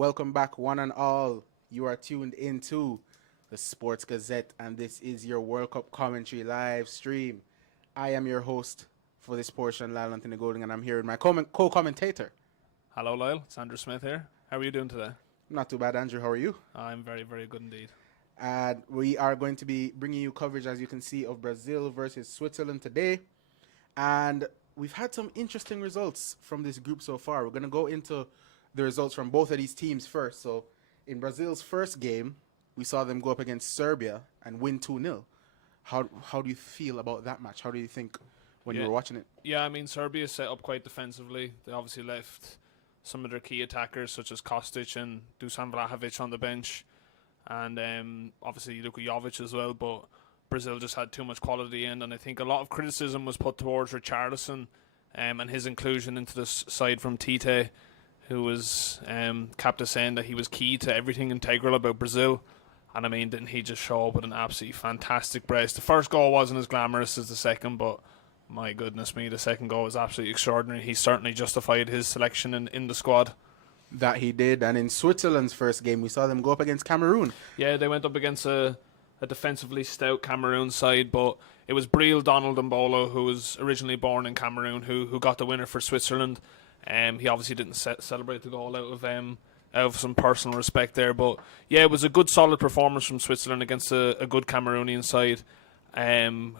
Welcome back, one and all. You are tuned into the Sports Gazette, and this is your World Cup commentary live stream. I am your host for this portion, Lyle-Anthony, and I'm here with my co-commentator. Hello, Lyle. It's Andrew Smith here. How are you doing today? Not too bad, Andrew. How are you? I'm very, very good indeed. And we are going to be bringing you coverage, as you can see, of Brazil versus Switzerland today. And we've had some interesting results from this group so far. We're going to go into the results from both of these teams first. So in Brazil's first game, we saw them go up against Serbia and win 2-0. How do you feel about that match? How do you think when you were watching it? Yeah, I mean, Serbia set up quite defensively. They obviously left some of their key attackers, such as Kostic and Dusan Vlahovic, on the bench. And obviously Luka Jovic as well. But Brazil just had too much quality in. And I think a lot of criticism was put towards Richarlison and his inclusion into the side from Tite, who was kept saying that he was key to everything integral about Brazil. And I mean, didn't he just show up with an absolutely fantastic brace? The first goal wasn't as glamorous as the second, but my goodness me, the second goal was absolutely extraordinary. He certainly justified his selection in the squad. That he did. And in Switzerland's first game, we saw them go up against Cameroon. Yeah, they went up against a defensively stout Cameroon side, but it was Briel Donald Mbolo, who was originally born in Cameroon, who got the winner for Switzerland. He obviously didn't celebrate the goal out of some personal respect there, but yeah, it was a good solid performance from Switzerland against a good Cameroonian side,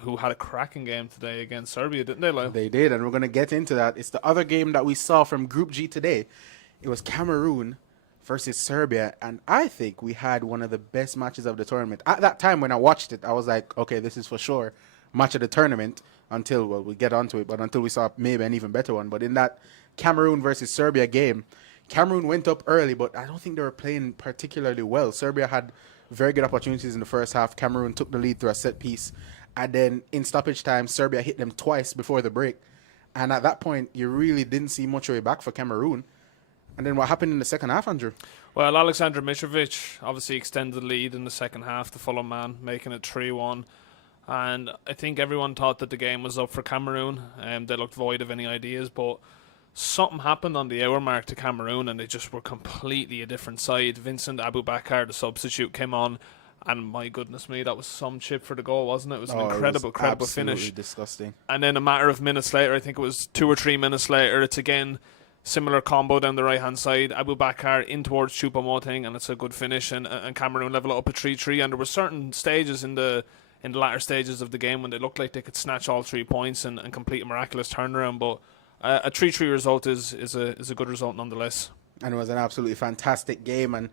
who had a cracking game today against Serbia, didn't they, Lyle? They did, and we're going to get into that. It's the other game that we saw from Group G today. It was Cameroon versus Serbia, and I think we had one of the best matches of the tournament. At that time when I watched it, I was like, okay, this is for sure match of the tournament until, well, we'll get onto it, but until we saw maybe an even better one. But in that Cameroon versus Serbia game, Cameroon went up early, but I don't think they were playing particularly well. Serbia had very good opportunities in the first half. Cameroon took the lead through a set piece. And then in stoppage time, Serbia hit them twice before the break. And at that point, you really didn't see much way back for Cameroon. And then what happened in the second half, Andrew? Well, Alexander Mitrovic obviously extended the lead in the second half, the Fulham man, making it 3-1. And I think everyone thought that the game was up for Cameroon. They looked void of any ideas, but something happened on the hour mark to Cameroon, and they just were completely a different side. Vincent Aboubakar, the substitute, came on, and my goodness me, that was some chip for the goal, wasn't it? It was an incredible finish. Disgusting. And then a matter of minutes later, I think it was 2 or 3 minutes later, it's again similar combo down the right hand side. Aboubakar in towards Choupo-Moting, and it's a good finish, and Cameroon level it up at 3-3. And there were certain stages in the latter stages of the game when they looked like they could snatch all 3 points and complete a miraculous turnaround, but a 3-3 result is a good result nonetheless. And it was an absolutely fantastic game, and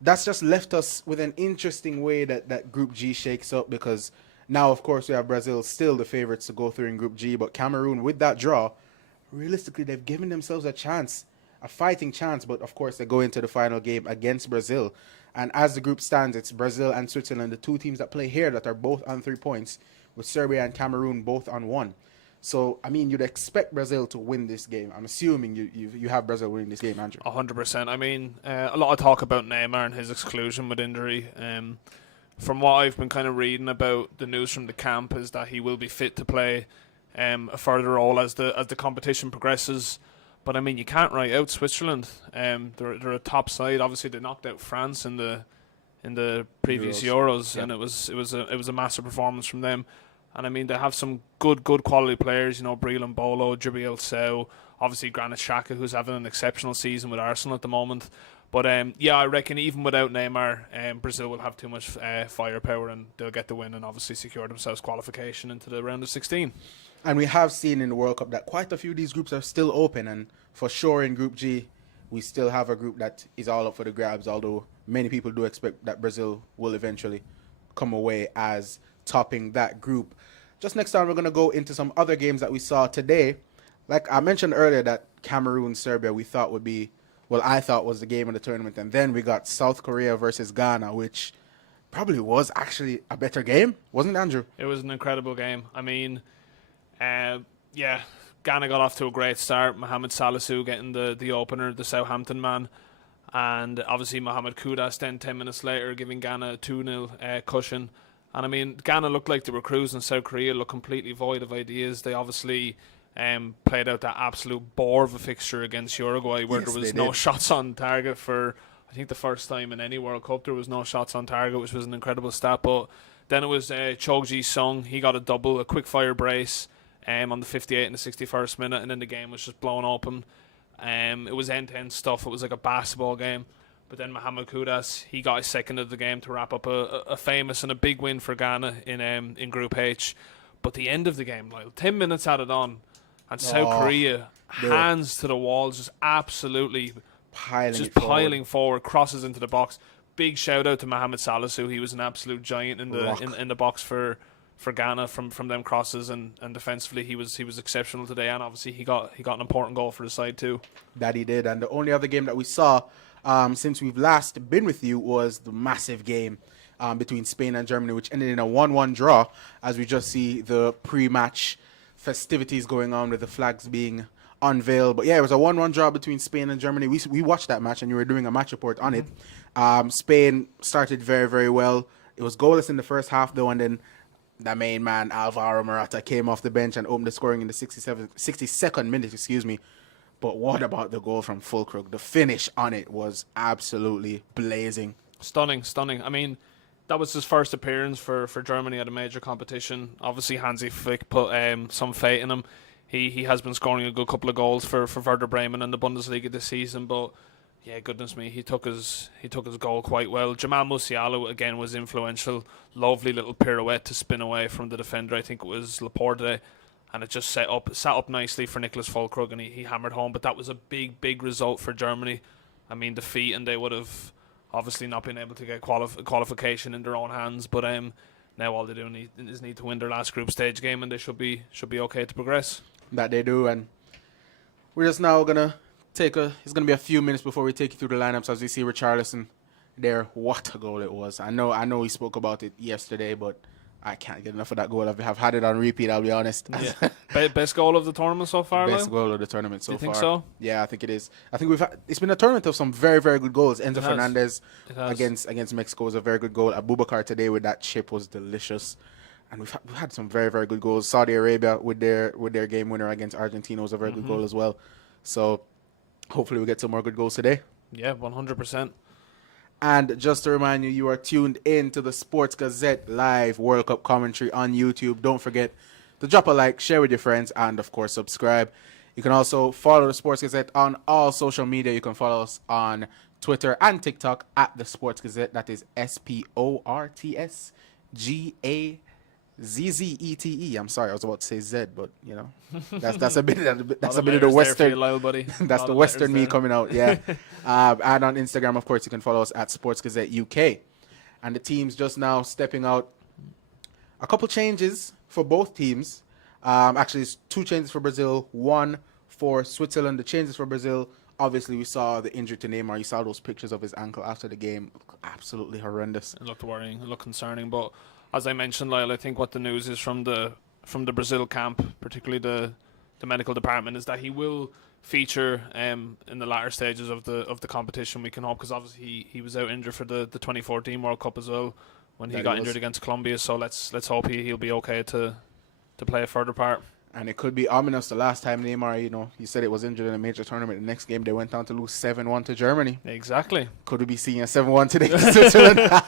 that's just left us with an interesting way that Group G shakes up, because now, of course, we have Brazil still the favourites to go through in Group G, but Cameroon, with that draw, realistically, they've given themselves a chance, a fighting chance, but of course, they go into the final game against Brazil. And as the group stands, it's Brazil and Switzerland, the two teams that play here, that are both on 3 points, with Serbia and Cameroon both on 1. So, I mean, you'd expect Brazil to win this game. I'm assuming you have Brazil winning this game, Andrew. 100%. I mean, a lot of talk about Neymar and his exclusion with injury. From what I've been kind of reading about the news from the camp is that he will be fit to play a further role as the competition progresses. But I mean, you can't write out Switzerland. They're a top side. Obviously, they knocked out France in the previous Euros, yeah. And it was a massive performance from them. And I mean, they have some good quality players. You know, Briel Mbolo, Djibril Sow, obviously Granit Xhaka, who's having an exceptional season with Arsenal at the moment. But yeah, I reckon even without Neymar, Brazil will have too much firepower, and they'll get the win and obviously secure themselves qualification into the round of 16. And we have seen in the World Cup that quite a few of these groups are still open, and for sure in Group G, we still have a group that is all up for the grabs, although many people do expect that Brazil will eventually come away as topping that group. Just next time, we're going to go into some other games that we saw today. Like I mentioned earlier, that Cameroon-Serbia we thought would be, well, I thought was the game of the tournament, and then we got South Korea versus Ghana, which probably was actually a better game, wasn't it, Andrew? It was an incredible game. I mean, yeah, Ghana got off to a great start. Mohamed Salisu getting the opener, the Southampton man. And obviously Mohamed Kudus then 10 minutes later giving Ghana a 2-0 cushion. And I mean, Ghana looked like they were cruising. South Korea looked completely void of ideas. They obviously played out that absolute bore of a fixture against Uruguay where Yes, there was they no did. shots on target for, I think, the first time in any World Cup there was no shots on target, which was an incredible stat. But then it was Chogji Sung. He got a double, a quick fire brace on the 58th and the 61st minute, and then the game was just blown open. It was end-to-end stuff. It was like a basketball game. But then Mohamed Kudus, he got his second of the game to wrap up a famous and a big win for Ghana in Group H. But the end of the game, like 10 minutes added on, and South Korea, they were hands to the walls, just absolutely piling forward, crosses into the box. Big shout out to Mohamed Salisu. He was an absolute giant in the box for Ghana from them crosses, and defensively he was exceptional today, and obviously he got an important goal for the side too. That he did. And the only other game that we saw since we've last been with you was the massive game between Spain and Germany, which ended in a 1-1 draw, as we just see the pre-match festivities going on with the flags being unveiled. But yeah, it was a 1-1 draw between Spain and Germany. We watched that match, and you were doing a match report on it. Spain started very, very well. It was goalless in the first half, though, and then the main man, Alvaro Morata, came off the bench and opened the scoring in the 62nd minute, excuse me. But what about the goal from Fulkrug? The finish on it was absolutely blazing. Stunning. I mean, that was his first appearance for Germany at a major competition. Obviously, Hansi Flick put some faith in him. He has been scoring a good couple of goals for Werder Bremen in the Bundesliga this season, but yeah, goodness me, he took his goal quite well. Jamal Musiala again was influential. Lovely little pirouette to spin away from the defender. I think it was Laporte, and it just sat up nicely for Nicholas Fulkrug, and he hammered home. But that was a big result for Germany. I mean, defeat, and they would have obviously not been able to get qualification in their own hands. But now all they do is need to win their last group stage game, and they should be okay to progress. That they do, and we're just now gonna it's gonna be a few minutes before we take you through the lineups as we see Richarlison there. What a goal it was! I know we spoke about it yesterday, but I can't get enough of that goal. I've had it on repeat, I'll be honest. Yeah. Best goal of the tournament so far, Best goal of the tournament so far. Do you think so? Yeah, I think it is. I think it's been a tournament of some very, very good goals. Enzo Fernandez against Mexico was a very good goal. Abubakar today with that chip was delicious. And we've had some very, very good goals. Saudi Arabia with their game winner against Argentina was a very good goal as well. So hopefully we get some more good goals today. Yeah, 100%. And just to remind you, you are tuned in to the Sports Gazette live World Cup commentary on YouTube. Don't forget to drop a like, share with your friends, and of course subscribe. You can also follow the Sports Gazette on all social media. You can follow us on Twitter and TikTok at the Sports Gazette. That is SportsGazette. I'm sorry, I was about to say Z, but you know, that's a bit of the Western. Lyle, buddy. That's the Western me coming out. Yeah. And on Instagram, of course, you can follow us at Sports Gazette UK. And the teams just now stepping out. A couple changes for both teams. Actually, it's 2 changes for Brazil, 1 for Switzerland. The changes for Brazil, obviously, we saw the injury to Neymar. You saw those pictures of his ankle after the game. Absolutely horrendous. It looked worrying. It looked concerning. But as I mentioned, Lyle, I think what the news is from the Brazil camp, particularly the medical department, is that he will feature in the latter stages of the competition. We can hope, because obviously he was out injured for the 2014 World Cup as well when he got injured against Colombia. So let's hope he'll be okay to play a further part. And it could be ominous. The last time Neymar, he said it was injured in a major tournament. The next game they went on to lose 7-1 to Germany. Exactly. Could we be seeing a 7-1 today to Switzerland?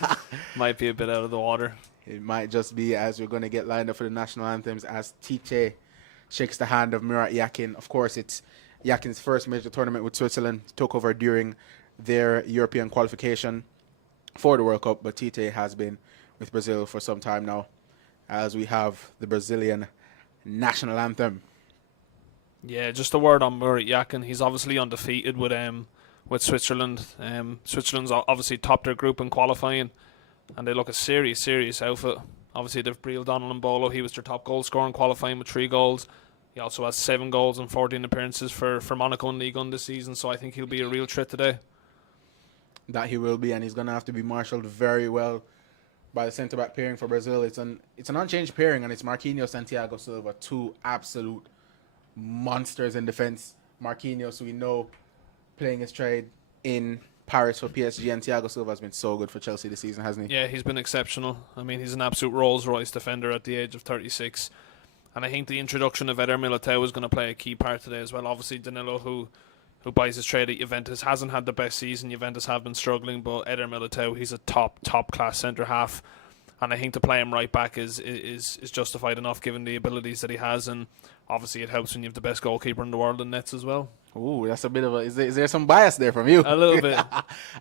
Might be a bit out of the water. It might just be, as we're going to get lined up for the national anthems, as Tite shakes the hand of Murat Yakin. Of course, it's Yakin's first major tournament with Switzerland. Took over during their European qualification for the World Cup, but Tite has been with Brazil for some time now, as we have the Brazilian national anthem. Yeah, just a word on Murat Yakin. He's obviously undefeated with Switzerland. Switzerland's obviously topped their group in qualifying, and they look a serious outfit. Obviously, they've Briel Donald and Bolo. He was their top goal scorer in qualifying with 3 goals. He also has 7 goals and 14 appearances for Monaco in Ligue 1 this season, so I think he'll be a real threat today. That he will be, and he's going to have to be marshalled very well by the centre-back pairing for Brazil. It's an unchanged pairing, and it's Marquinhos and Thiago Silva, 2 absolute monsters in defence. Marquinhos, we know, playing his trade in Paris for PSG, and Thiago Silva has been so good for Chelsea this season, hasn't he? Yeah, he's been exceptional. I mean, he's an absolute Rolls-Royce defender at the age of 36. And I think the introduction of Eder Militao is going to play a key part today as well. Obviously, Danilo, who buys his trade at Juventus, hasn't had the best season. Juventus have been struggling, but Eder Militao, he's a top class centre half, and I think to play him right back is justified enough given the abilities that he has, and obviously it helps when you have the best goalkeeper in the world in nets as well. Ooh, that's a bit of a... Is there some bias there from you? A little bit.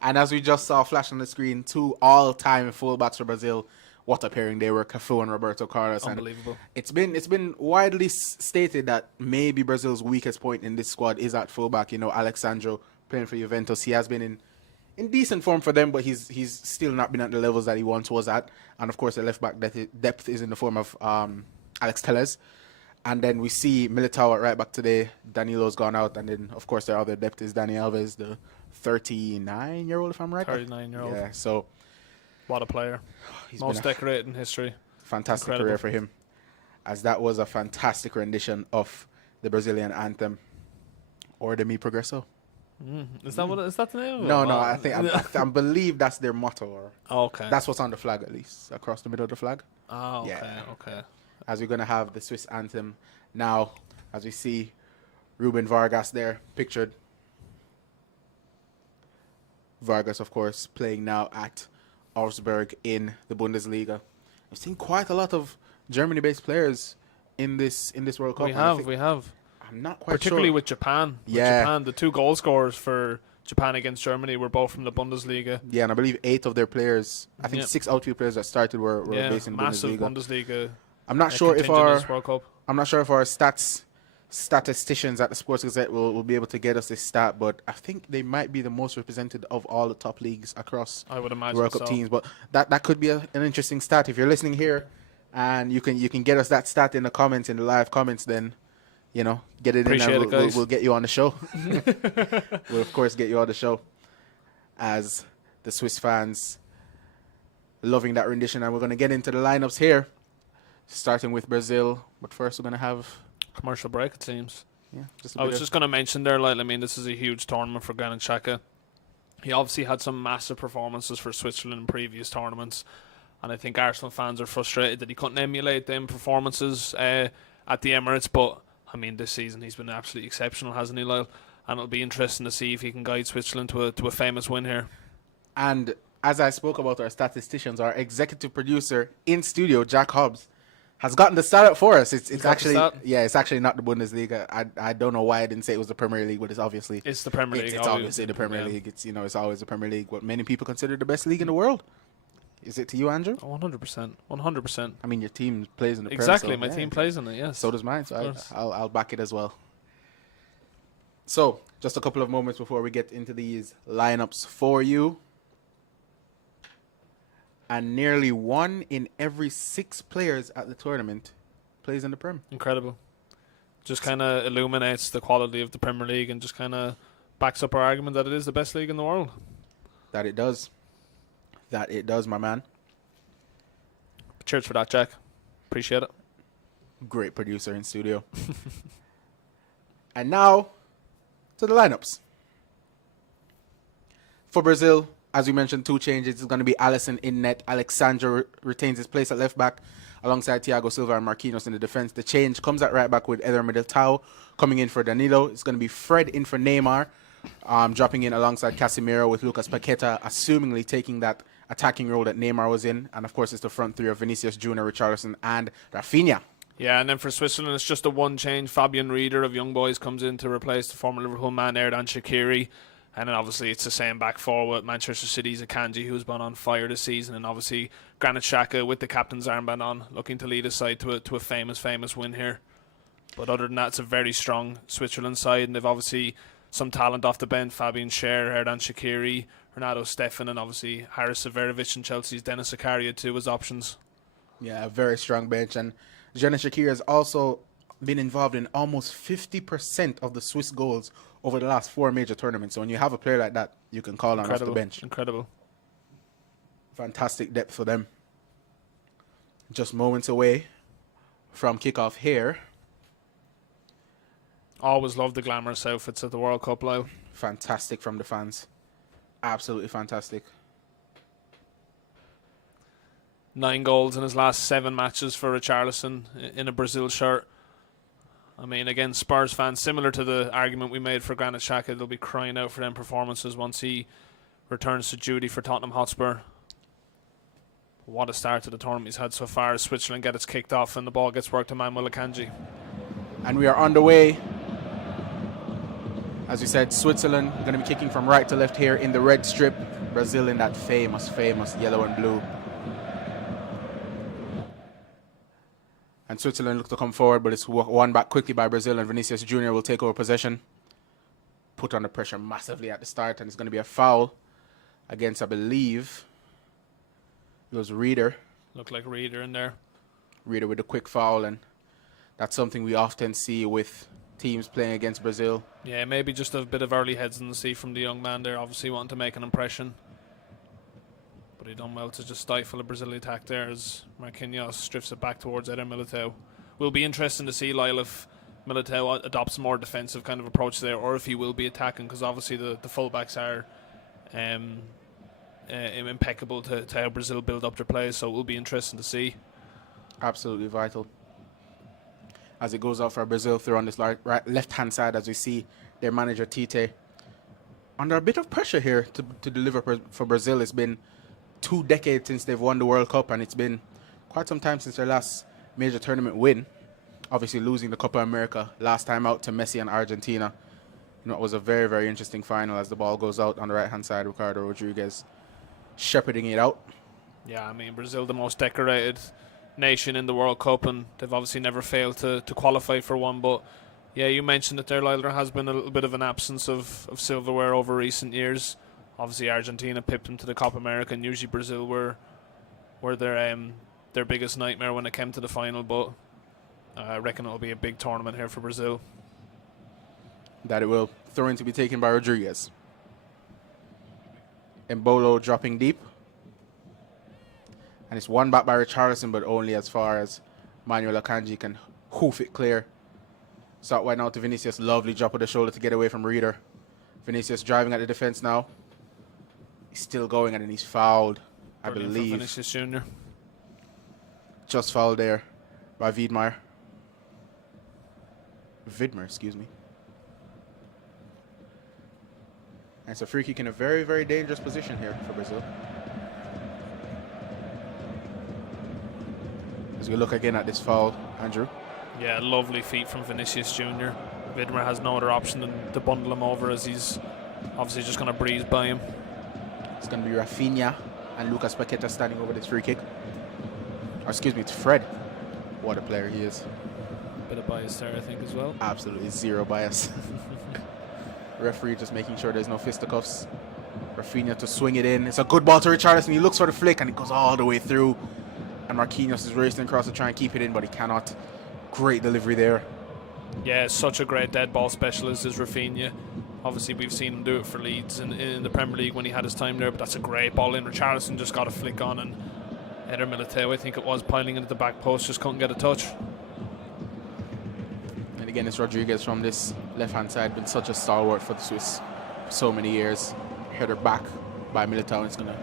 And as we just saw flash on the screen, 2 all-time fullbacks for Brazil. What a pairing they were, Cafu and Roberto Carlos. Unbelievable. And it's been widely stated that maybe Brazil's weakest point in this squad is at fullback. You know, Alexandro playing for Juventus. He has been in decent form for them, but he's still not been at the levels that he once was at. And of course, the left back depth is in the form of Alex Telles. And then we see Militao at right back today. Danilo's gone out. And then, of course, their other depth is Dani Alves, the 39-year-old, if I'm right. 39-year-old. Yeah, so... What a player. Most decorated in history. Fantastic career for him. As that was a fantastic rendition of the Brazilian anthem, Or de Mi Progresso. Is that the name of it? No, I believe that's their motto. Or okay. That's what's on the flag, at least, across the middle of the flag. Oh, okay, Yeah. okay. As we're going to have the Swiss anthem now, as we see Ruben Vargas there, pictured. Vargas, of course, playing now at Augsburg in the Bundesliga. I've seen quite a lot of Germany-based players in this World Cup. We have. I'm not quite Particularly sure. with Japan. Yeah. Japan, the 2 goal scorers for Japan against Germany were both from the Bundesliga. Yeah, and I believe 8 of their players, I think 6 outfield players that started were based in massive Bundesliga. Bundesliga. I'm not sure if World Cup. our statisticians at the Sports Gazette will be able to get us this stat, but I think they might be the most represented of all the top leagues across I would imagine World Cup teams. But that could be an interesting stat. If you're listening here and you can get us that stat in the comments, in the live comments, then get it Appreciate in it, and guys. we'll get you on the show. We'll of course get you on the show as the Swiss fans loving that rendition. And we're going to get into the lineups here, starting with Brazil. But first we're going to have commercial break, it seems. Yeah, I was just going to mention there, this is a huge tournament for Granit Xhaka. He obviously had some massive performances for Switzerland in previous tournaments, and I think Arsenal fans are frustrated that he couldn't emulate them performances at the Emirates, but this season he's been absolutely exceptional, hasn't he, Lyle? And it'll be interesting to see if he can guide Switzerland to a famous win here. And as I spoke about our statisticians, our executive producer in studio, Jack Hobbs, has gotten the start up for us. It's actually not the Bundesliga. I don't know why I didn't say it was the Premier League, but it's the Premier League. It's obviously the Premier League. It's always the Premier League. What many people consider the best league in the world. Is it to you, Andrew? 100%. 100%. Your team plays in the Premier. Exactly, my team plays in it. Yes. So does mine. So I'll back it as well. So just a couple of moments before we get into these lineups for you. And nearly 1 in every 6 players at the tournament plays in the Prem. Incredible. Just kind of illuminates the quality of the Premier League and just kind of backs up our argument that it is the best league in the world. That it does, my man. Cheers for that, Jack. Appreciate it. Great producer in studio. And now to the lineups. For Brazil, as we mentioned, 2 changes. It's going to be Alisson in net. Alexandre retains his place at left back alongside Thiago Silva and Marquinhos in the defense. The change comes at right back with Eder Militao coming in for Danilo. It's going to be Fred in for Neymar, dropping in alongside Casemiro with Lucas Paqueta, assumingly taking that attacking role that Neymar was in. And, of course, it's the front 3 of Vinicius Junior, Richarlison, and Rafinha. Yeah, and then for Switzerland, it's just a 1 change. Fabian Rieder of Young Boys comes in to replace the former Liverpool man, Erdan Shaqiri. And then obviously it's the same back four with Manchester City's Akanji, who's been on fire this season, and obviously Granit Xhaka with the captain's armband on, looking to lead his side to a famous win here. But other than that, it's a very strong Switzerland side, and they've obviously some talent off the bench: Fabian Schär, Erdan Shaqiri, Renato Steffen, and obviously Haris Severovic and Chelsea's Denis Zakaria too as options. Yeah, a very strong bench, and Denis Zakaria has also been involved in almost 50% of the Swiss goals over the last 4 major tournaments. So when you have a player like that, you can call on off the bench. Incredible. Fantastic depth for them. Just moments away from kickoff here. Always love the glamorous outfits at the World Cup, Lyle. Fantastic from the fans. Absolutely fantastic. 9 goals in his last 7 matches for Richarlison in a Brazil shirt. I mean, again, Spurs fans, similar to the argument we made for Granit Xhaka, they'll be crying out for them performances once he returns to duty for Tottenham Hotspur. What a start to the tournament he's had so far as Switzerland get its kicked off and the ball gets worked to Manuel Akanji. And we are on the way. As we said, Switzerland going to be kicking from right to left here in the red strip. Brazil in that famous yellow and blue. And Switzerland look to come forward, but it's won back quickly by Brazil, and Vinicius Jr. will take over possession. Put under pressure massively at the start, and it's going to be a foul against, I believe, it was Reeder. Looked like Reeder in there. Reeder with a quick foul, and that's something we often see with teams playing against Brazil. Yeah, maybe just a bit of early heads in the sea from the young man there, obviously wanting to make an impression. But he done well to just stifle a Brazilian attack there as Marquinhos drifts it back towards Eder Militao. Will be interesting to see, Lyle, if Militao adopts a more defensive kind of approach there, or if he will be attacking, because obviously the fullbacks are impeccable to how Brazil build up their play, so it will be interesting to see. Absolutely vital. As it goes out for Brazil through on this left-hand side, as we see their manager Tite under a bit of pressure here to deliver for Brazil. It's been 2 decades since they've won the World Cup, and it's been quite some time since their last major tournament win. Obviously losing the Copa America last time out to Messi and Argentina. You know, it was a very, very interesting final as the ball goes out on the right-hand side. Ricardo Rodriguez shepherding it out. Yeah, I mean, Brazil, the most decorated nation in the World Cup, and they've obviously never failed to qualify for one. But yeah, you mentioned it there, Lyle. There has been a little bit of an absence of silverware over recent years. Obviously, Argentina pipped them to the Copa America, and usually Brazil were their biggest nightmare when it came to the final. But I reckon it'll be a big tournament here for Brazil. That it will. Throw-in to be taken by Rodriguez. Embolo dropping deep. And it's won back by Richarlison, but only as far as Manuel Akanji can hoof it clear. So out wide now to Vinicius. Lovely drop of the shoulder to get away from Reeder. Vinicius driving at the defense now. He's still going, and then he's fouled, I believe. Vinicius Jr. Just fouled there by Vidmar, excuse me. And it's a free kick in a very, very dangerous position here for Brazil. As we look again at this foul, Andrew. Yeah, lovely feet from Vinicius Jr. Vidmar has no other option than to bundle him over, as he's obviously just going to breeze by him. It's going to be Rafinha and Lucas Paqueta standing over this free kick. Or excuse me, it's Fred. What a player he is. Bit of bias there, I think, as well. Absolutely zero bias. Referee just making sure there's no fisticuffs. Rafinha to swing it in. It's a good ball to Richarlison. He looks for the flick, and it goes all the way through. And Marquinhos is racing across to try and keep it in, but he cannot. Great delivery there. Yeah, such a great dead ball specialist is Rafinha. Obviously, we've seen him do it for Leeds in the Premier League when he had his time there, but that's a great ball in. Richarlison just got a flick on, and Eder Militao, I think it was, piling into the back post, just couldn't get a touch. And again, it's Rodriguez from this left-hand side, been such a stalwart for the Swiss for so many years. Header back by Militao, and it's going to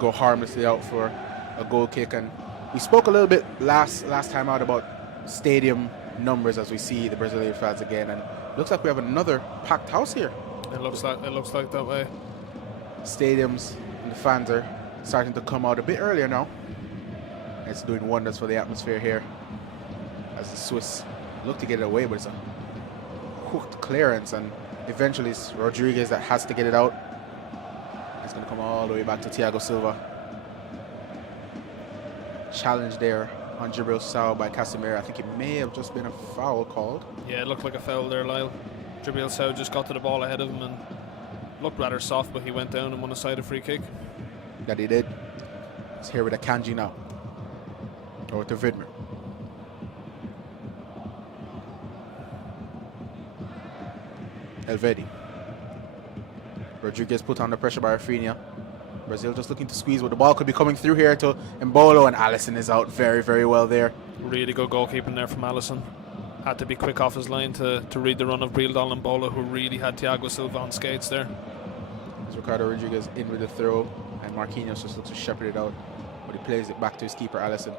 go harmlessly out for a goal kick. And we spoke a little bit last time out about stadium numbers as we see the Brazilian fans again, and looks like we have another packed house here. It looks like that way. Stadiums and the fans are starting to come out a bit earlier now. It's doing wonders for the atmosphere here as the Swiss look to get it away, but it's a hooked clearance, and eventually it's Rodriguez that has to get it out. It's going to come all the way back to Thiago Silva. Challenge there on Jibril Sow by Casemiro. I think it may have just been a foul called. Yeah, it looked like a foul there, Lyle. Jibril Sow just got to the ball ahead of him and looked rather soft, but he went down and won a side free kick. That he did. He's here with Akanji now. Over to Vidmer. Elvedi. Rodriguez put on the pressure by Rafinha. Brazil just looking to squeeze, but the ball could be coming through here to Embolo, and Alisson is out very, very well there. Really good goalkeeping there from Alisson. Had to be quick off his line to read the run of Brildal and Embolo, who really had Thiago Silva on skates there. As Ricardo Rodriguez in with the throw, and Marquinhos just looks to shepherd it out But he plays it back to his keeper, Alisson.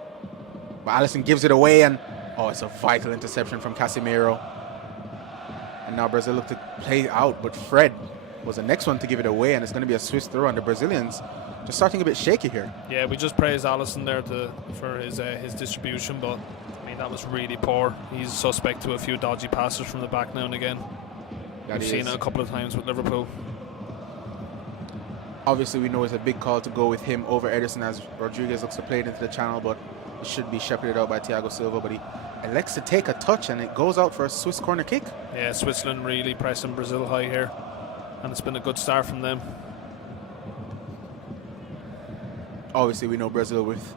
But Alisson gives it away, and oh, it's a vital interception from Casemiro. And now Brazil look to play out, but Fred was the next one to give it away, and it's going to be a Swiss throw, and the Brazilians just starting a bit shaky here. Yeah, we just praised Alisson there for his distribution, but I mean that was really poor. He's suspect to a few dodgy passes from the back now and again. We've seen it a couple of times with Liverpool. Obviously, we know it's a big call to go with him over Ederson as Rodriguez looks to play it into the channel, but it should be shepherded out by Thiago Silva, but he elects to take a touch, and it goes out for a Swiss corner kick. Yeah, Switzerland really pressing Brazil high here, and it's been a good start from them. Obviously, we know Brazil with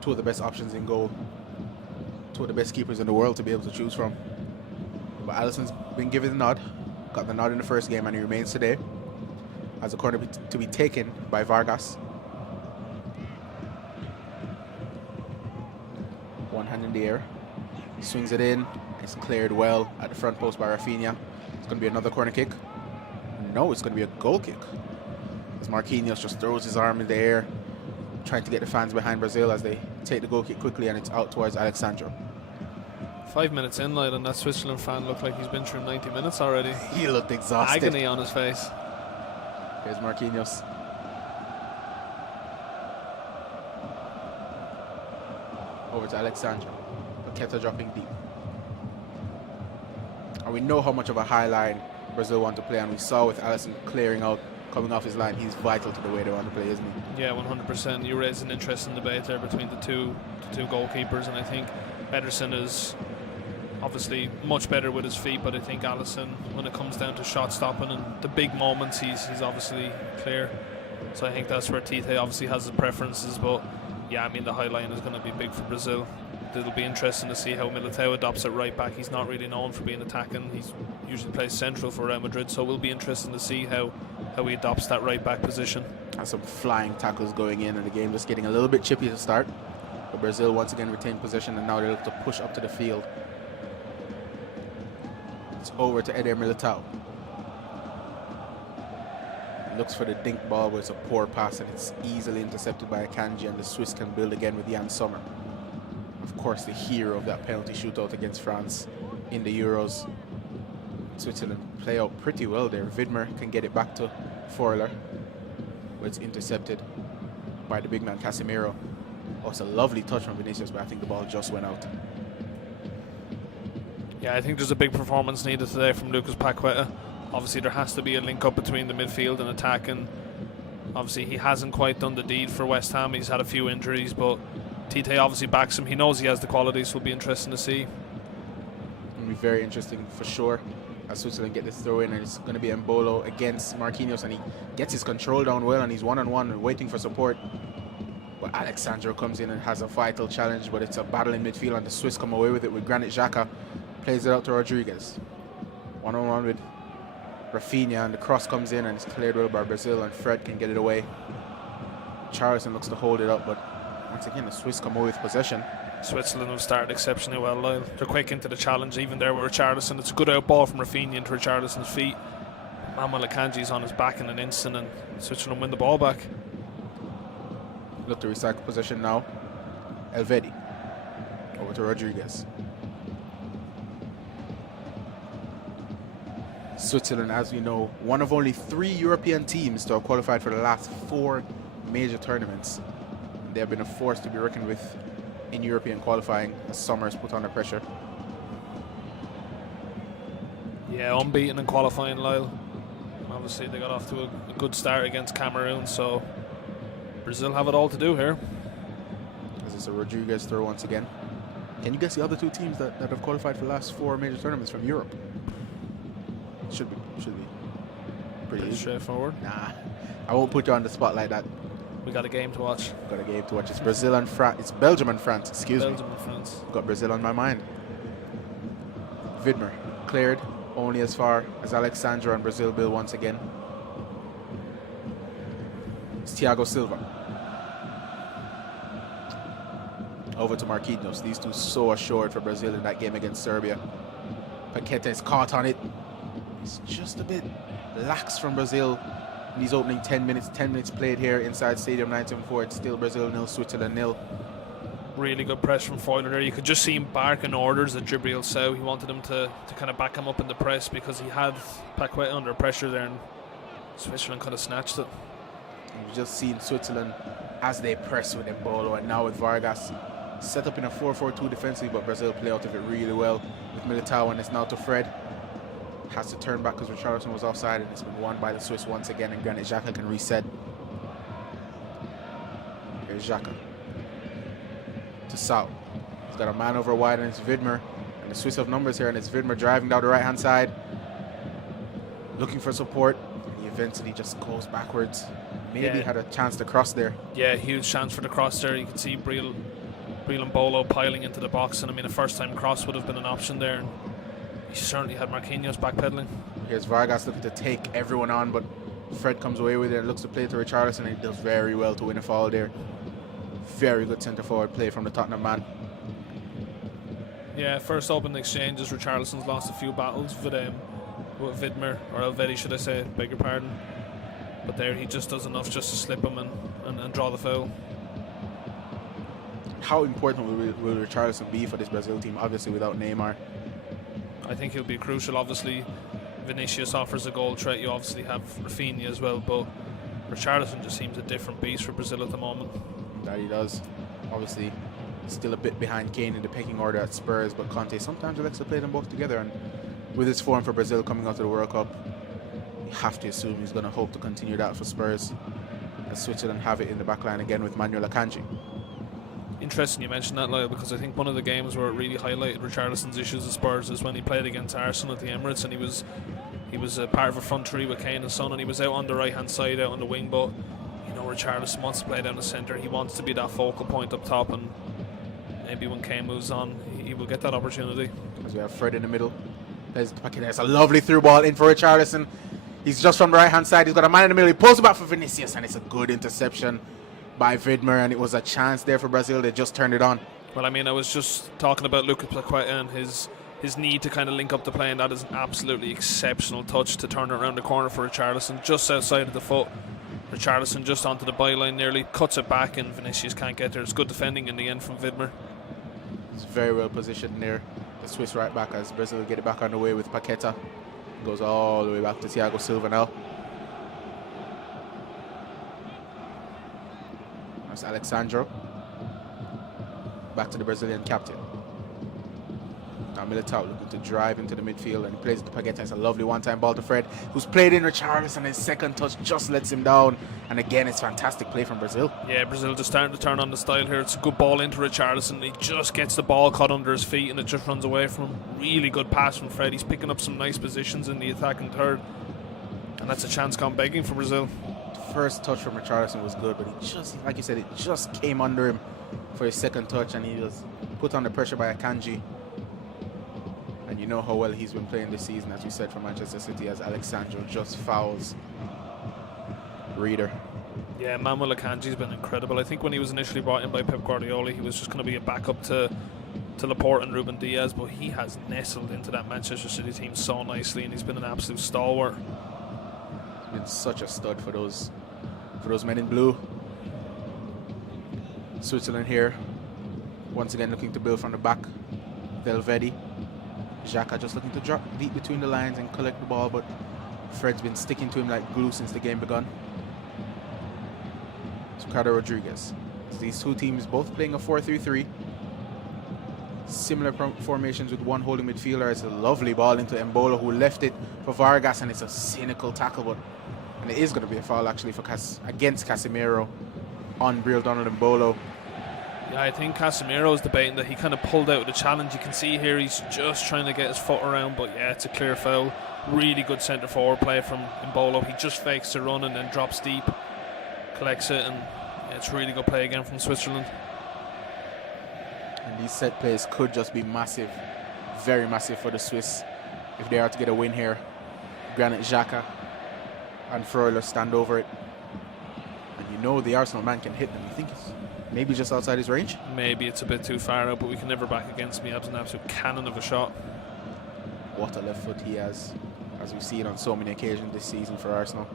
two of the best options in goal, two of the best keepers in the world to be able to choose from. But Alisson's been given the nod, got the nod in the first game, and he remains today as a corner to be taken by Vargas. One hand in the air, swings it in, it's cleared well at the front post by Rafinha. It's going to be another corner kick. No, it's going to be a goal kick, as Marquinhos just throws his arm in the air, trying to get the fans behind Brazil as they take the goal kick quickly, and it's out towards Alexandro. 5 minutes in, Lyle, and that Switzerland fan looked like he's been through 90 minutes already. He looked exhausted. Agony on his face. Here's Marquinhos. Over to Alexandro. Paqueta dropping deep. And we know how much of a high line Brazil want to play, and we saw with Alisson clearing out, coming off his line, he's vital to the way they want to play, isn't he? Yeah, 100%. You raised an interesting debate there between the two goalkeepers, and I think Ederson is obviously much better with his feet, but I think Alisson, when it comes down to shot stopping and the big moments, he's obviously clear. So I think that's where Tite obviously has his preferences, but yeah, I mean the high line is going to be big for Brazil. It'll be interesting to see how Militao adopts at right back. He's not really known for being attacking. He's usually plays central for Real Madrid, so it will be interesting to see how he adopts that right back position. And some flying tackles going in, and the game just getting a little bit chippy to start. But Brazil once again retain possession, and now they look to push up to the field. It's over to Eder Militao. Looks for the dink ball, but it's a poor pass, and it's easily intercepted by Akanji, and the Swiss can build again with Jan Sommer. Of course, the hero of that penalty shootout against France in the Euros. Switzerland play out pretty well there. Widmer can get it back to Forler, but it's intercepted by the big man Casemiro. Oh, it's a lovely touch from Vinicius, but I think the ball just went out. Yeah, I think there's a big performance needed today from Lucas Paqueta. Obviously, there has to be a link up between the midfield and attack, and obviously he hasn't quite done the deed for West Ham. He's had a few injuries, but Tite obviously backs him. He knows he has the qualities, so it'll be interesting to see. It'll be very interesting for sure as Switzerland get this throw in, and it's going to be Mbolo against Marquinhos, and he gets his control down well, and he's one-on-one and waiting for support. But Alexandro comes in and has a vital challenge, but it's a battle in midfield, and the Swiss come away with it with Granit Xhaka. Plays it out to Rodriguez. One-on-one with Rafinha, and the cross comes in, and it's cleared well by Brazil, and Fred can get it away. Charleston looks to hold it up, but once again the Swiss come away with possession. Switzerland have started exceptionally well, Lyle. They're quick into the challenge, even there with Richarlison. It's a good out ball from Rafinha into Richarlison's feet. Manuel Akanji's on his back in an instant, and Switzerland win the ball back. Look to recycle possession now. Elvedi. Over to Rodriguez. Switzerland, as we know, one of only 3 European teams to have qualified for the last 4 major tournaments. They have been a force to be reckoned with in European qualifying as summer is put under pressure. Yeah, unbeaten in qualifying, Lyle. Obviously, they got off to a good start against Cameroon, so Brazil have it all to do here. As it's a Rodriguez throw once again. Can you guess the other 2 teams that have qualified for the last 4 major tournaments from Europe? Should be pretty easy. Straightforward. Nah, I won't put you on the spot like that. We got a game to watch. Got a game to watch. It's Brazil and France. It's Belgium and France. Excuse me. Belgium and France. Got Brazil on my mind. Widmer cleared only as far as Alexandro, and Brazil build once again. It's Thiago Silva. Over to Marquinhos. These two so assured for Brazil in that game against Serbia. Paqueta is caught on it. It's just a bit lax from Brazil these opening 10 minutes played here inside Stadium 974. It's still Brazil 0, Switzerland 0. Really good press from Foyler there. You could just see him barking orders at Jibril Sow. He wanted him to kind of back him up in the press because he had Paqueta under pressure there, and Switzerland could have snatched it. We've just seen Switzerland as they press with Embolo, and now with Vargas set up in a 4-4-2 defensively, but Brazil play out of it really well with Militao, and it's now to Fred. Has to turn back because Richarlison was offside, and it's been won by the Swiss once again, and Granit Xhaka can reset. Here's Xhaka to Sau. He's got a man over wide, and it's Widmer, and the Swiss have numbers here, and it's Widmer driving down the right hand side looking for support. He eventually just goes backwards. Maybe had a chance to cross there. Yeah, huge chance for the cross there. You can see Breel and Bolo piling into the box, and I mean a first time cross would have been an option there, and he certainly had Marquinhos backpedaling. Here's Vargas looking to take everyone on, but Fred comes away with it and looks to play to Richarlison, and he does very well to win a foul there. Very good centre forward play from the Tottenham man. Yeah, first open exchanges, Richarlison's lost a few battles with Widmer, or Elvedi should I say, beg your pardon. But there he just does enough just to slip him and draw the foul. How important will Richarlison be for this Brazil team, obviously without Neymar? I think he'll be crucial. Obviously Vinicius offers a goal threat, you obviously have Rafinha as well, but Richarlison just seems a different beast for Brazil at the moment. That he does. Obviously still a bit behind Kane in the pecking order at Spurs, but Conte sometimes likes to play them both together, and with his form for Brazil coming out of the World Cup, you have to assume he's going to hope to continue that for Spurs, as Switzerland have it in the back line again with Manuel Akanji. Interesting you mentioned that, Lyle, because I think one of the games where it really highlighted Richarlison's issues at Spurs is when he played against Arsenal at the Emirates, and he was a part of a front three with Kane and Son, and he was out on the right hand side, out on the wing, but you know Richarlison wants to play down the centre. He wants to be that focal point up top, and maybe when Kane moves on he will get that opportunity. As we have Fred in the middle, there's a lovely through ball in for Richarlison. He's just from the right hand side, he's got a man in the middle, he pulls it back for Vinicius, and it's a good interception by Widmer, and it was a chance there for Brazil. They just turned it on. Well, I mean, I was just talking about Lucas Paqueta and his need to kind of link up the play, and that is an absolutely exceptional touch to turn it around the corner for Richarlison, just outside of the foot. Richarlison just onto the byline nearly, cuts it back, and Vinicius can't get there. It's good defending in the end from Widmer. It's very well positioned there, the Swiss right back, as Brazil get it back on the way with Paqueta. Goes all the way back to Thiago Silva now. That's Alexandro. Back to the Brazilian captain. Now Militao looking to drive into the midfield, and he plays it to Paqueta. It's a lovely one-time ball to Fred, who's played in Richarlison, and his second touch just lets him down. And again, it's fantastic play from Brazil. Yeah, Brazil just starting to turn on the style here. It's a good ball into Richarlison. He just gets the ball caught under his feet, and it just runs away from him. Really good pass from Fred. He's picking up some nice positions in the attacking third, and that's a chance gone begging for Brazil. First touch from Richarlison was good, but he just, like you said, it just came under him for his second touch, and he was put under pressure by Akanji. And you know how well he's been playing this season, as we said, for Manchester City, as Alexandro just fouls Reader. Yeah, Manuel Akanji's been incredible. I think when he was initially brought in by Pep Guardiola, he was just going to be a backup to Laporte and Ruben Diaz, but he has nestled into that Manchester City team so nicely, and he's been an absolute stalwart. He's been such a stud for those men in blue. Switzerland here, once again looking to build from the back. Valverde. Xhaka just looking to drop deep between the lines and collect the ball, but Fred's been sticking to him like glue since the game begun. It's Ricardo Rodriguez. So these two teams both playing a 4-3-3. Similar formations with one holding midfielder. It's a lovely ball into Embolo, who left it for Vargas, and it's a cynical tackle, and it is going to be a foul actually for against Casemiro on Breel Donald Embolo. Yeah, I think Casemiro is debating that he kind of pulled out of the challenge. You can see here he's just trying to get his foot around, but yeah, it's a clear foul. Really good centre forward play from Embolo. He just fakes the run and then drops deep, collects it, and yeah, it's really good play again from Switzerland. And these set plays could just be massive, very massive for the Swiss if they are to get a win here. Granit Xhaka and Freuler stand over it, and you know the Arsenal man can hit them. You think it's maybe just outside his range? Maybe it's a bit too far out, but we can never back against him. He has an absolute cannon of a shot. What a left foot he has, as we've seen on so many occasions this season for Arsenal.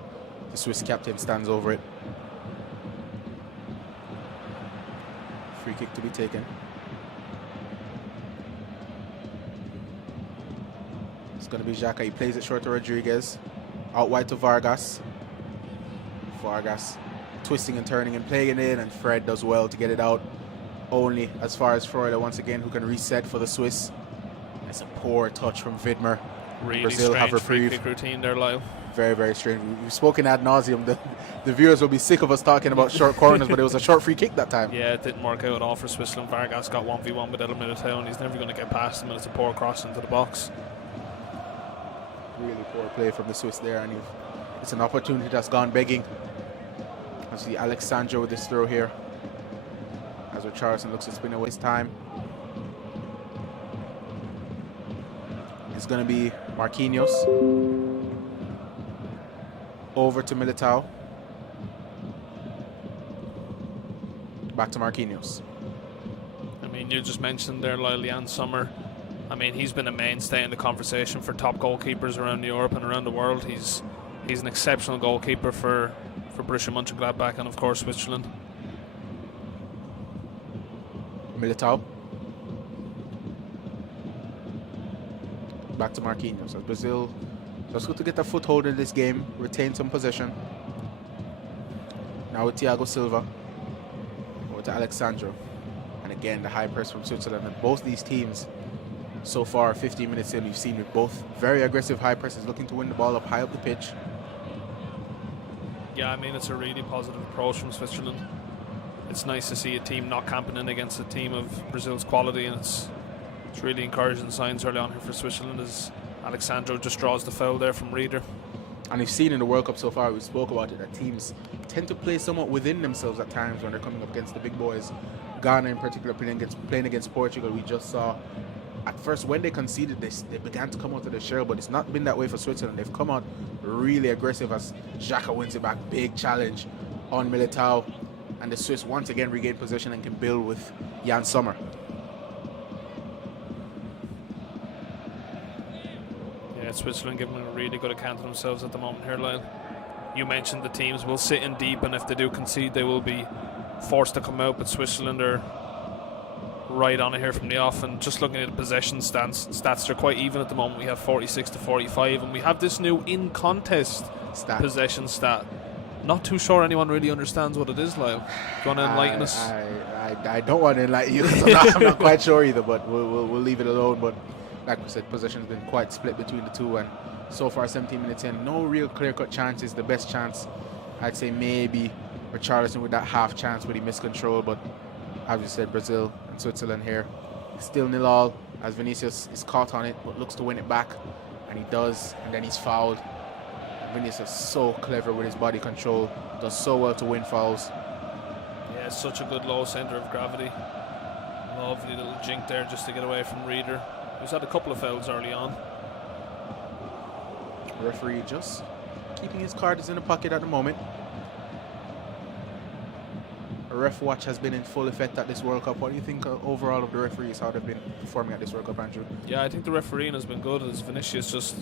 The Swiss captain stands over it. Free kick to be taken. It's going to be Xhaka. He plays it short to Rodriguez. Out wide to Vargas. Vargas twisting and turning and playing it in, and Fred does well to get it out. Only as far as Freuler once again, who can reset for the Swiss. It's a poor touch from Vidmer. Really Brazil have strange free reprieve. kick routine there, Lyle. Very, very strange. We've spoken ad nauseum. The viewers will be sick of us talking about short corners, but it was a short free kick that time. Yeah, it didn't work out at all for Switzerland. Vargas got 1v1 with Militao, and he's never going to get past him, and it's a poor cross into the box. Really poor play from the Swiss there, and it's an opportunity that's gone begging. I see Alexandro with this throw here. As Richarlison looks to spin away his time. It's going to be Marquinhos. Over to Militao. Back to Marquinhos. I mean, you just mentioned there Lyle Sommer. I mean, he's been a mainstay in the conversation for top goalkeepers around Europe and around the world. He's an exceptional goalkeeper for Borussia Mönchengladbach and, of course, Switzerland. Militao. Back to Marquinhos. As Brazil just good to get a foothold in this game, retain some possession. Now with Thiago Silva. Over to Alexandro. And again, the high press from Switzerland. And both these teams, so far, 15 minutes in, we've seen with both very aggressive high presses, looking to win the ball up high up the pitch. Yeah, I mean, it's a really positive approach from Switzerland. It's nice to see a team not camping in against a team of Brazil's quality, and it's really encouraging signs early on here for Switzerland as Alexandro just draws the foul there from Rieder. And we've seen in the World Cup so far, we spoke about it, that teams tend to play somewhat within themselves at times when they're coming up against the big boys. Ghana in particular playing against Portugal, we just saw at first when they conceded this, they began to come out of the shell, but it's not been that way for Switzerland. They've come out really aggressive as Xhaka wins it back. Big challenge on Militao, and the Swiss once again regain possession and can build with Jan Sommer. Yeah, Switzerland giving a really good account of themselves at the moment here, Lyle. You mentioned the teams will sit in deep, and if they do concede, they will be forced to come out, but Switzerland are right on it here from the off. And just looking at the possession stats, they're quite even at the moment. We have 46 to 45, and we have this new in contest possession stat. Not too sure anyone really understands what it is, Lyle. Do you want to enlighten us? I don't want to enlighten you because I'm not quite sure either, but we'll leave it alone. But like we said, possession has been quite split between the two, and so far 17 minutes in, no real clear-cut chances. The best chance, I'd say maybe Richarlison with that half chance, but he missed control. But as we said, Brazil and Switzerland here, still 0-0 as Vinicius is caught on it, but looks to win it back, and he does, and then he's fouled. Vinicius is so clever with his body control, does so well to win fouls. Yeah, such a good low centre of gravity. Lovely little jink there just to get away from Rieder. He's had a couple of fouls early on. The referee just keeping his cards in the pocket at the moment. A ref watch has been in full effect at this World Cup. What do you think overall of the referees, how they've been performing at this World Cup, Andrew? Yeah, I think the refereeing has been good as Vinicius just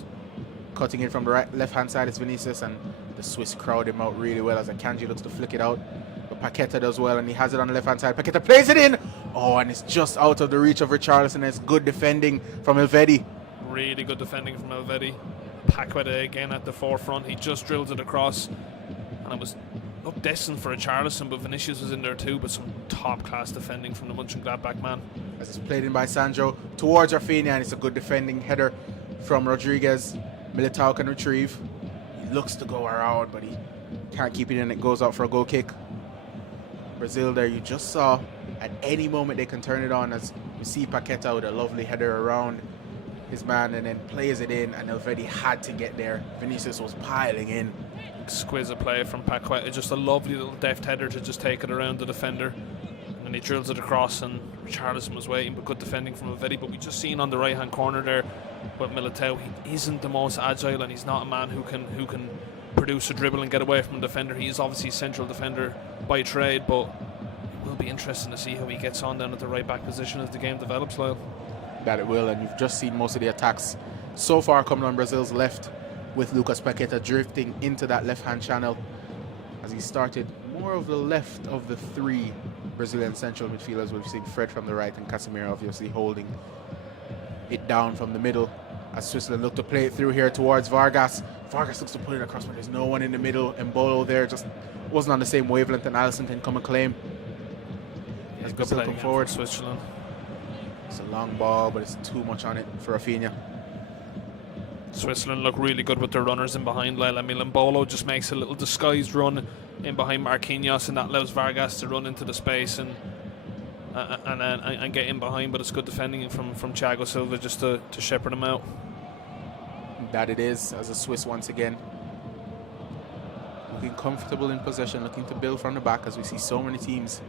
cutting in from the left-hand side is Vinicius, and the Swiss crowd him out really well as Akanji looks to flick it out. But Paqueta does well, and he has it on the left-hand side. Paqueta plays it in! Oh, and it's just out of the reach of Richarlison. It's good defending from Elvedi. Really good defending from Elvedi. Paqueta again at the forefront. He just drills it across, and it was not destined for Richarlison, but Vinicius was in there too. But some top-class defending from the Mönchengladbach man. As it's played in by Sandro towards Rafinha, and it's a good defending header from Rodriguez. Militao can retrieve. He looks to go around, but he can't keep it in. It goes out for a goal kick. Brazil there, you just saw at any moment they can turn it on, as you see Paqueta with a lovely header around his man and then plays it in, and Elvedi had to get there. Vinicius was piling in. Exquisite play from Paqueta, just a lovely little deft header to just take it around the defender, and he drills it across, and Richarlison was waiting, but good defending from Elvedi. But we just seen on the right hand corner there with Militao, he isn't the most agile, and he's not a man who can produce a dribble and get away from a defender. He is obviously a central defender by trade, but it will be interesting to see how he gets on down at the right back position as the game develops, Lyle. That it will, and you've just seen most of the attacks so far coming on Brazil's left. with Lucas Paqueta drifting into that left-hand channel as he started more of the left of the three Brazilian central midfielders. We've seen Fred from the right and Casemiro obviously holding it down from the middle as Switzerland look to play it through here towards Vargas. Vargas looks to put it across, but there's no one in the middle. Mbolo there just wasn't on the same wavelength, and Alisson can come and claim as Brazil come forward. Switzerland. It's a long ball, but it's too much on it for Rafinha. Switzerland look really good with their runners in behind. Mbolo just makes a little disguised run in behind Marquinhos, and that allows Vargas to run into the space and get in behind. But it's good defending from Thiago Silva just to shepherd him out. That it is, as a Swiss once again looking comfortable in possession, looking to build from the back, as we see so many teams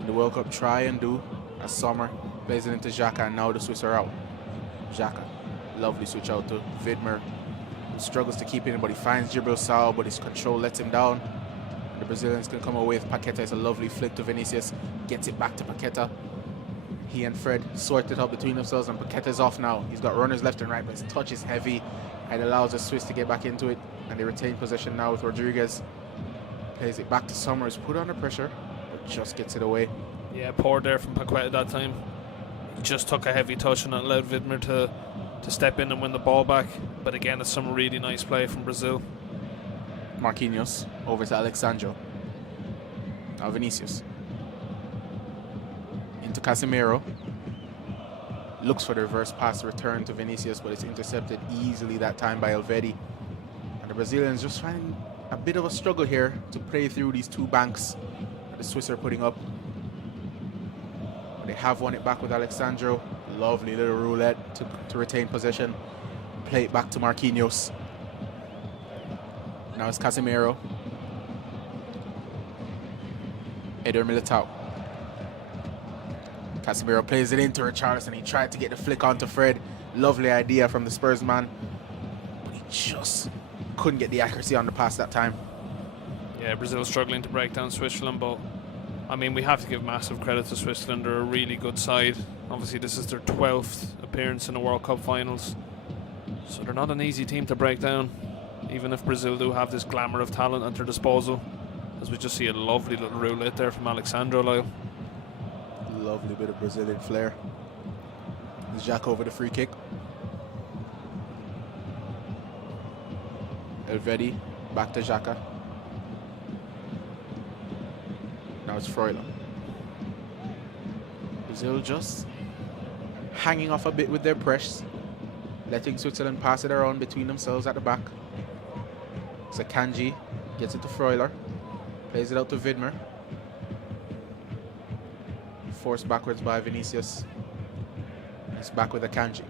in the World Cup try and do. As Sommer plays it into Xhaka, and now the Swiss are out. Xhaka, lovely switch out to Widmer, who struggles to keep it in, but he finds Djibril Sow, but his control lets him down. And the Brazilians can come away with Paqueta. It's a lovely flick to Vinicius, gets it back to Paqueta. He and Fred sort it out between themselves, and Paqueta's off now. He's got runners left and right, but his touch is heavy and allows the Swiss to get back into it, and they retain possession now with Rodriguez. Plays it back to Sommer, is put under pressure, but just gets it away. Yeah, poor there from Paqueta that time. He just took a heavy touch and it allowed Widmer to step in and win the ball back. But again, it's some really nice play from Brazil. Marquinhos over to Alexandro. Now Vinicius. Into Casemiro. Looks for the reverse pass return to Vinicius, but it's intercepted easily that time by Elvedi. And the Brazilians just finding a bit of a struggle here to play through these two banks that the Swiss are putting up. But they have won it back with Alexandro. Lovely little roulette to retain possession. Play it back to Marquinhos. Now it's Casemiro. Eder Militao. Casemiro plays it into Richarlison. He tried to get the flick onto Fred. Lovely idea from the Spurs man, but he just couldn't get the accuracy on the pass that time. Yeah, Brazil struggling to break down Switzerland, but I mean, we have to give massive credit to Switzerland. They're a really good side. Obviously, this is their 12th appearance in the World Cup finals, so they're not an easy team to break down, even if Brazil do have this glamour of talent at their disposal. As we just see a lovely little roulette there from Alexandro, Lyle. Lovely bit of Brazilian flair. Xhaka over the free kick. Elvedi back to Xhaka. Now it's Freuler. Brazil just hanging off a bit with their press, letting Switzerland pass it around between themselves at the back. So Kanji gets it to Freuler, plays it out to Widmer. Forced backwards by Vinicius. It's back with Akanji.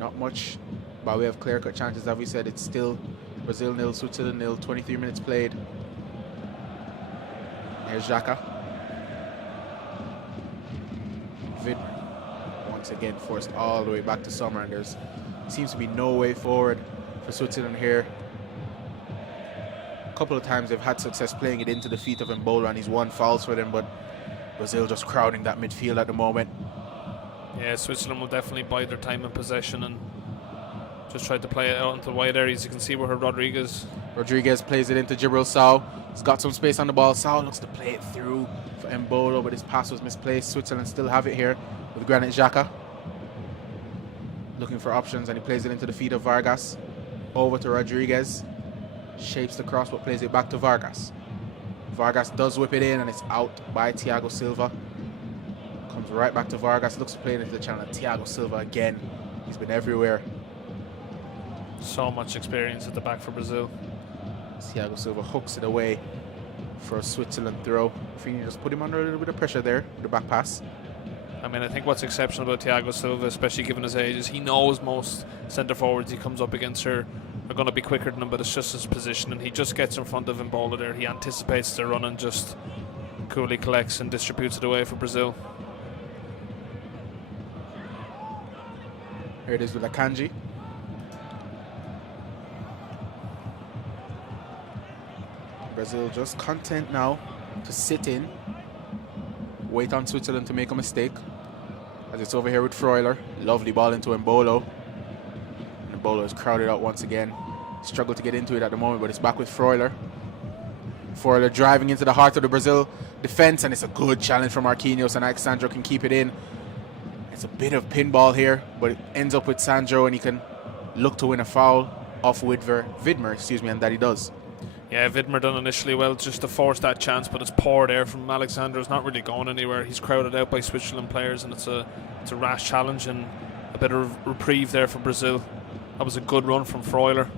Not much by way of clear-cut chances. As we said, it's still Brazil 0, Switzerland 0, 23 minutes played. Here's Xhaka. Widmer once again forced all the way back to Sommer, and there's seems to be no way forward for Switzerland here. A couple of times they've had success playing it into the feet of Mbolo, and he's won fouls for them, but Brazil just crowding that midfield at the moment. Yeah, Switzerland will definitely bide their time in possession and just try to play it out into the wide areas. You can see where Rodriguez plays it into Djibril Sow. He's got some space on the ball. Sow looks to play it through for Mbolo, but his pass was misplaced. Switzerland still have it here with Granit Xhaka. Looking for options, and he plays it into the feet of Vargas. Over to Rodriguez. Shapes the cross, but plays it back to Vargas. Vargas does whip it in, and it's out by Thiago Silva. Comes right back to Vargas. Looks to play it into the channel. Thiago Silva again. He's been everywhere. So much experience at the back for Brazil. Thiago Silva hooks it away for a Switzerland throw. Fini just put him under a little bit of pressure there with the back pass. I mean, I think what's exceptional about Thiago Silva, especially given his age, is he knows most centre forwards he comes up against are going to be quicker than him, but it's just his position, and he just gets in front of Mbolo there. He anticipates the run and just coolly collects and distributes it away for Brazil. Here it is with Akanji. Brazil just content now to sit in, wait on Switzerland to make a mistake. As it's over here with Freuler. Lovely ball into Mbolo. And Mbolo is crowded out once again. Struggle to get into it at the moment, but it's back with Freuler. Freuler driving into the heart of the Brazil defense, and it's a good challenge from Marquinhos, and Alexandro can keep it in. It's a bit of pinball here, but it ends up with Sandro, and he can look to win a foul off Vidmer, and that he does. Yeah, Vidmer done initially well just to force that chance, but it's poor there from Alexandro. It's not really going anywhere. He's crowded out by Switzerland players, and it's a rash challenge and a bit of reprieve there for Brazil. That was a good run from Freuler.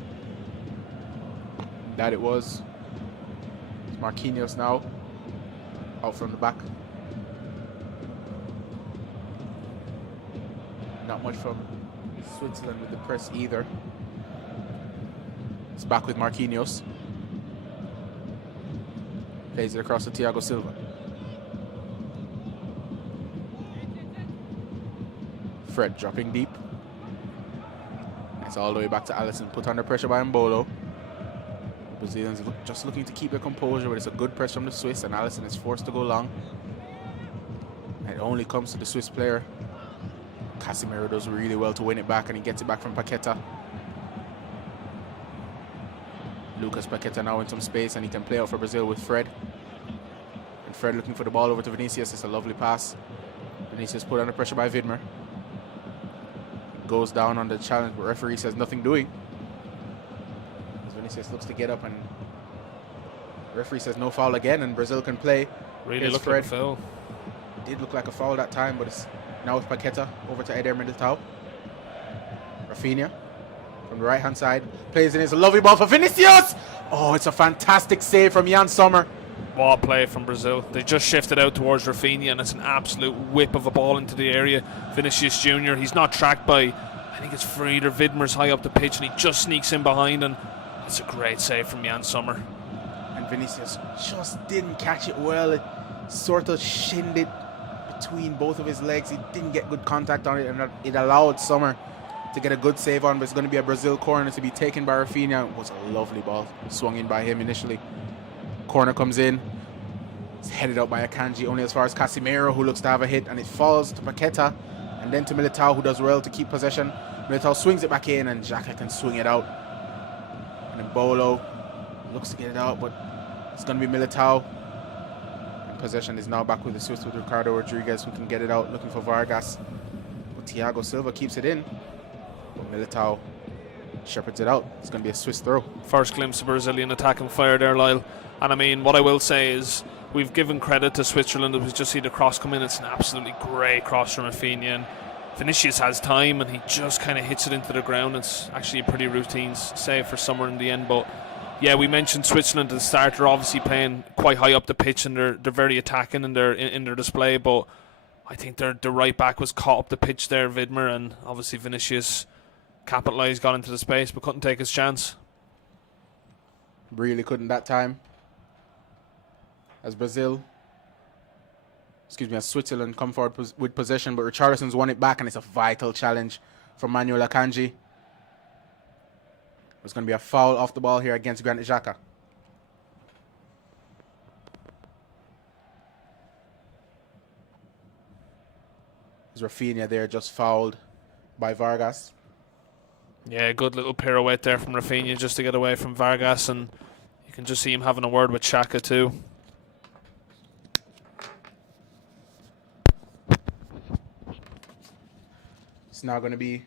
That it was. It's Marquinhos now, out from the back. Not much from Switzerland with the press either. It's back with Marquinhos. Plays it across to Thiago Silva. Fred dropping deep. It's all the way back to Alisson. Put under pressure by Mbolo. Brazilians just looking to keep their composure, but it's a good press from the Swiss, and Alisson is forced to go long. And it only comes to the Swiss player. Casemiro does really well to win it back, and he gets it back from Paqueta. Lucas Paqueta now in some space, and he can play out for Brazil with Fred. And Fred looking for the ball over to Vinicius. It's a lovely pass. Vinicius put under pressure by Vidmer. Goes down on the challenge, but referee says nothing doing. As Vinicius looks to get up, and referee says no foul again, and Brazil can play. Really looked like a foul. It did look like a foul that time, but it's now with Paqueta over to Eder Militao. Rafinha from the right hand side plays in. It's a lovely ball for Vinicius. Oh, it's a fantastic save from Jan Sommer. What a play from Brazil. They just shifted out towards Rafinha, and it's an absolute whip of a ball into the area. Vinicius Jr., he's not tracked by, I think it's Fried or Vidmer's high up the pitch, and he just sneaks in behind, and it's a great save from Jan Sommer. And Vinicius just didn't catch it well. It sort of shinned it between both of his legs. He didn't get good contact on it, and it allowed Sommer to get a good save on, but it's going to be a Brazil corner to be taken by Rafinha. It was a lovely ball swung in by him initially. Corner comes in. It's headed out by Akanji only as far as Casemiro, who looks to have a hit, and it falls to Paqueta and then to Militao, who does well to keep possession. Militao swings it back in, and Xhaka can swing it out. And then Bolo looks to get it out, but it's going to be Militao. And possession is now back with the Swiss with Ricardo Rodriguez, who can get it out looking for Vargas. But Thiago Silva keeps it in. But Militao shepherds it out. It's going to be a Swiss throw. First glimpse of Brazilian attacking fire there, Lyle. And I mean, what I will say is we've given credit to Switzerland. We just see the cross come in. It's an absolutely great cross from Rafinha. And Vinicius has time, and he just kind of hits it into the ground. It's actually a pretty routine save for Sommer in the end. But yeah, we mentioned Switzerland at the start. They're obviously playing quite high up the pitch, and they're very attacking in their display. But I think their right back was caught up the pitch there, Vidmer, and obviously Vinicius capitalised, got into the space, but couldn't take his chance. Really couldn't that time. As Switzerland come forward with possession, but Richarlison's won it back, and it's a vital challenge from Manuel Akanji. There's going to be a foul off the ball here against Granit Xhaka. Is Rafinha there just fouled by Vargas. Yeah, good little pirouette there from Rafinha just to get away from Vargas, and you can just see him having a word with Xhaka too. It's now going to be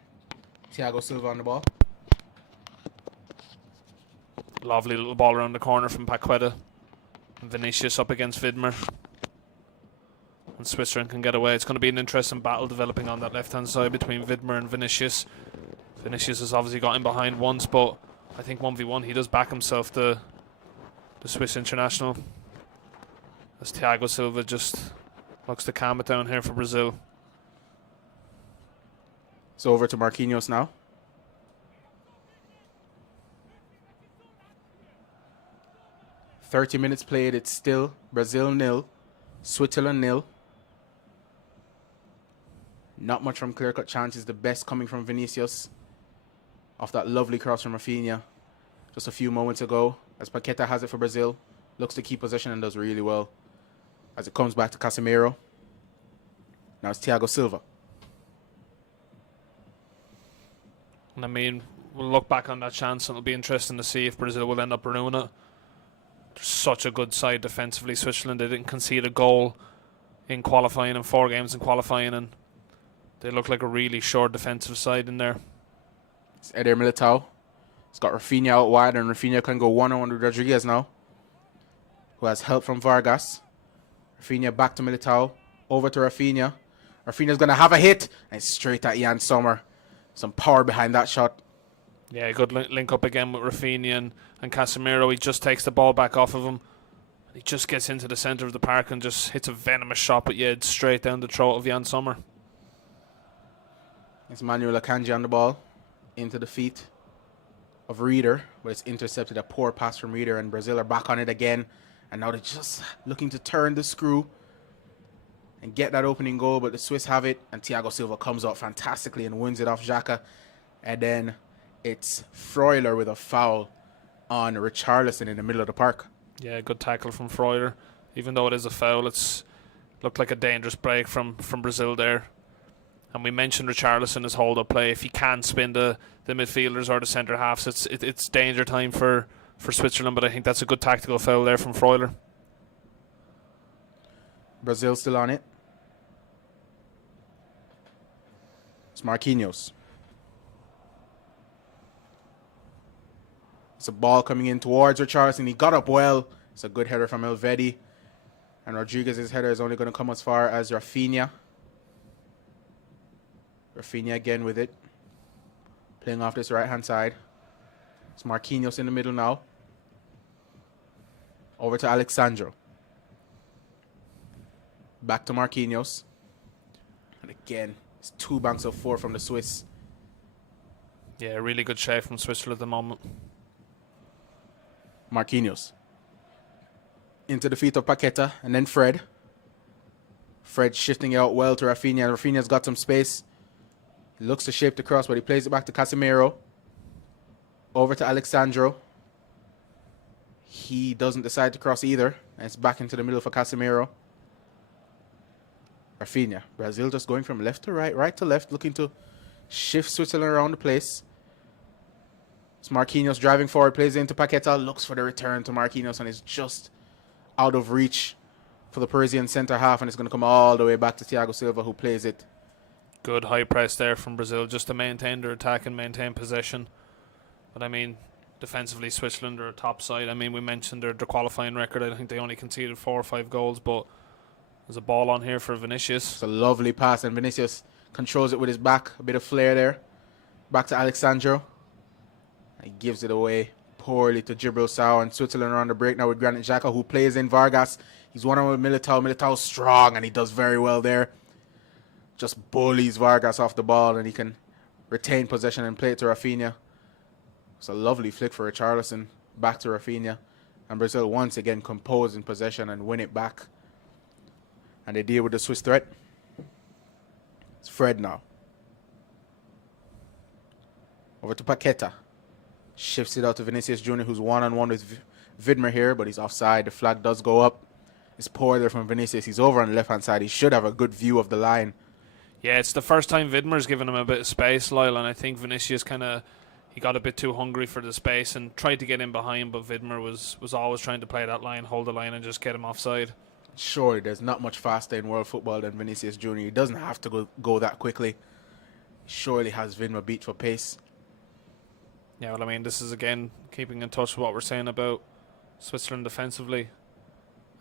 Thiago Silva on the ball. Lovely little ball around the corner from Paqueta. Vinicius up against Vidmer. And Switzerland can get away. It's going to be an interesting battle developing on that left-hand side between Vidmer and Vinicius. Vinicius has obviously got him behind once, but I think 1v1 he does back himself, the Swiss international. As Thiago Silva just looks to calm it down here for Brazil. So over to Marquinhos now. .30 played. It's still Brazil 0, Switzerland 0. Not much from clear-cut chances. The best coming from Vinicius off that lovely cross from Rafinha just a few moments ago. As Paqueta has it for Brazil. Looks to keep possession and does really well. As it comes back to Casemiro. Now it's Thiago Silva. And I mean, we'll look back on that chance and it'll be interesting to see if Brazil will end up renewing it. They're such a good side defensively, Switzerland. They didn't concede a goal in qualifying, in 4 games in qualifying, and they look like a really sure defensive side in there. It's Eder Militao. He's got Rafinha out wide, and Rafinha can go one-on-one with Rodriguez now, who has help from Vargas. Rafinha back to Militao. Over to Rafinha. Rafinha's going to have a hit, and it's straight at Jan Sommer. Some power behind that shot. Yeah, good link up again with Rafinha and Casemiro. He just takes the ball back off of him. He just gets into the centre of the park and just hits a venomous shot, but yeah, it's straight down the throat of Jan Sommer. It's Manuel Akanji on the ball. Into the feet of Reeder, but it's intercepted. A poor pass from Reeder, and Brazil are back on it again. And now they're just looking to turn the screw and get that opening goal, but the Swiss have it, and Thiago Silva comes out fantastically and wins it off Xhaka. And then it's Freuler with a foul on Richarlison in the middle of the park. Yeah, good tackle from Freuler. Even though it is a foul, it's looked like a dangerous break from Brazil there. And we mentioned Richarlison as hold-up play. If he can spin the midfielders or the centre halves, it's danger time for Switzerland, but I think that's a good tactical foul there from Freuler. Brazil still on it. It's Marquinhos. It's a ball coming in towards Richarlison. He got up well. It's a good header from Elvedi. And Rodriguez's header is only going to come as far as Rafinha. Rafinha again with it. Playing off this right-hand side. It's Marquinhos in the middle now. Over to Alexandro. Back to Marquinhos. And again, it's 2 banks of 4 from the Swiss. Yeah, really good shape from Switzerland at the moment. Marquinhos. Into the feet of Paqueta, and then Fred. Fred shifting it out well to Rafinha. Rafinha's got some space. He looks to shape the cross, but he plays it back to Casemiro. Over to Alexandro. He doesn't decide to cross either. And it's back into the middle for Casemiro. Rafinha. Brazil just going from left to right, right to left, looking to shift Switzerland around the place. It's Marquinhos driving forward, plays it into Paqueta, looks for the return to Marquinhos, and it's just out of reach for the Parisian centre half, and it's going to come all the way back to Thiago Silva, who plays it. Good high press there from Brazil just to maintain their attack and maintain possession. But I mean, defensively, Switzerland are a top side. I mean, we mentioned their qualifying record. I think they only conceded 4 or 5 goals, but there's a ball on here for Vinicius. It's a lovely pass, and Vinicius controls it with his back. A bit of flair there. Back to Alexandro. He gives it away poorly to Djibril Sow, and Switzerland are on the break now with Granit Xhaka, who plays in Vargas. He's one-on-one with Militao. Militao's strong, and he does very well there. Just bullies Vargas off the ball, and he can retain possession and play it to Rafinha. It's a lovely flick for Richarlison. Back to Rafinha. And Brazil once again compose in possession and win it back. And they deal with the Swiss threat. It's Fred now. Over to Paqueta. Shifts it out to Vinicius Jr., who's one-on-one with Vidmer here, but he's offside. The flag does go up. It's poor there from Vinicius. He's over on the left-hand side. He should have a good view of the line. Yeah, it's the first time Vidmer's given him a bit of space, Lyle, and I think Vinicius he got a bit too hungry for the space and tried to get in behind, but Vidmer was always trying to play that line, hold the line, and just get him offside. Surely there's not much faster in world football than Vinicius Jr. He doesn't have to go that quickly. He surely has Vidmer beat for pace. Yeah, well, I mean, this is, again, keeping in touch with what we're saying about Switzerland defensively.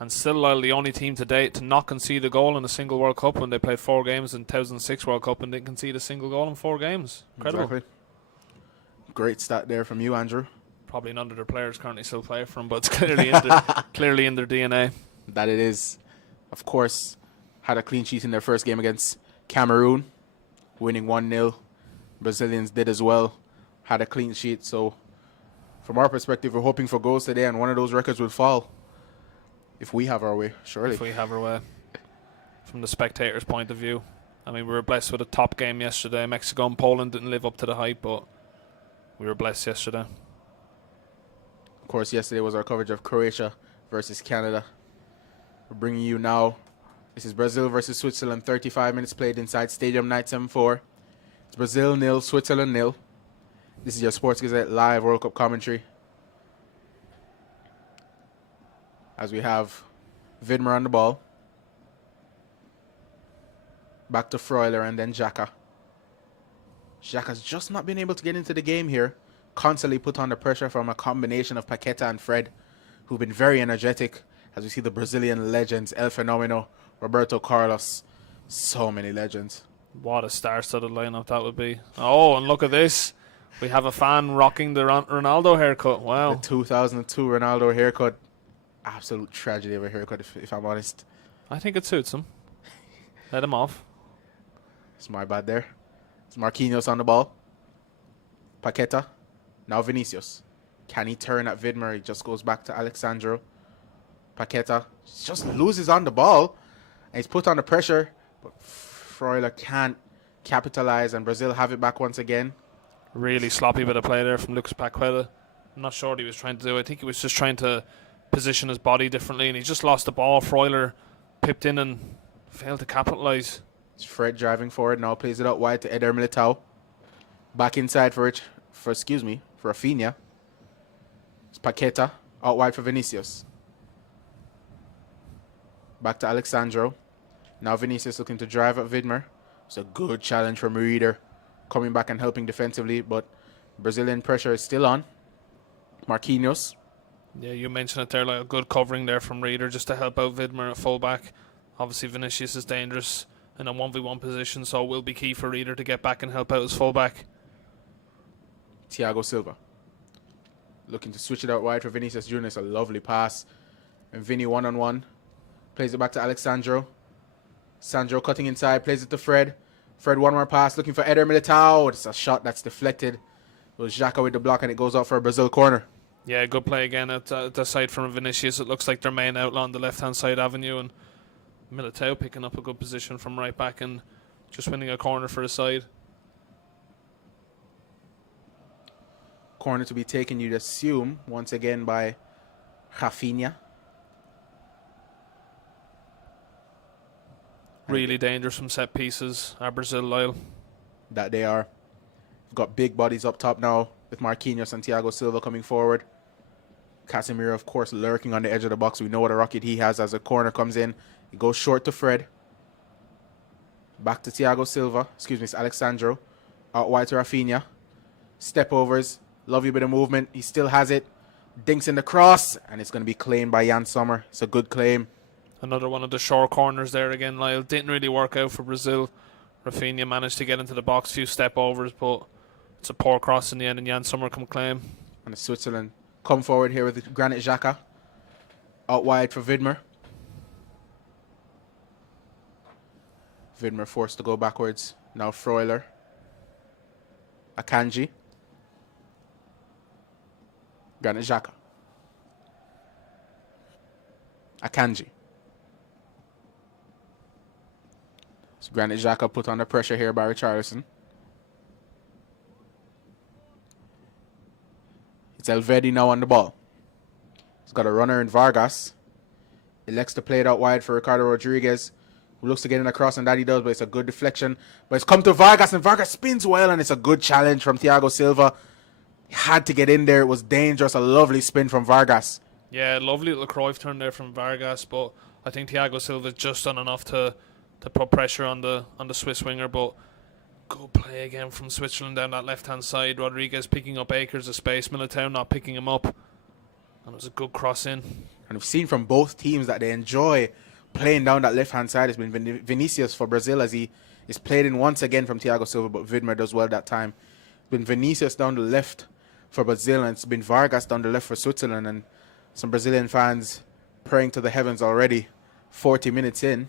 And still, Lyle, the only team to date to not concede a goal in a single World Cup when they played 4 games in 2006 World Cup and didn't concede a single goal in 4 games. Incredible. Exactly. Great stat there from you, Andrew. Probably none of their players currently still play for them, but it's clearly clearly in their DNA. That it is. Of course, had a clean sheet in their first game against Cameroon, winning 1-0. Brazilians did as well. Had a clean sheet. So, from our perspective, we're hoping for goals today, and one of those records will fall. If we have our way, surely. If we have our way. From the spectators' point of view. I mean, we were blessed with a top game yesterday. Mexico and Poland didn't live up to the hype, but we were blessed yesterday. Of course, yesterday was our coverage of Croatia versus Canada. We're bringing you now. This is Brazil versus Switzerland. 35 minutes played inside Stadium Night 7-4. It's Brazil 0, Switzerland 0. This is your Sports Gazette live World Cup commentary. As we have Vidmer on the ball. Back to Freuler and then Xhaka. Xhaka's just not been able to get into the game here. Constantly put under pressure from a combination of Paqueta and Fred, who've been very energetic. As we see the Brazilian legends, El Fenomeno, Roberto Carlos. So many legends. What a star-studded lineup that would be. Oh, and look at this. We have a fan rocking the Ronaldo haircut. Wow. The 2002 Ronaldo haircut. Absolute tragedy of a haircut, if I'm honest. I think it suits him. Let him off. It's my bad there. It's Marquinhos on the ball. Paqueta. Now Vinicius. Can he turn at Vidmer? He just goes back to Alexandro. Paqueta just loses on the ball. And he's put under pressure. But Freuler can't capitalize. And Brazil have it back once again. Really sloppy bit of play there from Lucas Paqueta. I'm not sure what he was trying to do. I think he was just trying to position his body differently. And he just lost the ball. Freuler pipped in and failed to capitalize. It's Fred driving forward. Now plays it out wide to Eder Militao. Back inside for Rafinha. It's Paqueta. Out wide for Vinicius. Back to Alexandro. Now Vinicius looking to drive at Vidmer. It's a good challenge from Reeder. Coming back and helping defensively, but Brazilian pressure is still on. Marquinhos. Yeah, you mentioned it there, like a good covering there from Reeder just to help out Vidmer at fullback. Obviously Vinicius is dangerous in a 1v1 position, so it will be key for Reeder to get back and help out his fullback. Thiago Silva. Looking to switch it out wide for Vinicius Jr. It's a lovely pass. And Vinny one-on-one. Plays it back to Alexandro. Sandro cutting inside, plays it to Fred. Fred one more pass, looking for Eder Militao. It's a shot that's deflected. It was Xhaka with the block, and it goes out for a Brazil corner. Yeah, good play again at the side from Vinicius. It looks like their main outlaw on the left-hand side avenue, and Militao picking up a good position from right back and just winning a corner for his side. Corner to be taken, you'd assume, once again by Rafinha. Really dangerous from set pieces, are Brazil, Lyle. That they are. We've got big bodies up top now with Marquinhos and Thiago Silva coming forward. Casemiro, of course, lurking on the edge of the box. We know what a rocket he has as a corner comes in. It goes short to Fred. Back to Thiago Silva. It's Alexandro. Out wide to Rafinha. Step overs. Lovely bit of movement. He still has it. Dinks in the cross. And it's going to be claimed by Jan Sommer. It's a good claim. Another one of the short corners there again, Lyle. Didn't really work out for Brazil. Rafinha managed to get into the box, few step overs, but it's a poor cross in the end, and Jan Sommer come claim. And Switzerland come forward here with Granit Xhaka. Out wide for Vidmer. Vidmer forced to go backwards. Now Freuler. Akanji. Granit Xhaka. Akanji. So Granit Xhaka put under pressure here by Richarlison. It's Elvedi now on the ball. He's got a runner in Vargas. Elects to play it out wide for Ricardo Rodriguez, who looks to get in across, and that he does, but it's a good deflection. But it's come to Vargas, and Vargas spins well, and it's a good challenge from Thiago Silva. He had to get in there. It was dangerous. A lovely spin from Vargas. Yeah, lovely little Cruyff turn there from Vargas, but I think Thiago Silva's just done enough to put pressure on the Swiss winger, but good play again from Switzerland down that left-hand side. Rodriguez picking up acres of space, Militao not picking him up, and it was a good cross in. And we've seen from both teams that they enjoy playing down that left-hand side. It's been Vinicius for Brazil as he is played in once again from Thiago Silva, but Vidmer does well that time. It's been Vinicius down the left for Brazil, and it's been Vargas down the left for Switzerland, and some Brazilian fans praying to the heavens already 40 minutes in.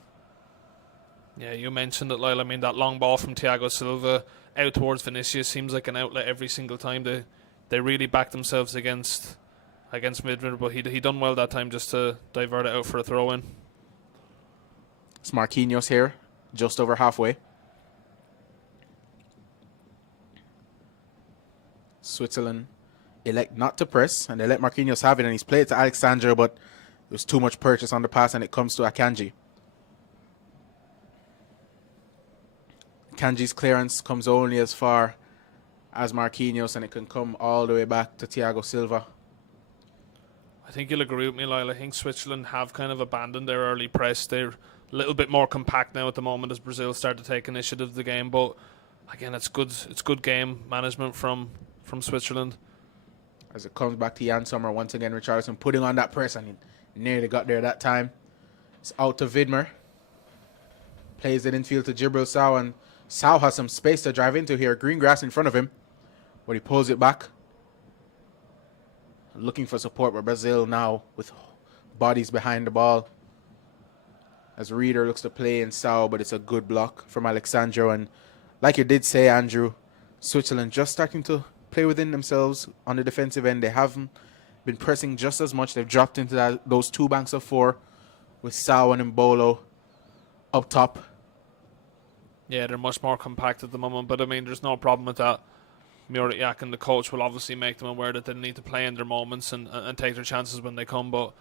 Yeah, you mentioned it, Lyle. I mean, that long ball from Thiago Silva out towards Vinicius seems like an outlet every single time. They really back themselves against Vidmer, but he done well that time just to divert it out for a throw-in. It's Marquinhos here, just over halfway. Switzerland elect not to press, and they let Marquinhos have it, and he's played to Alexandro, but there was too much purchase on the pass, and it comes to Akanji. Akanji's clearance comes only as far as Marquinhos, and it can come all the way back to Thiago Silva. I think you'll agree with me, Lyle. I think Switzerland have kind of abandoned their early press. They're a little bit more compact now at the moment as Brazil start to take initiative of the game. But again, it's good game management from Switzerland. As it comes back to Jan Sommer, once again, Richarlison putting on that press, and he nearly got there that time. It's out to Vidmer. Plays it infield to Jibril Sow, and Sow has some space to drive into here. Green grass in front of him, but he pulls it back. Looking for support, but Brazil now with bodies behind the ball. As Reader looks to play in Sow, but it's a good block from Alexandro. And like you did say, Andrew, Switzerland just starting to play within themselves on the defensive end. They haven't been pressing just as much. They've dropped into those two banks of four with Sow and Mbolo up top. Yeah, they're much more compact at the moment, but I mean, there's no problem with that. Muriak and the coach will obviously make them aware that they need to play in their moments and take their chances when they come, but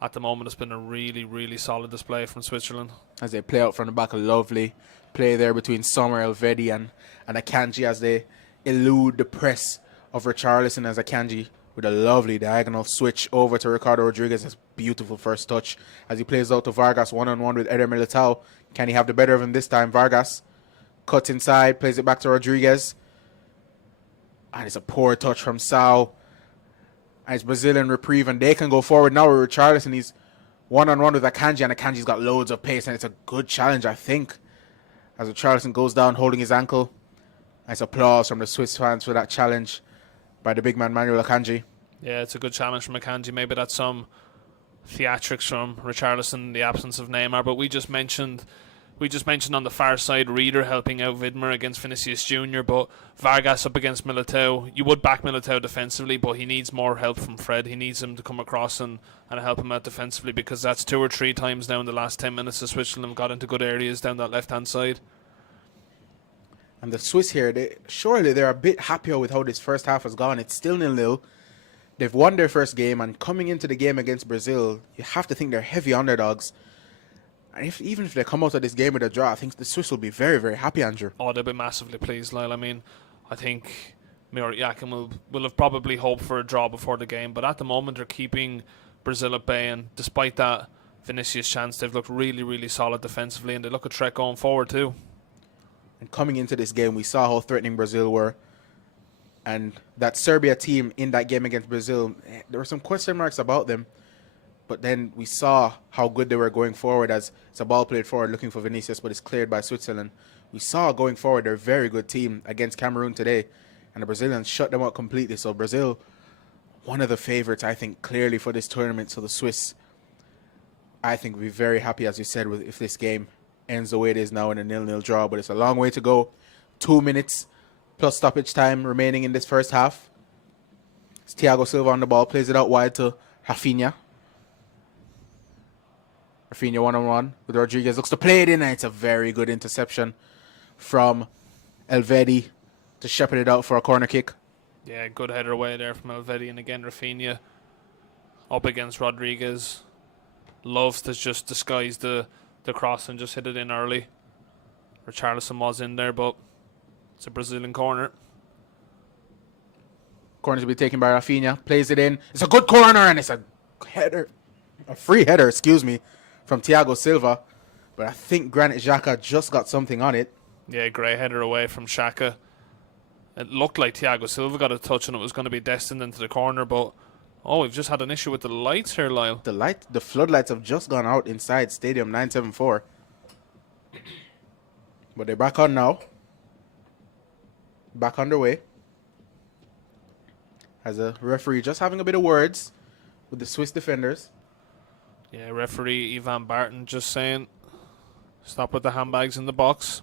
at the moment it's been a really, really solid display from Switzerland. As they play out from the back, a lovely play there between Sommer, Elvedi and Akanji as they elude the press of Richarlison, as Akanji with a lovely diagonal switch over to Ricardo Rodriguez. That's beautiful first touch as he plays out to Vargas one-on-one with Eder Militao. Can he have the better of him this time? Vargas cuts inside, plays it back to Rodriguez. And it's a poor touch from Sow. And it's Brazilian reprieve, and they can go forward now with Richarlison. He's one-on-one with Akanji, and Akanji's got loads of pace, and it's a good challenge, I think, as Richarlison goes down holding his ankle. Nice applause from the Swiss fans for that challenge by the big man Manuel Akanji. Yeah, it's a good challenge from Akanji. Maybe that's some theatrics from Richarlison in the absence of Neymar, but we just mentioned on the far side Reader helping out Vidmer against Vinicius Jr., but Vargas up against Militao. You would back Militao defensively, but he needs more help from Fred. He needs him to come across and help him out defensively, because that's 2 or 3 times now in the last 10 minutes that Switzerland have got into good areas down that left-hand side. And the Swiss here, they're a bit happier with how this first half has gone. It's still 0-0. They've won their first game, and coming into the game against Brazil, you have to think they're heavy underdogs. And even if they come out of this game with a draw, I think the Swiss will be very, very happy, Andrew. Oh, they'll be massively pleased, Lyle. I mean, I think Muriak will have probably hoped for a draw before the game, but at the moment they're keeping Brazil at bay, and despite that Vinicius chance, they've looked really, really solid defensively, and they look a threat going forward too. And coming into this game, we saw how threatening Brazil were. And that Serbia team in that game against Brazil, there were some question marks about them. But then we saw how good they were going forward, as it's a ball played forward looking for Vinicius, but it's cleared by Switzerland. We saw going forward they're a very good team against Cameroon today, and the Brazilians shut them out completely. So Brazil, one of the favorites, I think, clearly for this tournament. So the Swiss, I think, will be very happy, as you said, if this game ends the way it is now in a 0-0 draw. But it's a long way to go. 2 minutes plus stoppage time remaining in this first half. It's Thiago Silva on the ball, plays it out wide to Rafinha. Rafinha one-on-one with Rodriguez, looks to play it in, and it's a very good interception from Elvedi to shepherd it out for a corner kick. Yeah, good header away there from Elvedi, and again Rafinha up against Rodriguez. Loves to just disguise the cross and just hit it in early. Richarlison was in there, but it's a Brazilian corner. Corner to be taken by Rafinha, plays it in. It's a good corner, and it's a free header, from Thiago Silva, but I think Granit Xhaka just got something on it. Yeah, great header away from Xhaka. It looked like Thiago Silva got a touch and it was going to be destined into the corner, but we've just had an issue with the lights here, Lyle. The floodlights have just gone out inside Stadium 974. But they're back on now. Back underway. As a referee just having a bit of words with the Swiss defenders. Yeah, referee Ivan Barton just saying, stop with the handbags in the box.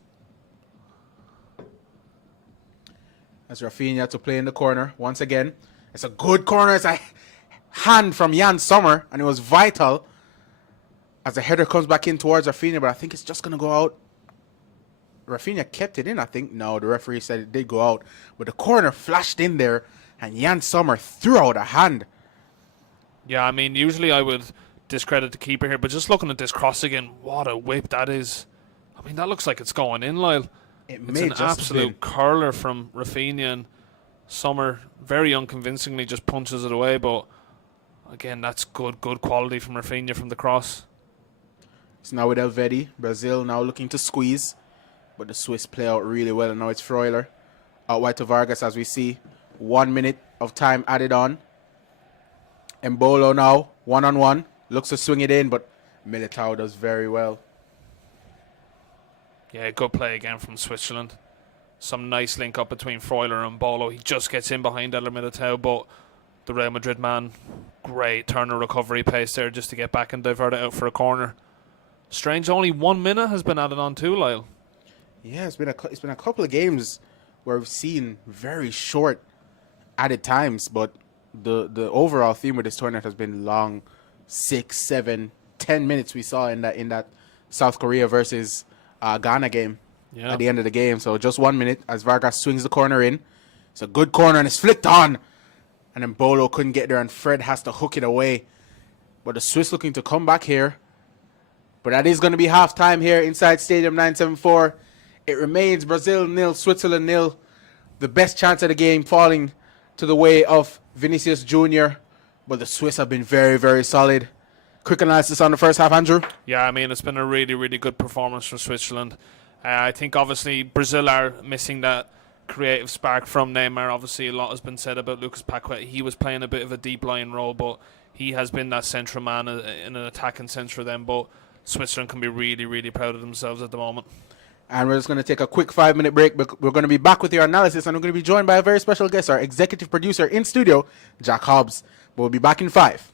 As Rafinha to play in the corner once again. It's a good corner. It's a hand from Jan Sommer, and it was vital as the header comes back in towards Rafinha, but I think it's just going to go out. Rafinha kept it in, I think. No, the referee said it did go out, but the corner flashed in there, and Jan Sommer threw out a hand. Yeah, I mean, usually I would discredit the keeper here, but just looking at this cross again, what a whip that is. I mean, that looks like it's going in, Lyle. It's an absolute curler from Rafinha, and Sommer very unconvincingly just punches it away, but again, that's good quality from Rafinha from the cross. It's now with Elvedi. Brazil now looking to squeeze, but the Swiss play out really well, and now it's Freuler out wide to Vargas as we see 1 minute of time added on. Embolo now, one-on-one. Looks to swing it in, but Militao does very well. Yeah, good play again from Switzerland. Some nice link up between Freuler and Bolo. He just gets in behind Eder Militao, but the Real Madrid man, great turn of recovery pace there just to get back and divert it out for a corner. Strange, only 1 minute has been added on too, Lyle. Yeah, it's been a couple of games where we've seen very short added times, but the overall theme with this tournament has been long, 6, 7, 10 minutes. We saw in that South Korea versus Ghana game at the end of the game. So just 1 minute as Vargas swings the corner in. It's a good corner and it's flicked on, and then Bolo couldn't get there, and Fred has to hook it away. But the Swiss looking to come back here. But that is going to be halftime here inside Stadium 974. It remains Brazil 0, Switzerland 0. The best chance of the game falling to the way of Vinicius Jr. But the Swiss have been very, very solid. Quick analysis on the first half, Andrew. Yeah, I mean, it's been a really, really good performance from Switzerland. I think, obviously, Brazil are missing that creative spark from Neymar. Obviously, a lot has been said about Lucas Paqueta. He was playing a bit of a deep line role, but he has been that central man in an attacking sense for them. But Switzerland can be really, really proud of themselves at the moment. And we're just going to take a quick 5-minute break. But we're going to be back with your analysis, and we're going to be joined by a very special guest, our executive producer in studio, Jack Hobbs. We'll be back in 5.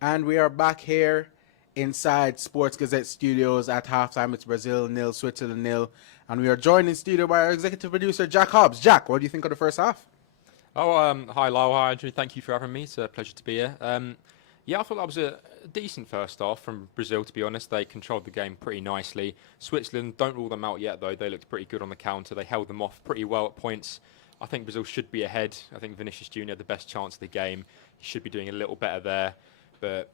And we are back here inside Sports Gazette Studios at halftime. It's Brazil nil, Switzerland nil. And we are joined in studio by our executive producer, Jack Hobbs. Jack, what do you think of the first half? Hi Lyle, hi Andrew. Thank you for having me. It's a pleasure to be here. Yeah, I thought that was a decent first half from Brazil, to be honest. They controlled the game pretty nicely. Switzerland, don't rule them out yet, though. They looked pretty good on the counter. They held them off pretty well at points. I think Brazil should be ahead. I think Vinicius Jr. had the best chance of the game. He should be doing a little better there. But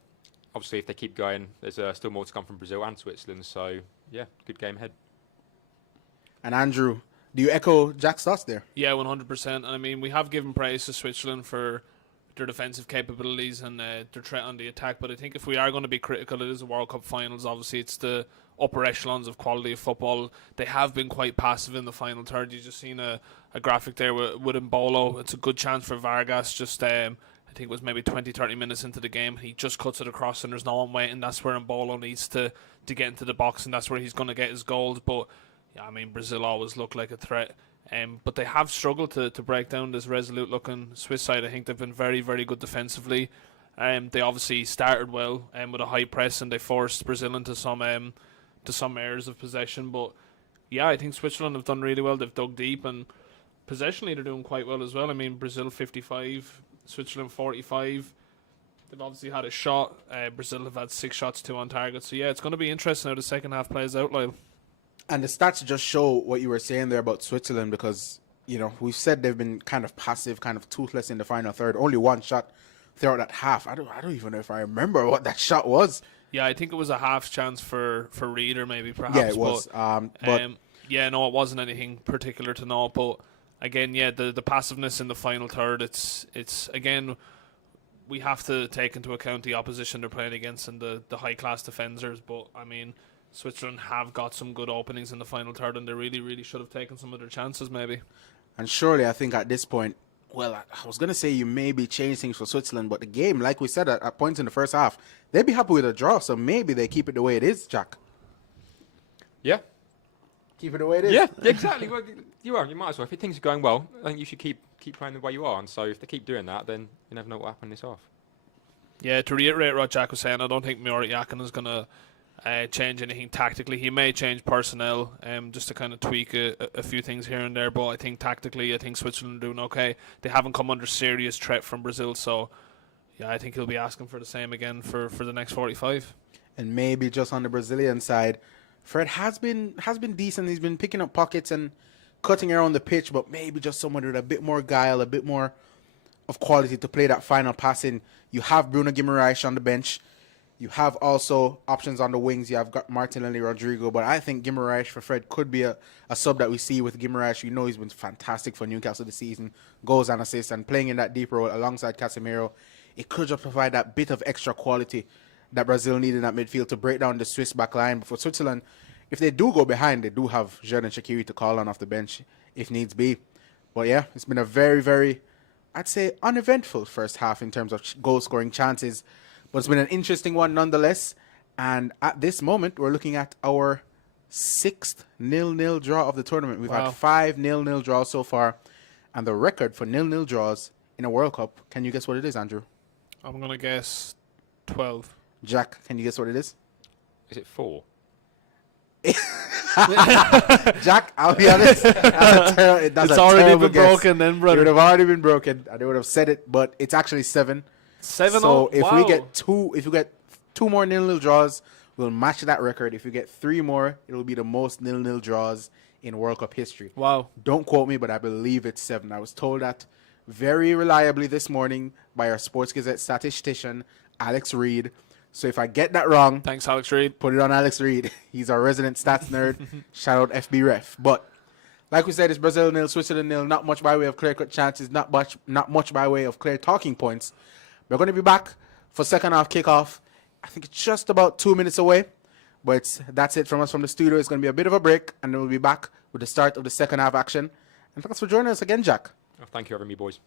obviously, if they keep going, there's still more to come from Brazil and Switzerland. So, yeah, good game ahead. And Andrew, do you echo Jack's thoughts there? Yeah, 100%. I mean, we have given praise to Switzerland for their defensive capabilities and their threat on the attack, but I think if we are going to be critical, it is the World Cup finals. Obviously, it's the upper echelons of quality of football. They have been quite passive in the final third. You just seen a graphic there with Mbolo. It's a good chance for Vargas. Just I think it was maybe 20-30 minutes into the game. He just cuts it across and there's no one waiting. That's where Mbolo needs to get into the box, and that's where he's going to get his goals. But yeah, I mean, Brazil always look like a threat. But they have struggled to break down this resolute-looking Swiss side. I think they've been very, very good defensively. They obviously started well with a high press, and they forced Brazil into some errors of possession. But yeah, I think Switzerland have done really well. They've dug deep, and possessionally they're doing quite well as well. I mean, Brazil 55, Switzerland 45. They've obviously had a shot. Brazil have had 6 shots, 2 on target. So yeah, it's going to be interesting how the second half plays out, Lyle. And the stats just show what you were saying there about Switzerland because, you know, we've said they've been kind of passive, kind of toothless in the final third. Only 1 shot throughout that half. I don't even know if I remember what that shot was. Yeah, I think it was a half chance for Reader, maybe, perhaps. Yeah, it was. But yeah, no, it wasn't anything particular to note. But again, yeah, the passiveness in the final third, it's again, we have to take into account the opposition they're playing against and the high-class defenders. But, I mean, Switzerland have got some good openings in the final third, and they really, really should have taken some of their chances, maybe. And surely, I think at this point, well, I was going to say you maybe change things for Switzerland, but the game, like we said at points in the first half, they'd be happy with a draw, so maybe they keep it the way it is, Jack. Yeah. Keep it the way it is. Yeah, exactly. Well, you might as well. If things are going well, I think you should keep playing the way you are. And so if they keep doing that, then you never know what will happen this half. Yeah, to reiterate what Jack was saying, I don't think Murat Yakin is going to change anything tactically. He may change personnel just to kind of tweak a few things here and there, but I think tactically, I think Switzerland are doing okay. They haven't come under serious threat from Brazil, so yeah, I think he'll be asking for the same again for the next 45. And maybe just on the Brazilian side, Fred has been decent. He's been picking up pockets and cutting around the pitch, but maybe just someone with a bit more guile, a bit more of quality to play that final passing. You have Bruno Guimaraes on the bench. You have also options on the wings. You have got Martinelli, Rodrigo, but I think Guimaraes for Fred could be a sub that we see with Guimaraes. You know he's been fantastic for Newcastle this season, goals and assists, and playing in that deep role alongside Casemiro. It could just provide that bit of extra quality that Brazil need in that midfield to break down the Swiss back line. But for Switzerland, if they do go behind, they do have Xherdan Shaqiri to call on off the bench if needs be. But yeah, it's been a very, very, I'd say, uneventful first half in terms of goal-scoring chances. But it's been an interesting one nonetheless. And at this moment, we're looking at our 6th 0-0 draw of the tournament. We've had 5 0-0 draws so far. And the record for 0-0 draws in a World Cup, can you guess what it is, Andrew? I'm going to guess 12. Jack, can you guess what it is? Is it 4? Jack, I'll be honest. It's already been broken then, brother. It would have already been broken. I would have said it, but it's actually 7. 7-0? So if we get two more 0-0 draws, we'll match that record. If we get 3 more, it'll be the most 0-0 draws in World Cup history. Wow. Don't quote me, but I believe it's 7. I was told that very reliably this morning by our Sports Gazette statistician, Alex Reed. So if I get that wrong, thanks, Alex Reed. Put it on Alex Reed. He's our resident stats nerd. Shout out FB Ref. But like we said, it's Brazil 0, Switzerland 0. Not much by way of clear-cut chances. Not much by way of clear talking points. We're going to be back for second half kickoff. I think it's just about 2 minutes away. But that's it from us from the studio. It's going to be a bit of a break, and then we'll be back with the start of the second half action. And thanks for joining us again, Jack. Oh, thank you for having me, boys.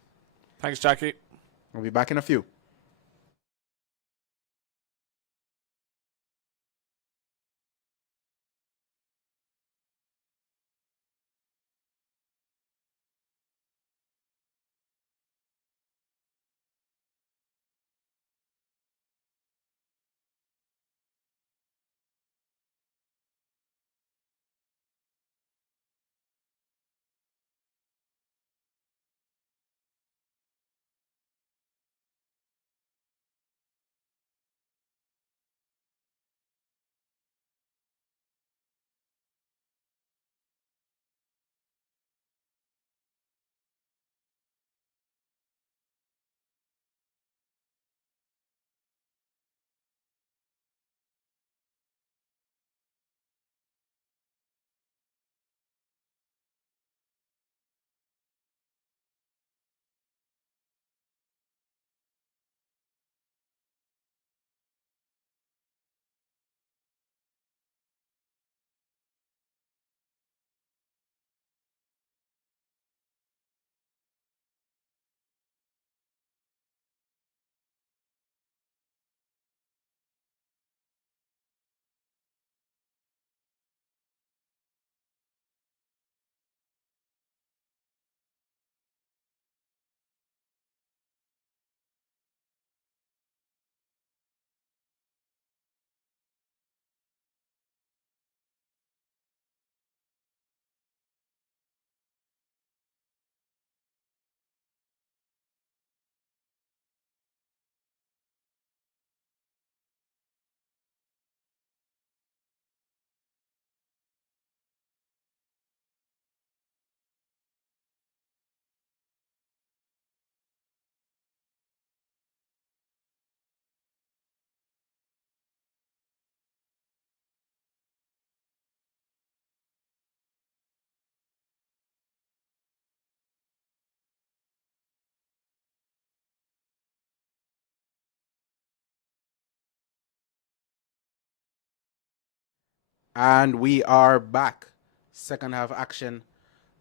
Thanks, Jackie. We'll be back in a few. And we are back. Second half action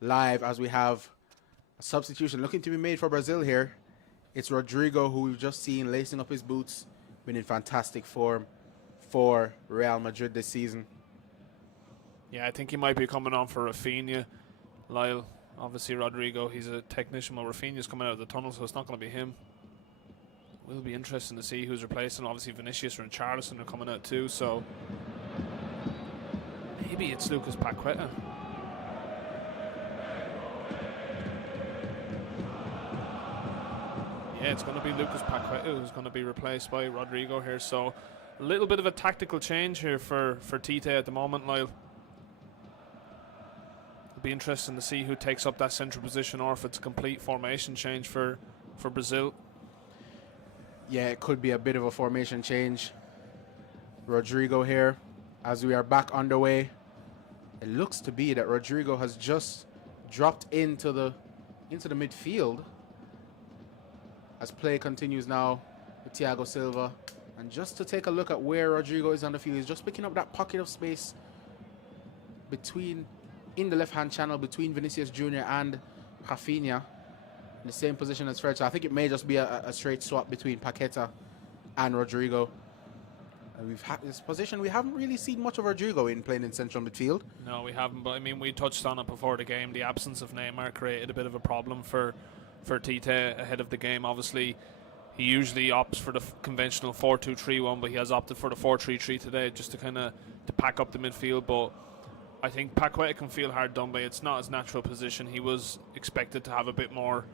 live as we have a substitution looking to be made for Brazil here. It's Rodrigo, who we've just seen lacing up his boots, been in fantastic form for Real Madrid this season. Yeah, I think he might be coming on for Rafinha. Lyle, obviously Rodrigo, he's a technician, but Rafinha's coming out of the tunnel, so it's not going to be him. Will be interesting to see who's replacing. Obviously Vinicius and Richarlison are coming out too, so maybe it's Lucas Paqueta. Yeah, it's going to be Lucas Paqueta who's going to be replaced by Rodrigo here, so a little bit of a tactical change here for Tite at the moment, Lyle. It'll be interesting to see who takes up that central position or if it's a complete formation change for Brazil. Yeah, it could be a bit of a formation change. Rodrigo here, as we are back underway. It looks to be that Rodrigo has just dropped into the midfield as play continues now with Thiago Silva. And just to take a look at where Rodrigo is on the field, he's just picking up that pocket of space in the left-hand channel between Vinicius Jr. and Rafinha, in the same position as Fred. So I think it may just be a straight swap between Paqueta and Rodrigo. We've had this position. We haven't really seen much of Rodrigo in playing in central midfield. No, we haven't. But I mean, we touched on it before the game. The absence of Neymar created a bit of a problem for Tite ahead of the game. Obviously, he usually opts for the conventional 4-2-3-1, but he has opted for the 4-3-3 today just to kind of to pack up the midfield. But I think Paqueta can feel hard done by. It's not his natural position. He was expected to have a bit more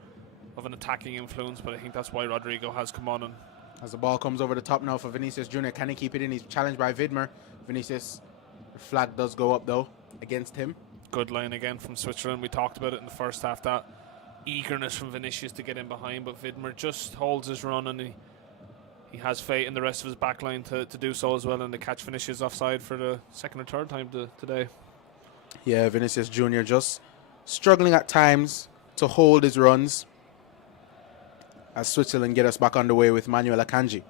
of an attacking influence, but I think that's why Rodrigo has come on. And as the ball comes over the top now for Vinicius Jr., can he keep it in? He's challenged by Widmer. Vinicius, the flag does go up though against him. Good line again from Switzerland. We talked about it in the first half, that eagerness from Vinicius to get in behind, but Widmer just holds his run, and he has faith in the rest of his back line to do so as well, and to catch Vinicius offside for the second or third time today. Yeah, Vinicius Jr. just struggling at times to hold his runs as Switzerland get us back underway with Manuel Akanji.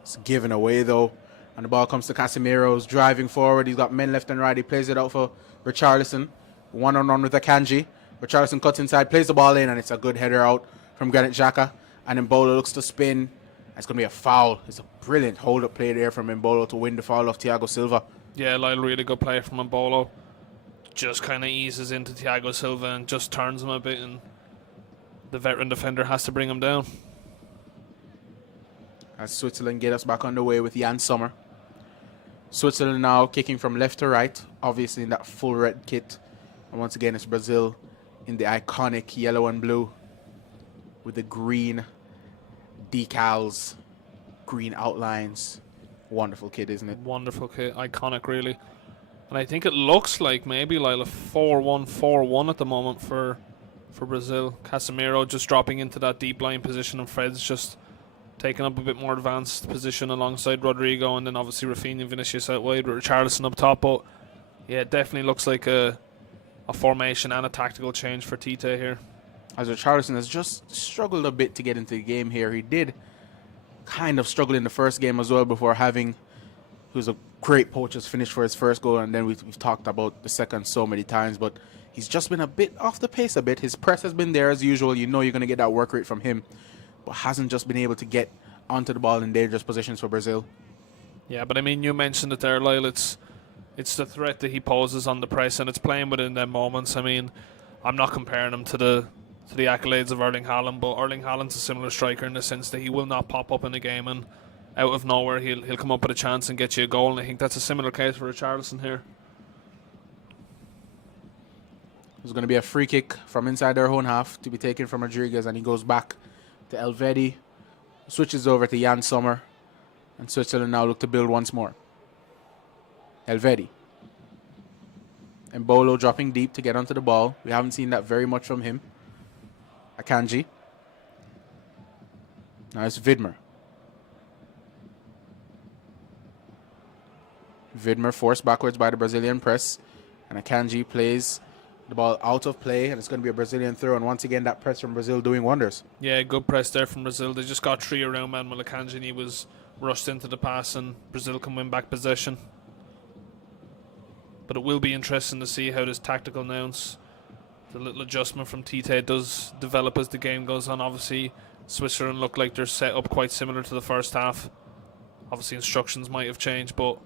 It's given away though, and the ball comes to Casemiro, who's driving forward. He's got men left and right. He plays it out for Richarlison, one-on-one with Akanji. Richarlison cuts inside, plays the ball in, and it's a good header out from Granit Xhaka. And Mbolo looks to spin. It's going to be a foul. It's a brilliant hold-up play there from Mbolo to win the foul off Thiago Silva. Yeah, Lyle, really good play from Mbolo. Just kind of eases into Thiago Silva and just turns him a bit, and the veteran defender has to bring him down. As Switzerland get us back underway with Jan Sommer. Switzerland now kicking from left to right, obviously in that full red kit. And once again, it's Brazil in the iconic yellow and blue with the green decals, green outlines. Wonderful kit, isn't it? Wonderful kit, iconic really. And I think it looks like maybe like a 4-1-4-1 at the moment for Brazil. Casemiro just dropping into that deep line position, and Fred's just taking up a bit more advanced position alongside Rodrigo, and then obviously Rafinha and Vinicius out wide with Richarlison up top. But yeah, it definitely looks like a formation and a tactical change for Tite here. As Richarlison has just struggled a bit to get into the game here. He did kind of struggle in the first game as well before having, it was a great poacher's finish for his first goal, and then we've talked about the second so many times, but he's just been a bit off the pace a bit. His press has been there as usual. You know you're going to get that work rate from him, but hasn't just been able to get onto the ball in dangerous positions for Brazil. Yeah, but I mean, you mentioned it there, Lyle. It's the threat that he poses on the press, and it's playing within them moments. I mean, I'm not comparing him to the accolades of Erling Haaland, but Erling Haaland's a similar striker in the sense that he will not pop up in a game and out of nowhere he'll come up with a chance and get you a goal, and I think that's a similar case for Richarlison here. There's going to be a free kick from inside their own half to be taken from Rodriguez, and he goes back to Elvedi, switches over to Jan Sommer, and Switzerland now look to build once more. Elvedi. Mbolo dropping deep to get onto the ball. We haven't seen that very much from him. Akanji. Now it's Widmer. Widmer forced backwards by the Brazilian press, and Akanji plays the ball out of play, and it's going to be a Brazilian throw, and once again that press from Brazil doing wonders. Yeah, good press there from Brazil. They just got three around Manuel Akanji, and he was rushed into the pass, and Brazil can win back possession. But it will be interesting to see how this tactical announce, the little adjustment from Tite does develop as the game goes on. Obviously, Switzerland look like they're set up quite similar to the first half. Obviously, instructions might have changed, but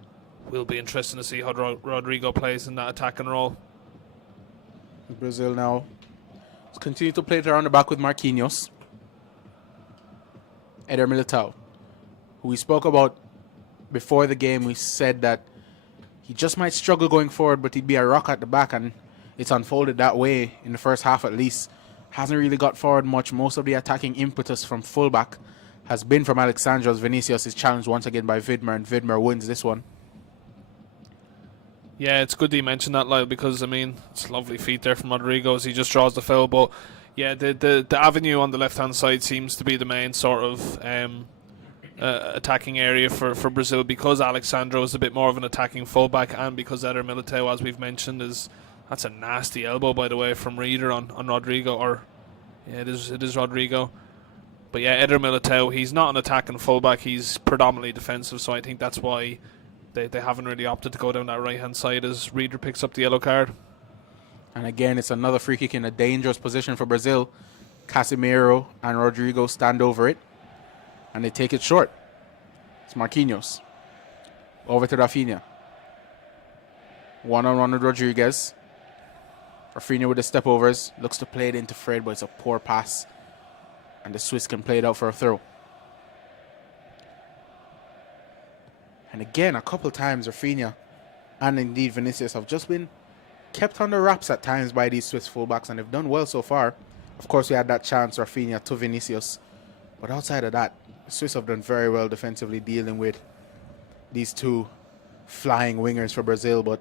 will be interesting to see how Rodrigo plays in that attacking role. Brazil now continue to play it around the back with Marquinhos. Eder Militao, who we spoke about before the game. We said that he just might struggle going forward, but he'd be a rock at the back, and it's unfolded that way in the first half at least. Hasn't really got forward much. Most of the attacking impetus from fullback has been from Alexandro. Vinicius is challenged once again by Vidmer, and Vidmer wins this one. Yeah, it's good that you mentioned that, Lyle, because, I mean, it's lovely feet there from Rodrigo as he just draws the foul. But, yeah, the avenue on the left-hand side seems to be the main sort of attacking area for Brazil, because Alexandro is a bit more of an attacking fullback, and because Eder Militao, as we've mentioned, that's a nasty elbow, by the way, from Reeder on Rodrigo. Or, yeah, it is Rodrigo. But, yeah, Eder Militao, he's not an attacking fullback. He's predominantly defensive, so I think that's why they haven't really opted to go down that right-hand side as Reeder picks up the yellow card. And again, it's another free kick in a dangerous position for Brazil. Casemiro and Rodrigo stand over it, and they take it short. It's Marquinhos. Over to Rafinha. One-on-one with Rodriguez. Rafinha with the step-overs. Looks to play it into Fred, but it's a poor pass. And the Swiss can play it out for a throw. And again, a couple times, Rafinha and indeed Vinicius have just been kept under wraps at times by these Swiss fullbacks, and they've done well so far. Of course, we had that chance, Rafinha to Vinicius. But outside of that, the Swiss have done very well defensively dealing with these two flying wingers for Brazil. But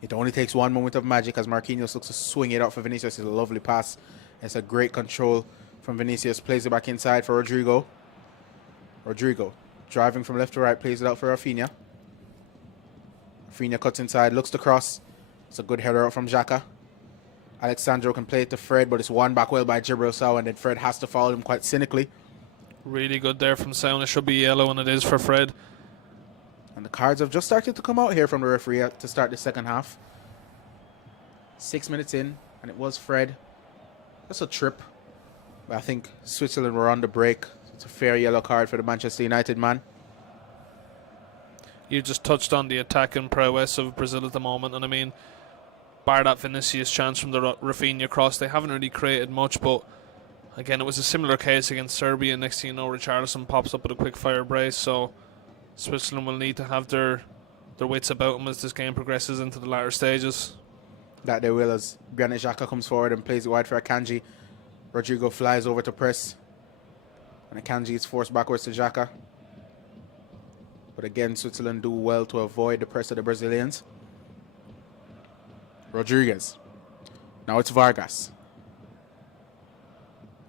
it only takes one moment of magic as Marquinhos looks to swing it out for Vinicius. It's a lovely pass. It's a great control from Vinicius. Plays it back inside for Rodrigo. Rodrigo driving from left to right, plays it out for Rafinha. Rafinha cuts inside, looks to cross. It's a good header out from Xhaka. Alexandro can play it to Fred, but it's won back well by Djibril Sow, and then Fred has to follow him quite cynically. Really good there from Sow. It should be yellow, and it is for Fred. And the cards have just started to come out here from the referee to start the second half. 6 minutes in, and it was Fred. That's a trip. But I think Switzerland were on the break. It's a fair yellow card for the Manchester United man. You just touched on the attacking prowess of Brazil at the moment, and I mean, bar that Vinicius chance from the Rafinha cross, they haven't really created much. But again, it was a similar case against Serbia. Next thing you know, Richarlison pops up with a quick fire brace. So Switzerland will need to have their wits about them as this game progresses into the latter stages. That they will, as Granit Xhaka comes forward and plays it wide for Akanji. Rodrigo flies over to press, and Akanji is forced backwards to Xhaka. But again, Switzerland do well to avoid the press of the Brazilians. Rodriguez. Now it's Vargas.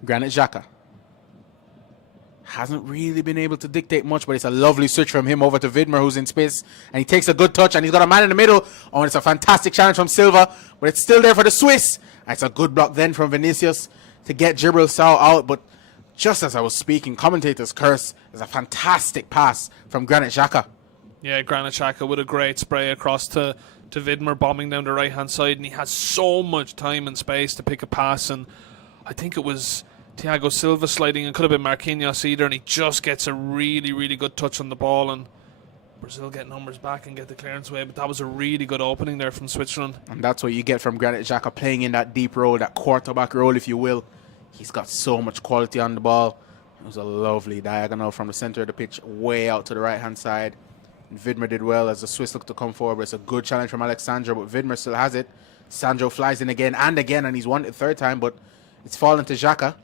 Granit Xhaka. Hasn't really been able to dictate much, but it's a lovely switch from him over to Vidmer, who's in space. And he takes a good touch, and he's got a man in the middle. Oh, and it's a fantastic challenge from Silva, but it's still there for the Swiss. And it's a good block then from Vinicius to get Djibril Sow out. But just as I was speaking, commentators curse. There's a fantastic pass from Granit Xhaka. Yeah, Granit Xhaka with a great spray across to Vidmer, bombing down the right-hand side. And he has so much time and space to pick a pass. And I think it was Thiago Silva sliding, and could have been Marquinhos either, and he just gets a really, really good touch on the ball, and Brazil get numbers back and get the clearance away. But that was a really good opening there from Switzerland. And that's what you get from Granit Xhaka, playing in that deep role, that quarterback role, if you will. He's got so much quality on the ball. It was a lovely diagonal from the center of the pitch way out to the right-hand side. And Vidmer did well as the Swiss looked to come forward. But it's a good challenge from Alexandro, but Vidmer still has it. Sandro flies in again, and he's won it the third time, but it's fallen to Xhaka.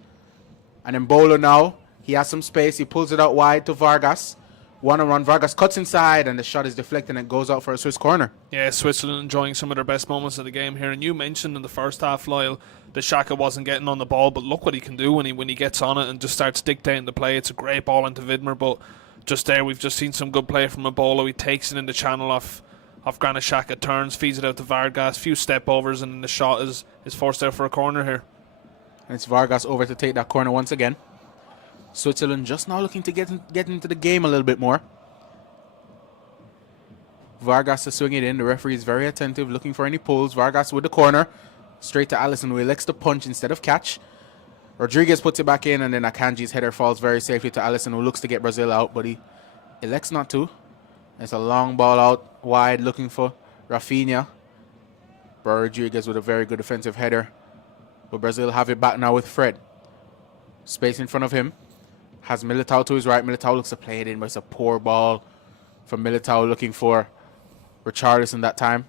And then Bolo now, he has some space. He pulls it out wide to Vargas. One-on-one, Vargas cuts inside, and the shot is deflected and it goes out for a Swiss corner. Yeah, Switzerland enjoying some of their best moments of the game here. And you mentioned in the first half, Lyle, that Xhaka wasn't getting on the ball, but look what he can do when he gets on it and just starts dictating the play. It's a great ball into Vidmer, but just there, we've just seen some good play from Bolo. He takes it in the channel off Granit Xhaka, turns, feeds it out to Vargas, few step overs, and then the shot is forced out for a corner here. And it's Vargas over to take that corner once again. Switzerland just now looking to get into the game a little bit more. Vargas to swing it in. The referee is very attentive, looking for any pulls. Vargas with the corner. Straight to Allison, who elects to punch instead of catch. Rodriguez puts it back in, and then Akanji's header falls very safely to Allison, who looks to get Brazil out, but he elects not to. It's a long ball out wide, looking for Rafinha. Rodriguez with a very good defensive header. But Brazil have it back now with Fred. Space in front of him. Has Militao to his right. Militao looks to play it in, but it's a poor ball from Militao, looking for Richarlison that time.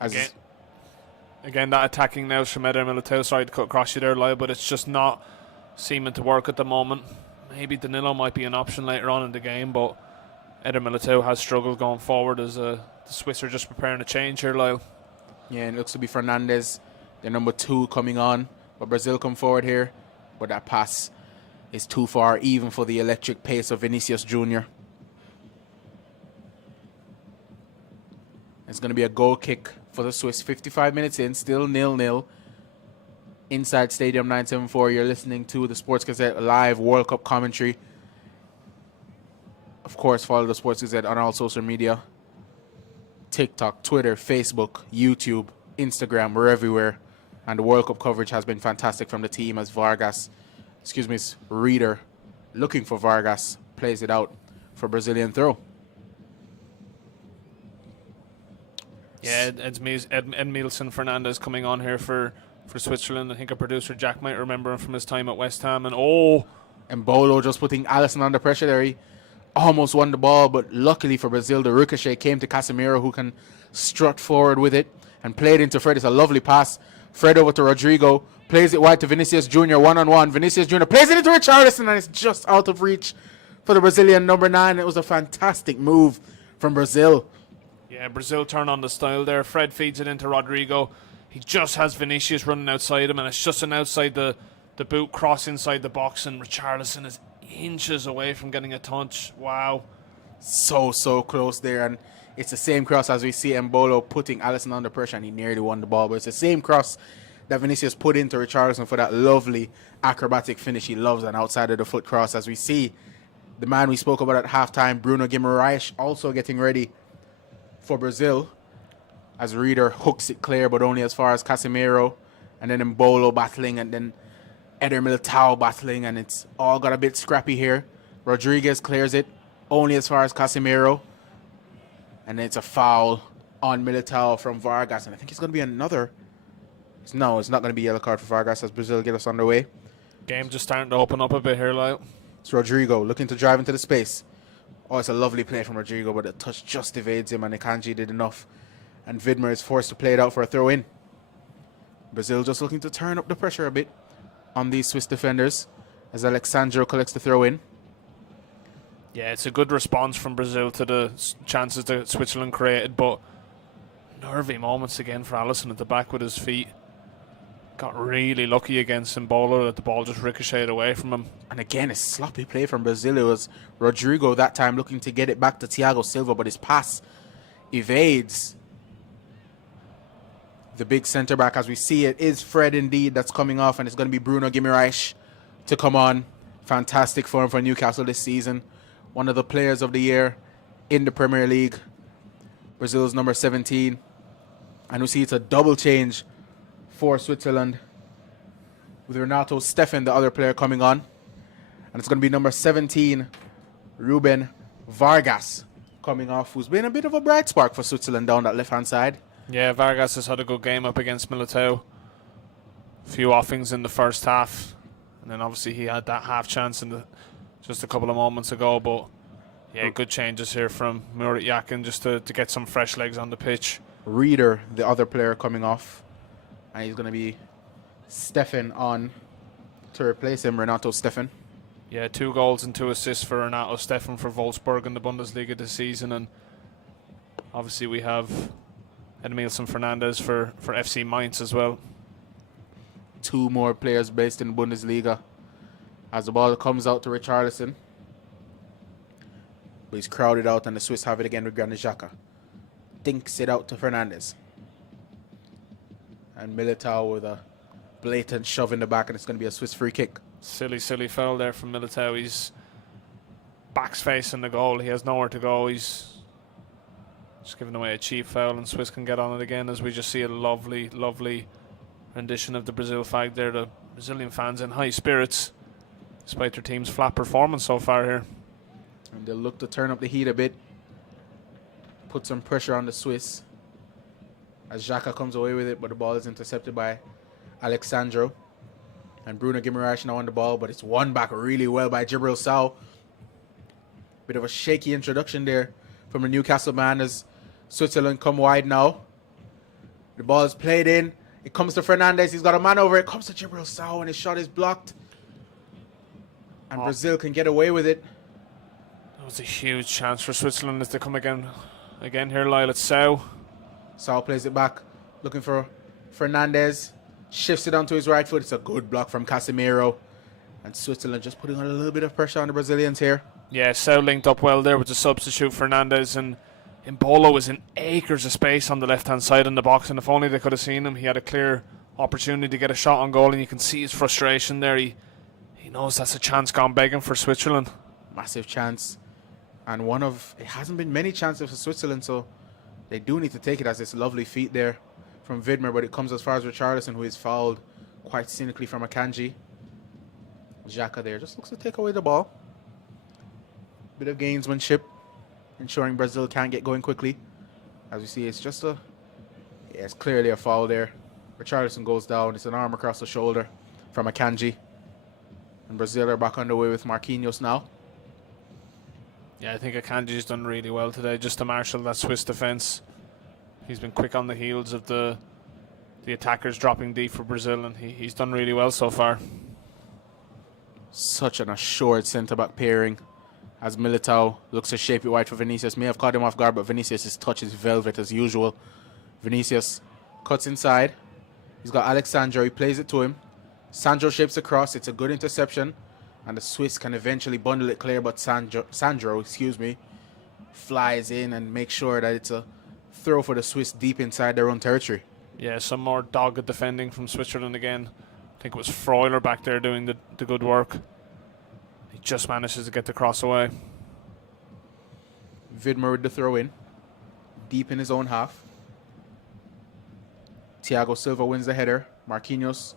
Again, that attacking now from Eder Militao. Sorry to cut across you there, Lyle, but it's just not seeming to work at the moment. Maybe Danilo might be an option later on in the game, but Eder Militao has struggled going forward as the Swiss are just preparing a change here, Lyle. Yeah, and it looks to be Fernandez, the number 2, coming on. But Brazil come forward here, but that pass is too far, even for the electric pace of Vinicius Jr. It's going to be a goal kick for the Swiss. 55 minutes in, still 0-0. Inside Stadium 974, you're listening to the Sports Gazette live World Cup commentary. Of course, follow the Sports Gazette on all social media. TikTok, Twitter, Facebook, YouTube, Instagram, we're everywhere. And the World Cup coverage has been fantastic from the team as Reader, looking for Vargas, plays it out for Brazilian throw. Yeah, Edmilson Fernandez coming on here for Switzerland. I think our producer Jack might remember him from his time at West Ham. And Bolo just putting Allison under pressure there. He almost won the ball, but luckily for Brazil, the ricochet came to Casemiro, who can strut forward with it and play it into Fred. It's a lovely pass. Fred over to Rodrigo, plays it wide to Vinicius Jr. one-on-one. Vinicius Jr. plays it into Richarlison, and it's just out of reach for the Brazilian number 9. It was a fantastic move from Brazil. Yeah, Brazil turn on the style there. Fred feeds it into Rodrigo. He just has Vinicius running outside him, and it's just an outside the boot cross inside the box, and Richarlison is inches away from getting a touch. Wow. So close there, and it's the same cross as we see Mbolo putting Allison under pressure, and he nearly won the ball, but it's the same cross that Vinicius put into Richarlison for that lovely acrobatic finish. He loves an outside of the foot cross, as we see the man we spoke about at halftime, Bruno Guimaraes, also getting ready for Brazil, as Reader hooks it clear, but only as far as Casemiro, and then Mbolo battling, and then Eder Militao battling, and it's all got a bit scrappy here. Rodriguez clears it only as far as Casemiro, and it's a foul on Militao from Vargas, and I think it's going to be another. No, it's not going to be a yellow card for Vargas as Brazil get us underway. Game just starting to open up a bit here, Lyle. It's Rodrigo looking to drive into the space. Oh, it's a lovely play from Rodrigo, but the touch just evades him, and Akanji did enough. And Vidmer is forced to play it out for a throw-in. Brazil just looking to turn up the pressure a bit on these Swiss defenders as Alexandro collects the throw-in. Yeah, it's a good response from Brazil to the chances that Switzerland created, but nervy moments again for Alisson at the back with his feet. Got really lucky against Mbolo that the ball just ricocheted away from him. And again, a sloppy play from Brazil. It was Rodrigo that time looking to get it back to Thiago Silva, but his pass evades the big centre back. As we see, it is Fred indeed that's coming off, and it's going to be Bruno Guimaraes to come on. Fantastic form for Newcastle this season. One of the players of the year in the Premier League. Brazil's number 17. And we see it's a double change for Switzerland, with Renato Steffen, the other player, coming on. And it's going to be number 17, Ruben Vargas, coming off, who's been a bit of a bright spark for Switzerland down that left-hand side. Yeah, Vargas has had a good game up against Militao. A few offings in the first half, and then obviously he had that half chance in just a couple of moments ago. But yeah, good changes here from Murat Yakin just to get some fresh legs on the pitch. Reader, the other player, coming off. And he's going to be Steffen on to replace him, Renato Steffen. Yeah, 2 goals and 2 assists for Renato Steffen for Wolfsburg in the Bundesliga this season. And obviously we have Edmilson Fernandez for FC Mainz as well. 2 more players based in the Bundesliga. As the ball comes out to Richarlison. But he's crowded out, and the Swiss have it again with Granit Xhaka. Dinks it out to Fernandez. And Militao with a blatant shove in the back, and it's going to be a Swiss free kick. Silly foul there from Militao. He's back's facing the goal. He has nowhere to go. He's Just giving away a cheap foul, and Swiss can get on it again as we just see a lovely, lovely rendition of the Brazil flag there. The Brazilian fans in high spirits despite their team's flat performance so far here. And they'll look to turn up the heat a bit. Put some pressure on the Swiss. As Xhaka comes away with it, but the ball is intercepted by Alexandro. And Bruno Guimaraes now on the ball, but it's won back really well by Djibril Sow. Bit of a shaky introduction there from the Newcastle man as Switzerland come wide now. The ball is played in. It comes to Fernandes. He's got a man over it. Comes to Djibril Sow, and his shot is blocked. And Brazil can get away with it. That was a huge chance for Switzerland as they come again here, Lyle. It's Sow. Sow plays it back, looking for Fernandes. Shifts it onto his right foot. It's a good block from Casemiro. And Switzerland just putting on a little bit of pressure on the Brazilians here. Yeah, Sow linked up well there with the substitute Fernandes, and Mbolo was in acres of space on the left-hand side in the box, and if only they could have seen him, he had a clear opportunity to get a shot on goal, and you can see his frustration there. He knows that's a chance gone begging for Switzerland. Massive chance. And it hasn't been many chances for Switzerland, so they do need to take it as this lovely feat there from Vidmer, but it comes as far as Richarlison, who is fouled quite cynically from Akanji. Xhaka there just looks to take away the ball. Bit of gamesmanship, ensuring Brazil can't get going quickly. As we see, it's just it's clearly a foul there. Richarlison goes down. It's an arm across the shoulder from Akanji. And Brazil are back underway with Marquinhos now. Yeah, I think Akanji's done really well today just to marshal that Swiss defence. He's been quick on the heels of the attackers dropping deep for Brazil, and he's done really well so far. Such an assured centre-back pairing as Militao looks to shape it wide for Vinicius. May have caught him off guard, but Vinicius' touch is velvet as usual. Vinicius cuts inside. He's got Alexandro. He plays it to him. Sandro shapes across. It's a good interception. And the Swiss can eventually bundle it clear, but Sandro, flies in and makes sure that it's a throw for the Swiss deep inside their own territory. Yeah, some more dogged defending from Switzerland again. I think it was Freuler back there doing the good work. He just manages to get the cross away. Vidmer with the throw in. Deep in his own half. Thiago Silva wins the header. Marquinhos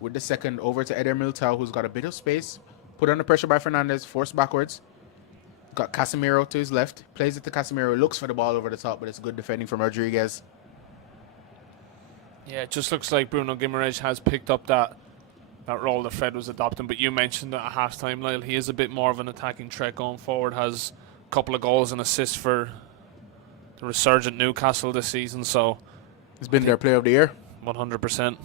with the second over to Eder Militao, who's got a bit of space. Put under pressure by Fernandes, forced backwards. Got Casemiro to his left. Plays it to Casemiro. Looks for the ball over the top, but it's good defending from Rodriguez. Yeah, it just looks like Bruno Guimaraes has picked up that role that Fred was adopting. But you mentioned that at half-time, Lyle, he is a bit more of an attacking threat going forward. Has a couple of goals and assists for the resurgent Newcastle this season. So he's been their player of the year. 100%.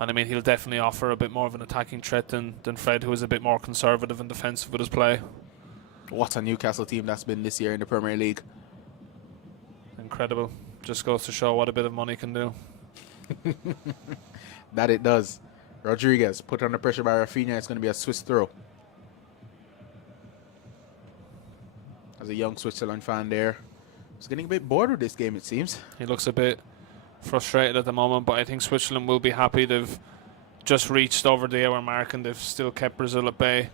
And I mean, he'll definitely offer a bit more of an attacking threat than Fred, who is a bit more conservative and defensive with his play. What a Newcastle team that's been this year in the Premier League. Incredible. Just goes to show what a bit of money can do. That it does. Rodriguez put under pressure by Rafinha. It's going to be a Swiss throw. As a young Switzerland fan there, he's getting a bit bored with this game, it seems. He looks a bit frustrated at the moment, but I think Switzerland will be happy. They've just reached over the hour mark and they've still kept Brazil at bay.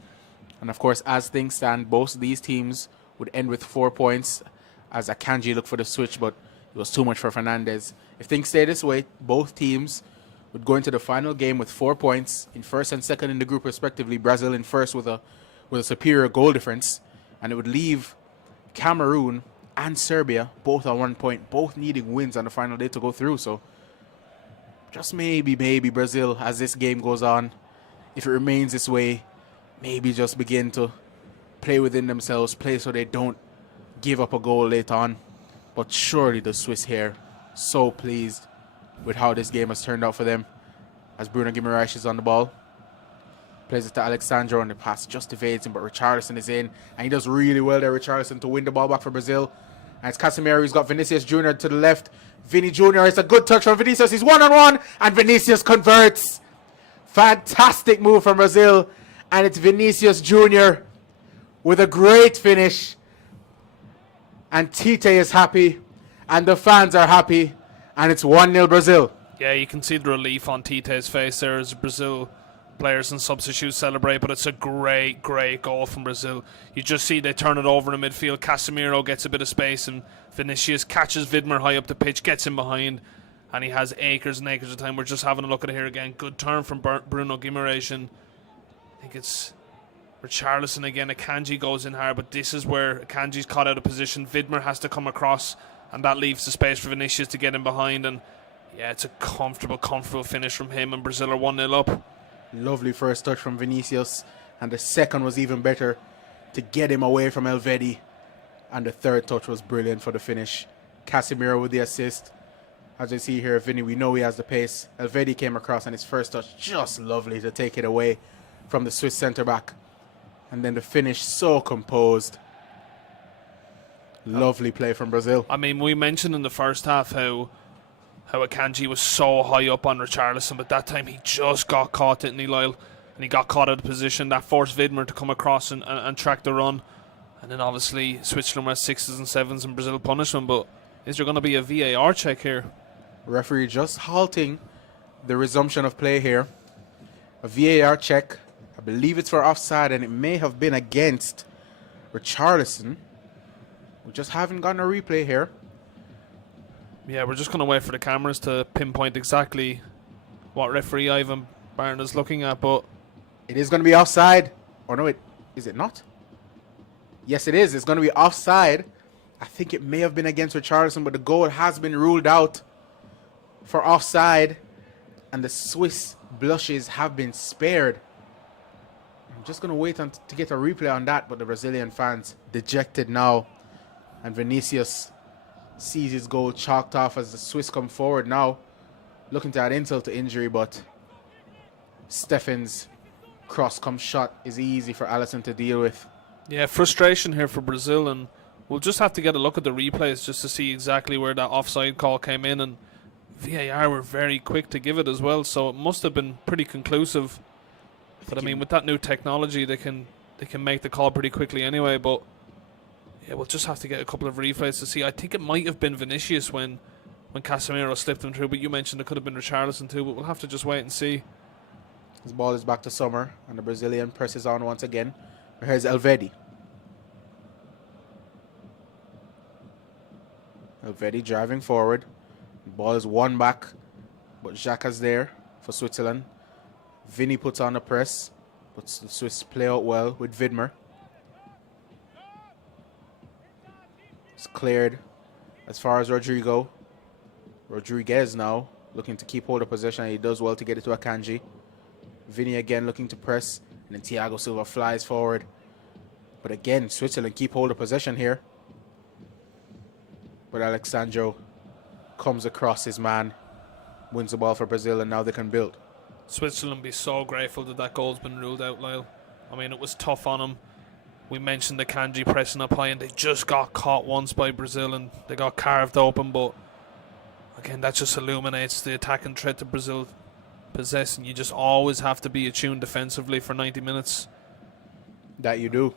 And of course, as things stand, both of these teams would end with 4 points as Akanji looked for the switch, but it was too much for Fernandes. If things stay this way, both teams would go into the final game with 4 points in first and second in the group respectively. Brazil in first with a superior goal difference, and it would leave Cameroon and Serbia both on 1 point, both needing wins on the final day to go through. So just maybe Brazil, as this game goes on, if it remains this way, maybe just begin to play within themselves, play so they don't give up a goal late on. But surely the Swiss here, so pleased with how this game has turned out for them. As Bruno Guimaraes is on the ball. Plays it to Alexandro, and the pass just evades him, but Richarlison is in. And he does really well there, Richarlison, to win the ball back for Brazil. And it's Casemiro, he's got Vinicius Jr. to the left. Vinny Jr., it's a good touch from Vinicius. He's one-on-one, and Vinicius converts. Fantastic move from Brazil. And it's Vinicius Jr. with a great finish. And Tite is happy, and the fans are happy, and it's 1-0 Brazil. Yeah, you can see the relief on Tite's face there as Brazil players and substitutes celebrate, but it's a great goal from Brazil. You just see they turn it over in midfield. Casemiro gets a bit of space, and Vinicius catches Vidmer high up the pitch, gets him behind, and he has acres and acres of time. We're just having a look at it here again. Good turn from Bruno Guimaraes, and I think it's Richarlison again. Akanji goes in hard, but this is where Akanji's caught out of position. Vidmer has to come across, and that leaves the space for Vinicius to get in behind, and yeah, it's a comfortable finish from him, and Brazil are 1-0 up. Lovely first touch from Vinicius, and the second was even better to get him away from Elvedi, and the third touch was brilliant for the finish. Casemiro with the assist. As you see here, Vinny, we know he has the pace. Elvedi came across, and his first touch just lovely to take it away from the Swiss centre-back. And then the finish so composed. Lovely play from Brazil. I mean, we mentioned in the first half how Akanji was so high up on Richarlison, but that time he just got caught, didn't he, Lyle? And he got caught out of position. That forced Vidmer to come across and track the run. And then obviously Switzerland were 6s and 7s and Brazil punished them. But is there going to be a VAR check here? Referee just halting the resumption of play here. A VAR check. I believe it's for offside, and it may have been against Richarlison. We just haven't gotten a replay here. Yeah, we're just going to wait for the cameras to pinpoint exactly what referee Ivan Barn is looking at, but it is going to be offside. Or no, is it not? Yes, it is. It's going to be offside. I think it may have been against Richarlison, but the goal has been ruled out for offside, and the Swiss blushes have been spared. I'm just going to wait to get a replay on that, but the Brazilian fans dejected now, and Vinicius sees his goal chalked off as the Swiss come forward now, looking to add insult to injury, but Steffen's cross-come shot is easy for Alisson to deal with. yeah, frustration here for Brazil, and we'll just have to get a look at the replays just to see exactly where that offside call came in, and VAR were very quick to give it as well, so it must have been pretty conclusive. But I mean, with that new technology, they can make the call pretty quickly anyway, but yeah, we'll just have to get a couple of replays to see. I think it might have been Vinicius when Casemiro slipped him through, but you mentioned it could have been Richarlison too, but we'll have to just wait and see. His ball is back to Sommer, and the Brazilian presses on once again. Here's Elvedi. Elvedi driving forward. The ball is won back, but Xhaka's there for Switzerland. Vinny puts on the press, but the Swiss play out well with Vidmer. It's cleared as far as Rodriguez now looking to keep hold of possession. He does well to get it to Akanji. Vinny again looking to press, and then Thiago Silva flies forward. But again, Switzerland keep hold of possession here. But Alexandro comes across his man, wins the ball for Brazil, and now they can build. Switzerland be so grateful that goal's been ruled out, Lyle. I mean, it was tough on them. We mentioned the Kanji pressing up high, and they just got caught once by Brazil, and they got carved open. But again, that just illuminates the attacking threat that Brazil possess, and you just always have to be attuned defensively for 90 minutes. That you do.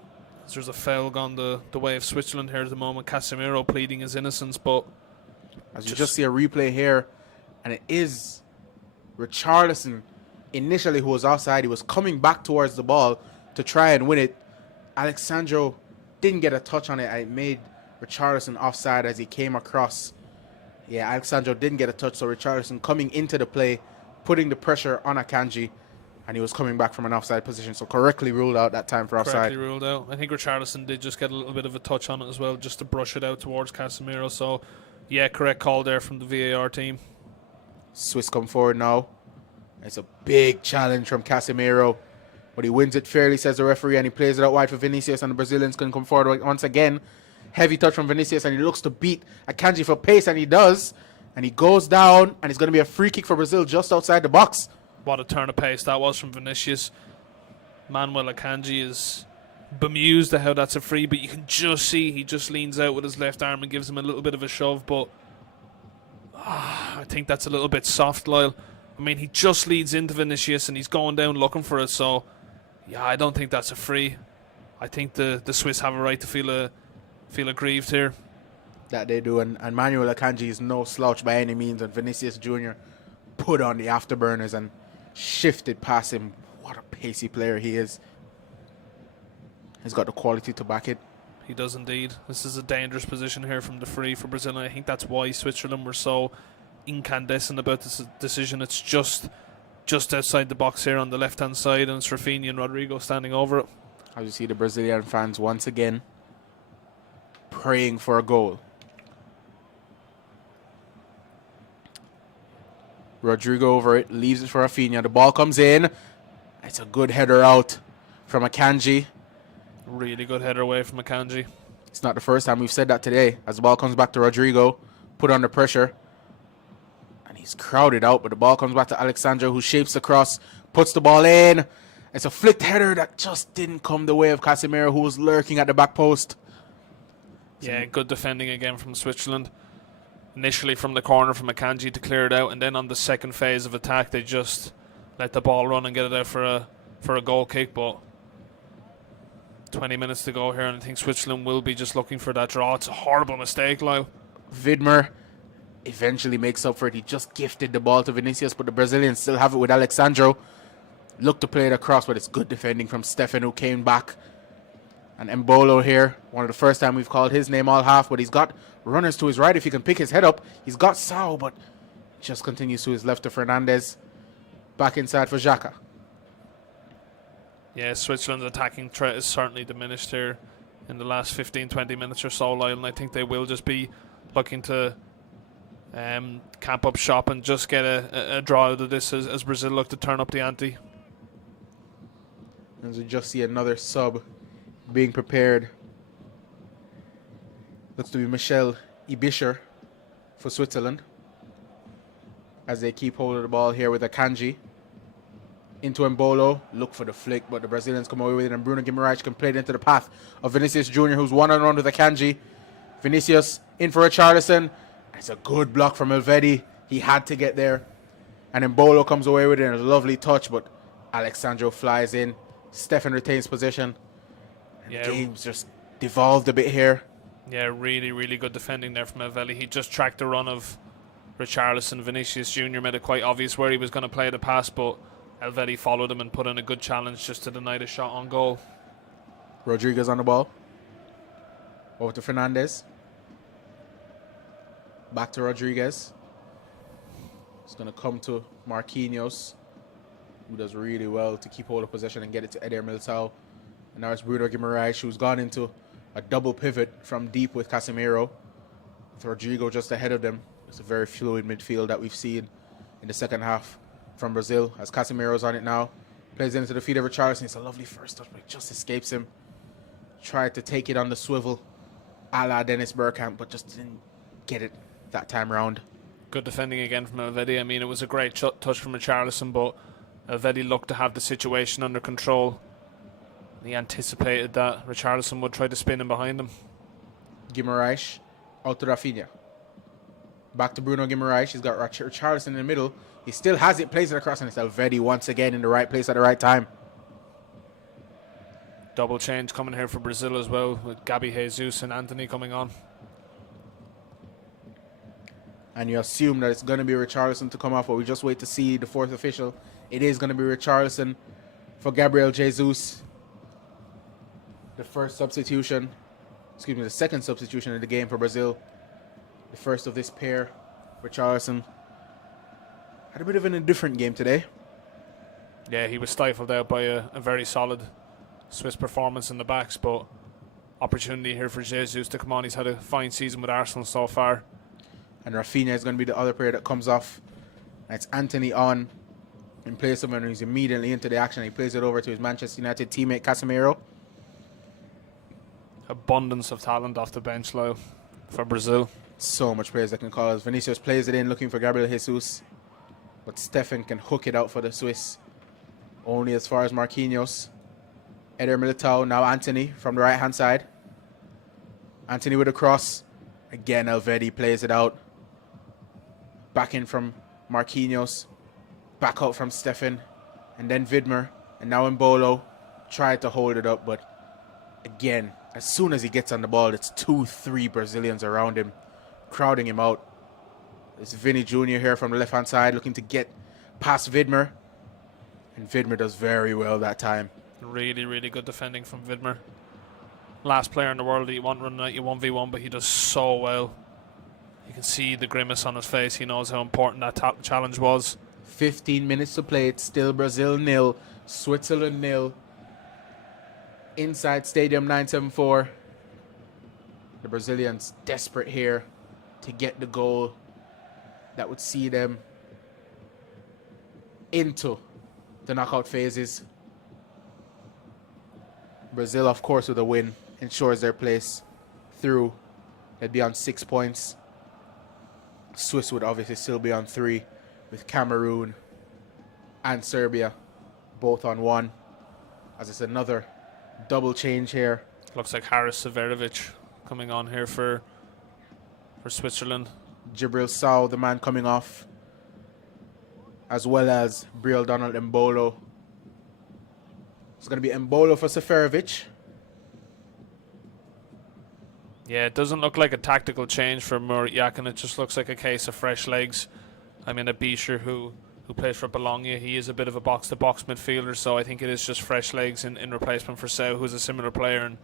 There's a foul gone the way of Switzerland here at the moment. Casemiro pleading his innocence, but as you just see a replay here, and it is Richarlison initially who was offside. He was coming back towards the ball to try and win it. Alexandro didn't get a touch on it. It made Richarlison offside as he came across. Yeah, Alexandro didn't get a touch, so Richarlison coming into the play, putting the pressure on Akanji, and he was coming back from an offside position, so correctly ruled out that time for offside. Correctly ruled out. I think Richarlison did just get a little bit of a touch on it as well, just to brush it out towards Casemiro. So, yeah, correct call there from the VAR team. Swiss come forward now. It's a big challenge from Casemiro, but he wins it fairly, says the referee, and he plays it out wide for Vinicius, and the Brazilians can come forward once again. Heavy touch from Vinicius, and he looks to beat Akanji for pace, and he does. And he goes down, and it's going to be a free kick for Brazil just outside the box. What a turn of pace that was from Vinicius. Manuel Akanji is bemused at how that's a free, but you can just see he just leans out with his left arm and gives him a little bit of a shove, but I think that's a little bit soft, Lyle. I mean, he just leads into Vinicius, and he's going down looking for it, so yeah, I don't think that's a free. I think the Swiss have a right to feel aggrieved here. That they do, and Manuel Akanji is no slouch by any means, and Vinicius Jr. put on the afterburners and shifted past him. What pacey player he is. He's got the quality to back it. He does indeed. This is a dangerous position here from the free for Brazil, and I think that's why Switzerland were so incandescent about this decision. It's just outside the box here on the left-hand side, and it's Rafinha and Rodrigo standing over it. As you see the Brazilian fans once again praying for a goal. Rodrigo over it, leaves it for Rafinha. The ball comes in. It's a good header out from Akanji. Really good header away from Akanji. It's not the first time we've said that today. As the ball comes back to Rodrigo, put under pressure. And he's crowded out, but the ball comes back to Alexandro, who shapes the cross, puts the ball in. It's a flicked header that just didn't come the way of Casemiro, who was lurking at the back post. Yeah, good defending again from Switzerland. Initially from the corner from Akanji to clear it out, and then on the second phase of attack, they just let the ball run and get it out for a goal kick, but 20 minutes to go here, and I think Switzerland will be just looking for that draw. It's a horrible mistake, Lyle. Widmer eventually makes up for it. He just gifted the ball to Vinicius, but the Brazilians still have it with Alexandro. Look to play it across, but it's good defending from Stefan, who came back. And Mbolo here, one of the first time we've called his name all half, but he's got runners to his right if he can pick his head up. He's got Sao, but just continues to his left to Fernandez. Back inside for Xhaka. Yeah, Switzerland's attacking threat is certainly diminished here in the last 15-20 minutes or so, Lyle, and I think they will just be looking to camp up shop and just get a draw out of this as Brazil look to turn up the ante. As we just see another sub being prepared. Looks to be Michel Ibischer for Switzerland. As they keep hold of the ball here with Akanji. Into Mbolo, look for the flick, but the Brazilians come away with it, and Bruno Guimaraes can play it into the path of Vinicius Jr., who's one-on-one with Akanji. Vinicius in for Richarlison. It's a good block from Elvedi. He had to get there. And Mbolo comes away with it in a lovely touch, but Alexandro flies in. Stefan retains possession. And the game's just devolved a bit here. Yeah, really, really good defending there from Elvedi. He just tracked the run of Richarlison. Vinicius Jr. made it quite obvious where he was going to play the pass, but Elvedi followed him and put in a good challenge just to deny the shot on goal. Rodriguez on the ball. Over to Fernandez. Back to Rodriguez. It's going to come to Marquinhos, who does really well to keep hold of possession and get it to Eder Militao. And now it's Bruno Guimaraes, who's gone into a double pivot from deep with Casemiro, with Rodrigo just ahead of them. It's a very fluid midfield that we've seen in the second half from Brazil, as Casemiro's on it now. Plays it into the feet of Richarlison. It's a lovely first touch, but it just escapes him. Tried to take it on the swivel, a la Dennis Bergkamp, but just didn't get it that time around. Good defending again from Elvedi. I mean, it was a great touch from Richarlison, but Elvedi looked to have the situation under control. He anticipated that Richarlison would try to spin him behind him. Guimaraes out to Rafinha. Back to Bruno Guimaraes. He's got Richarlison in the middle. He still has it, plays it across, and it's Elvedi once again in the right place at the right time. Double change coming here for Brazil as well, with Gabi Jesus and Anthony coming on. And you assume that it's going to be Richarlison to come off, but we just wait to see the fourth official. It is going to be Richarlison for Gabriel Jesus. The second substitution in the game for Brazil. The first of this pair. Richarlison had a bit of an indifferent game today. Yeah, he was stifled out by a very solid Swiss performance in the backs, but opportunity here for Jesus to come on. He's had a fine season with Arsenal so far. And Rafinha is going to be the other player that comes off. And it's Anthony on in place of him, and he's immediately into the action. He plays it over to his Manchester United teammate Casemiro. Abundance of talent off the bench, Lyle, for Brazil. So much players that can call us. Vinicius plays it in looking for Gabriel Jesus, but Stefan can hook it out for the Swiss. Only as far as Marquinhos. Eder Militao, now Anthony from the right hand side. Anthony with a cross. Again, Elvedi plays it out. Back in from Marquinhos. Back out from Stefan. And then Widmer. And now Mbolo. Tried to hold it up, but again, as soon as he gets on the ball, it's 2-3 Brazilians around him, crowding him out. It's Vinny Jr. here from the left-hand side, looking to get past Widmer. And Vidmer does very well that time. Really, really good defending from Vidmer. Last player in the world that you want running at you 1v1, but he does so well. You can see the grimace on his face. He knows how important that challenge was. 15 minutes to play. It's still Brazil 0, Switzerland 0. Inside Stadium 974. The Brazilians desperate here to get the goal that would see them into the knockout phases. Brazil, of course, with a win, ensures their place through. They'd be on 6 points. Swiss would obviously still be on 3, with Cameroon and Serbia both on 1. As it's another double change here. Looks like Haris Severovic coming on here for Switzerland. Jibril Sow, the man coming off, as well as Briel Donald Mbolo. It's going to be Mbolo for Seferovic. Yeah, it doesn't look like a tactical change for Murat Yakin. It just looks like a case of fresh legs. I mean, Abisher, who plays for Bologna, he is a bit of a box-to-box midfielder, so I think it is just fresh legs in replacement for Sow, who's a similar player, and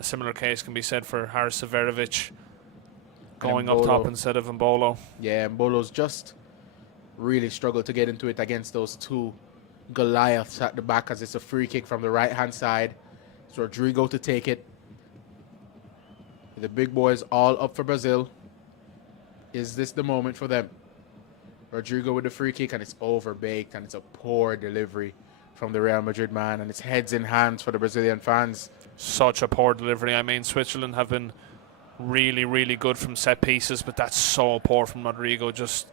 a similar case can be said for Haris Severovic going up top instead of Mbolo. Yeah, Mbolo's just really struggled to get into it against those two Goliaths at the back, as it's a free kick from the right-hand side. It's Rodrigo to take it. The big boys all up for Brazil. Is this the moment for them? Rodrigo with the free kick, and it's overbaked, and it's a poor delivery from the Real Madrid man, and it's heads in hands for the Brazilian fans. Such a poor delivery. I mean, Switzerland have been really, really good from set pieces, but that's so poor from Rodrigo. Just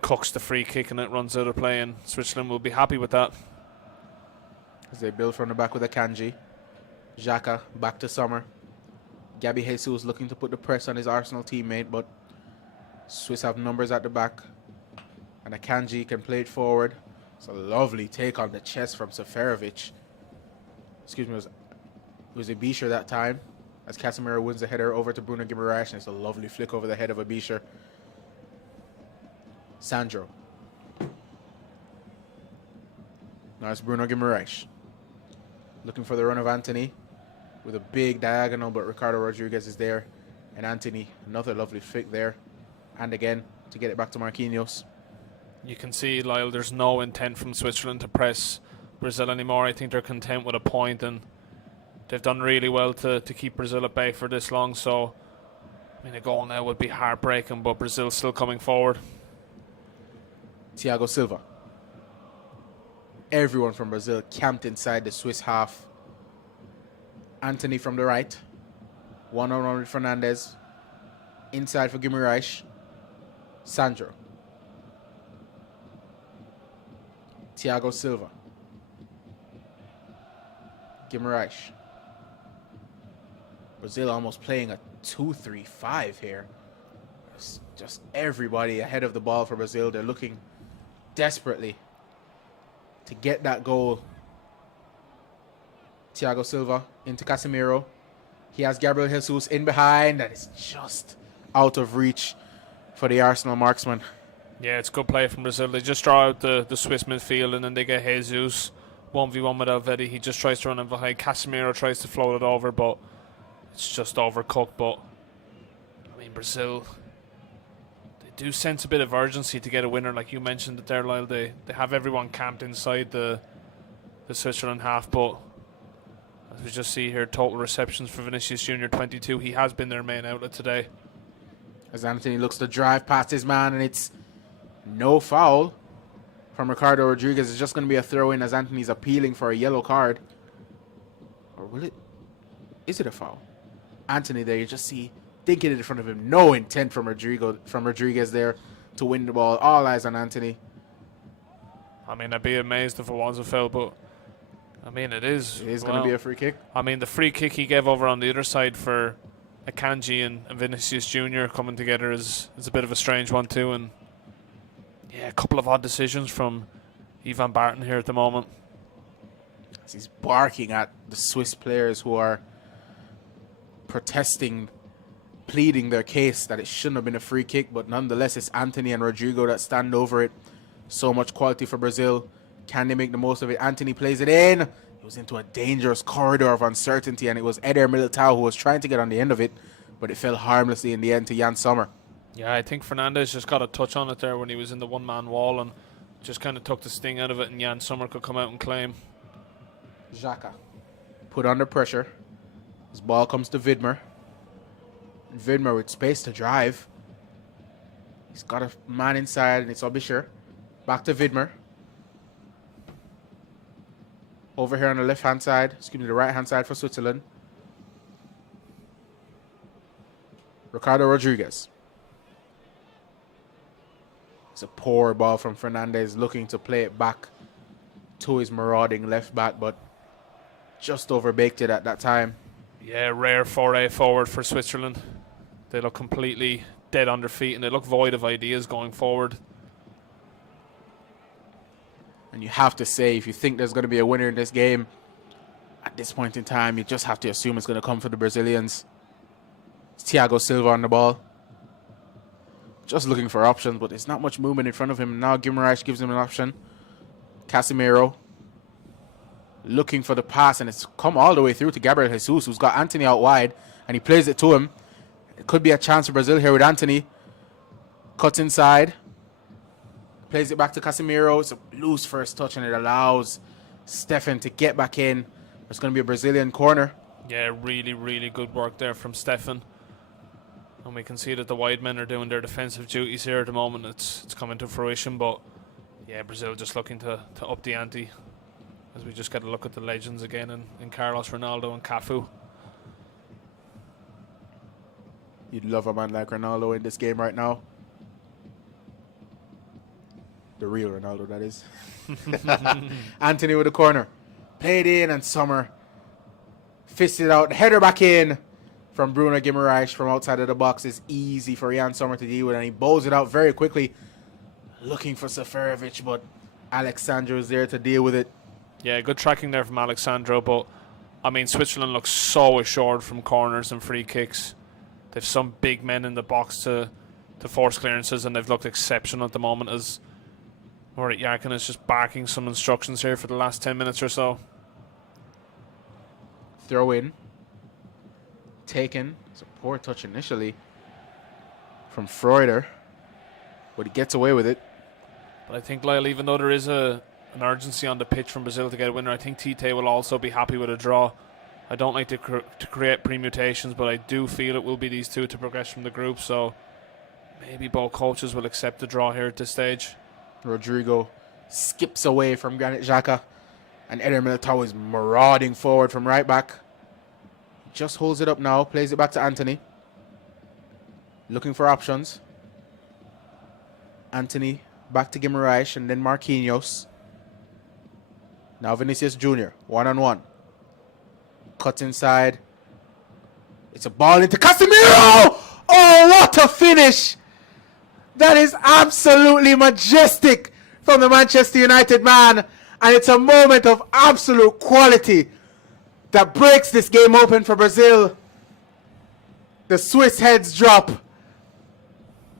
cooks the free kick and it runs out of play, and Switzerland will be happy with that. As they build from the back with Akanji. Xhaka back to Sommer. Gabby Jesus looking to put the press on his Arsenal teammate, but Swiss have numbers at the back. And Akanji can play it forward. It's a lovely take on the chest from Seferovic. Excuse me, it was Abisher that time. As Casemiro wins the header over to Bruno Guimaraes, and it's a lovely flick over the head of Abisher. Sandro. Now it's Bruno Guimaraes. Looking for the run of Anthony with a big diagonal, but Ricardo Rodriguez is there. And Anthony, another lovely flick there. And again, to get it back to Marquinhos. You can see, Lyle, there's no intent from Switzerland to press Brazil anymore. I think they're content with a point, and they've done really well to keep Brazil at bay for this long. So, I mean, a goal now would be heartbreaking, but Brazil's still coming forward. Thiago Silva. Everyone from Brazil camped inside the Swiss half. Anthony from the right. One-on-one with Fernandez. Inside for Guimaraes. Sandro. Thiago Silva. Guimaraes. Brazil almost playing a 2-3-5 here. It's just everybody ahead of the ball for Brazil. They're looking desperately to get that goal. Thiago Silva into Casemiro. He has Gabriel Jesus in behind, and it's just out of reach for the Arsenal marksman. Yeah, it's good play from Brazil. They just draw out the Swiss midfield, and then they get Jesus 1v1 with Alvedi. He just tries to run in behind. Casemiro tries to float it over, but it's just overcooked. But I mean, Brazil, they do sense a bit of urgency to get a winner, like you mentioned it there, Lyle. They have everyone camped inside the Switzerland half, but as we just see here, total receptions for Vinicius Junior 22. He has been their main outlet today. As Anthony looks to drive past his man, and it's no foul from Ricardo Rodriguez. It's just going to be a throw-in as Anthony's appealing for a yellow card. Or will it? Is it a foul? Anthony there, you just see, thinking it in front of him. No intent from Rodriguez there to win the ball. All eyes on Anthony. I mean, I'd be amazed if it was a foul, but I mean, it is. It is going to be a free kick. I mean, the free kick he gave over on the other side for Akanji and Vinicius Junior coming together is a bit of a strange one too, and yeah, a couple of odd decisions from Ivan Barton here at the moment. As he's barking at the Swiss players who are protesting, pleading their case that it shouldn't have been a free kick, but nonetheless it's Anthony and Rodrigo that stand over it. So much quality for Brazil. Can they make the most of it? Anthony plays it in. It was into a dangerous corridor of uncertainty, and it was Eder Militao who was trying to get on the end of it, but it fell harmlessly in the end to Jan Sommer. Yeah, I think Fernandez just got a touch on it there when he was in the one-man wall and just kind of took the sting out of it, and Jan Sommer could come out and claim. Xhaka put under pressure. His ball comes to Vidmer. And Vidmer with space to drive. He's got a man inside, and it's Obisher. Back to Vidmer. Over here on the left-hand side. Excuse me, the right-hand side for Switzerland. Ricardo Rodriguez. It's a poor ball from Fernandez, looking to play it back to his marauding left back, but just overbaked it at that time. Yeah, rare foray forward for Switzerland. They look completely dead on their feet, and they look void of ideas going forward. And you have to say, if you think there's going to be a winner in this game, at this point in time, you just have to assume it's going to come for the Brazilians. It's Thiago Silva on the ball. Just looking for options, but there's not much movement in front of him. Now Guimaraes gives him an option. Casemiro looking for the pass, and it's come all the way through to Gabriel Jesus, who's got Anthony out wide, and he plays it to him. It could be a chance for Brazil here with Anthony. Cuts inside. Plays it back to Casemiro. It's a loose first touch, and it allows Stefan to get back in. There's going to be a Brazilian corner. Yeah, really, really good work there from Stefan. And we can see that the wide men are doing their defensive duties here at the moment. It's coming to fruition, but yeah, Brazil just looking to up the ante as we just get a look at the legends again in Carlos Ronaldo and Cafu. You'd love a man like Ronaldo in this game right now. The real Ronaldo, that is. Anthony with the corner. Played in, and Sommer fisted out. Header back in from Bruno Guimaraes from outside of the box. Is easy for Jan Sommer to deal with, and he bowls it out very quickly. Looking for Seferovic, but Alexandro is there to deal with it. Yeah, good tracking there from Alexandro, but I mean, Switzerland looks so assured from corners and free kicks. They've some big men in the box to force clearances, and they've looked exceptional at the moment as Morit Yakin is just barking some instructions here for the last 10 minutes or so. Throw in. Taken. It's a poor touch initially from Freuder, but he gets away with it. But I think, Lyle, even though there is an urgency on the pitch from Brazil to get a winner, I think Tite will also be happy with a draw. I don't like to create permutations, but I do feel it will be these two to progress from the group, so maybe both coaches will accept the draw here at this stage. Rodrigo skips away from Granit Xhaka, and Eder Militao is marauding forward from right back. Just holds it up now, plays it back to Anthony. Looking for options. Anthony back to Guimaraes, and then Marquinhos. Now Vinicius Jr., one-on-one. Cuts inside. It's a ball into Casemiro! Oh, what a finish! That is absolutely majestic from the Manchester United man. And it's a moment of absolute quality that breaks this game open for Brazil. The Swiss heads drop.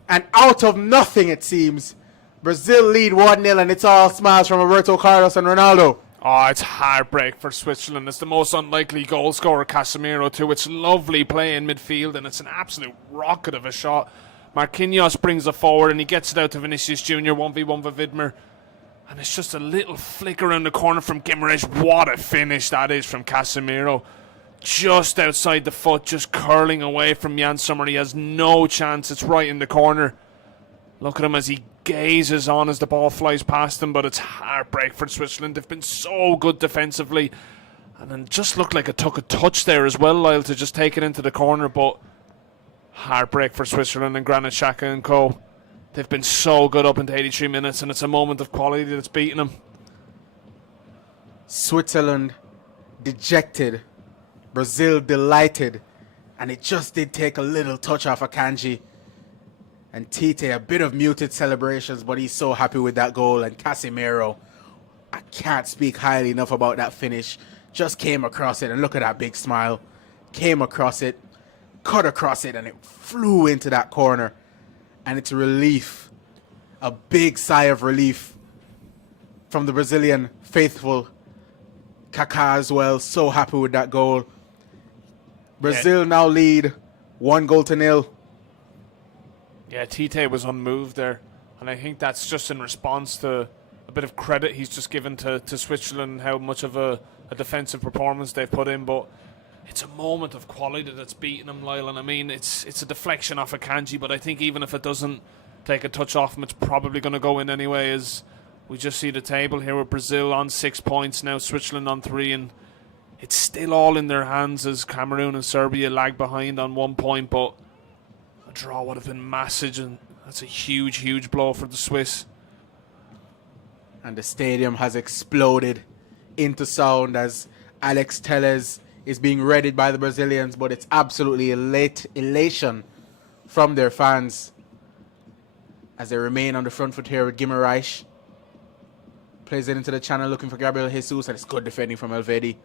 And out of nothing, it seems, Brazil lead 1-0, and it's all smiles from Roberto Carlos and Ronaldo. Oh, it's heartbreak for Switzerland. It's the most unlikely goal scorer, Casemiro, too. It's lovely play in midfield, and it's an absolute rocket of a shot. Marquinhos brings it forward, and he gets it out to Vinicius Jr., 1v1 for Vidmer. And it's just a little flick around the corner from Guimaraes. What a finish that is from Casemiro. Just outside the foot, just curling away from Jan Sommer. He has no chance. It's right in the corner. Look at him as he gazes on as the ball flies past him, but it's heartbreak for Switzerland. They've been so good defensively, and then just looked like it took a touch there as well, Lyle, to just take it into the corner, but heartbreak for Switzerland and Granit Xhaka and co. They've been so good up into 83 minutes, and it's a moment of quality that's beaten them. Switzerland dejected, Brazil delighted, and it just did take a little touch off Akanji. And Tite, a bit of muted celebrations, but he's so happy with that goal. And Casemiro, I can't speak highly enough about that finish. Just came across it, and look at that big smile. Came across it, cut across it, and it flew into that corner. And it's relief, a big sigh of relief from the Brazilian faithful. Kaká as well, so happy with that goal. Brazil now lead 1-0. Yeah, Tite was unmoved there. And I think that's just in response to a bit of credit he's just given to Switzerland, how much of a defensive performance they've put in. But it's a moment of quality that's beaten him, Lyle. And I mean, it's a deflection off Akanji, but I think even if it doesn't take a touch off him, it's probably going to go in anyway, as we just see the table here with Brazil on 6 points, now Switzerland on 3, and it's still all in their hands as Cameroon and Serbia lag behind on 1 point, but a draw would have been massive, and that's a huge, huge blow for the Swiss. And the stadium has exploded into sound as Alex Telles is being readied by the Brazilians, but it's absolutely elation from their fans as they remain on the front foot here with Guimaraes. Plays it into the channel looking for Gabriel Jesus, and it's good defending from Elvedi.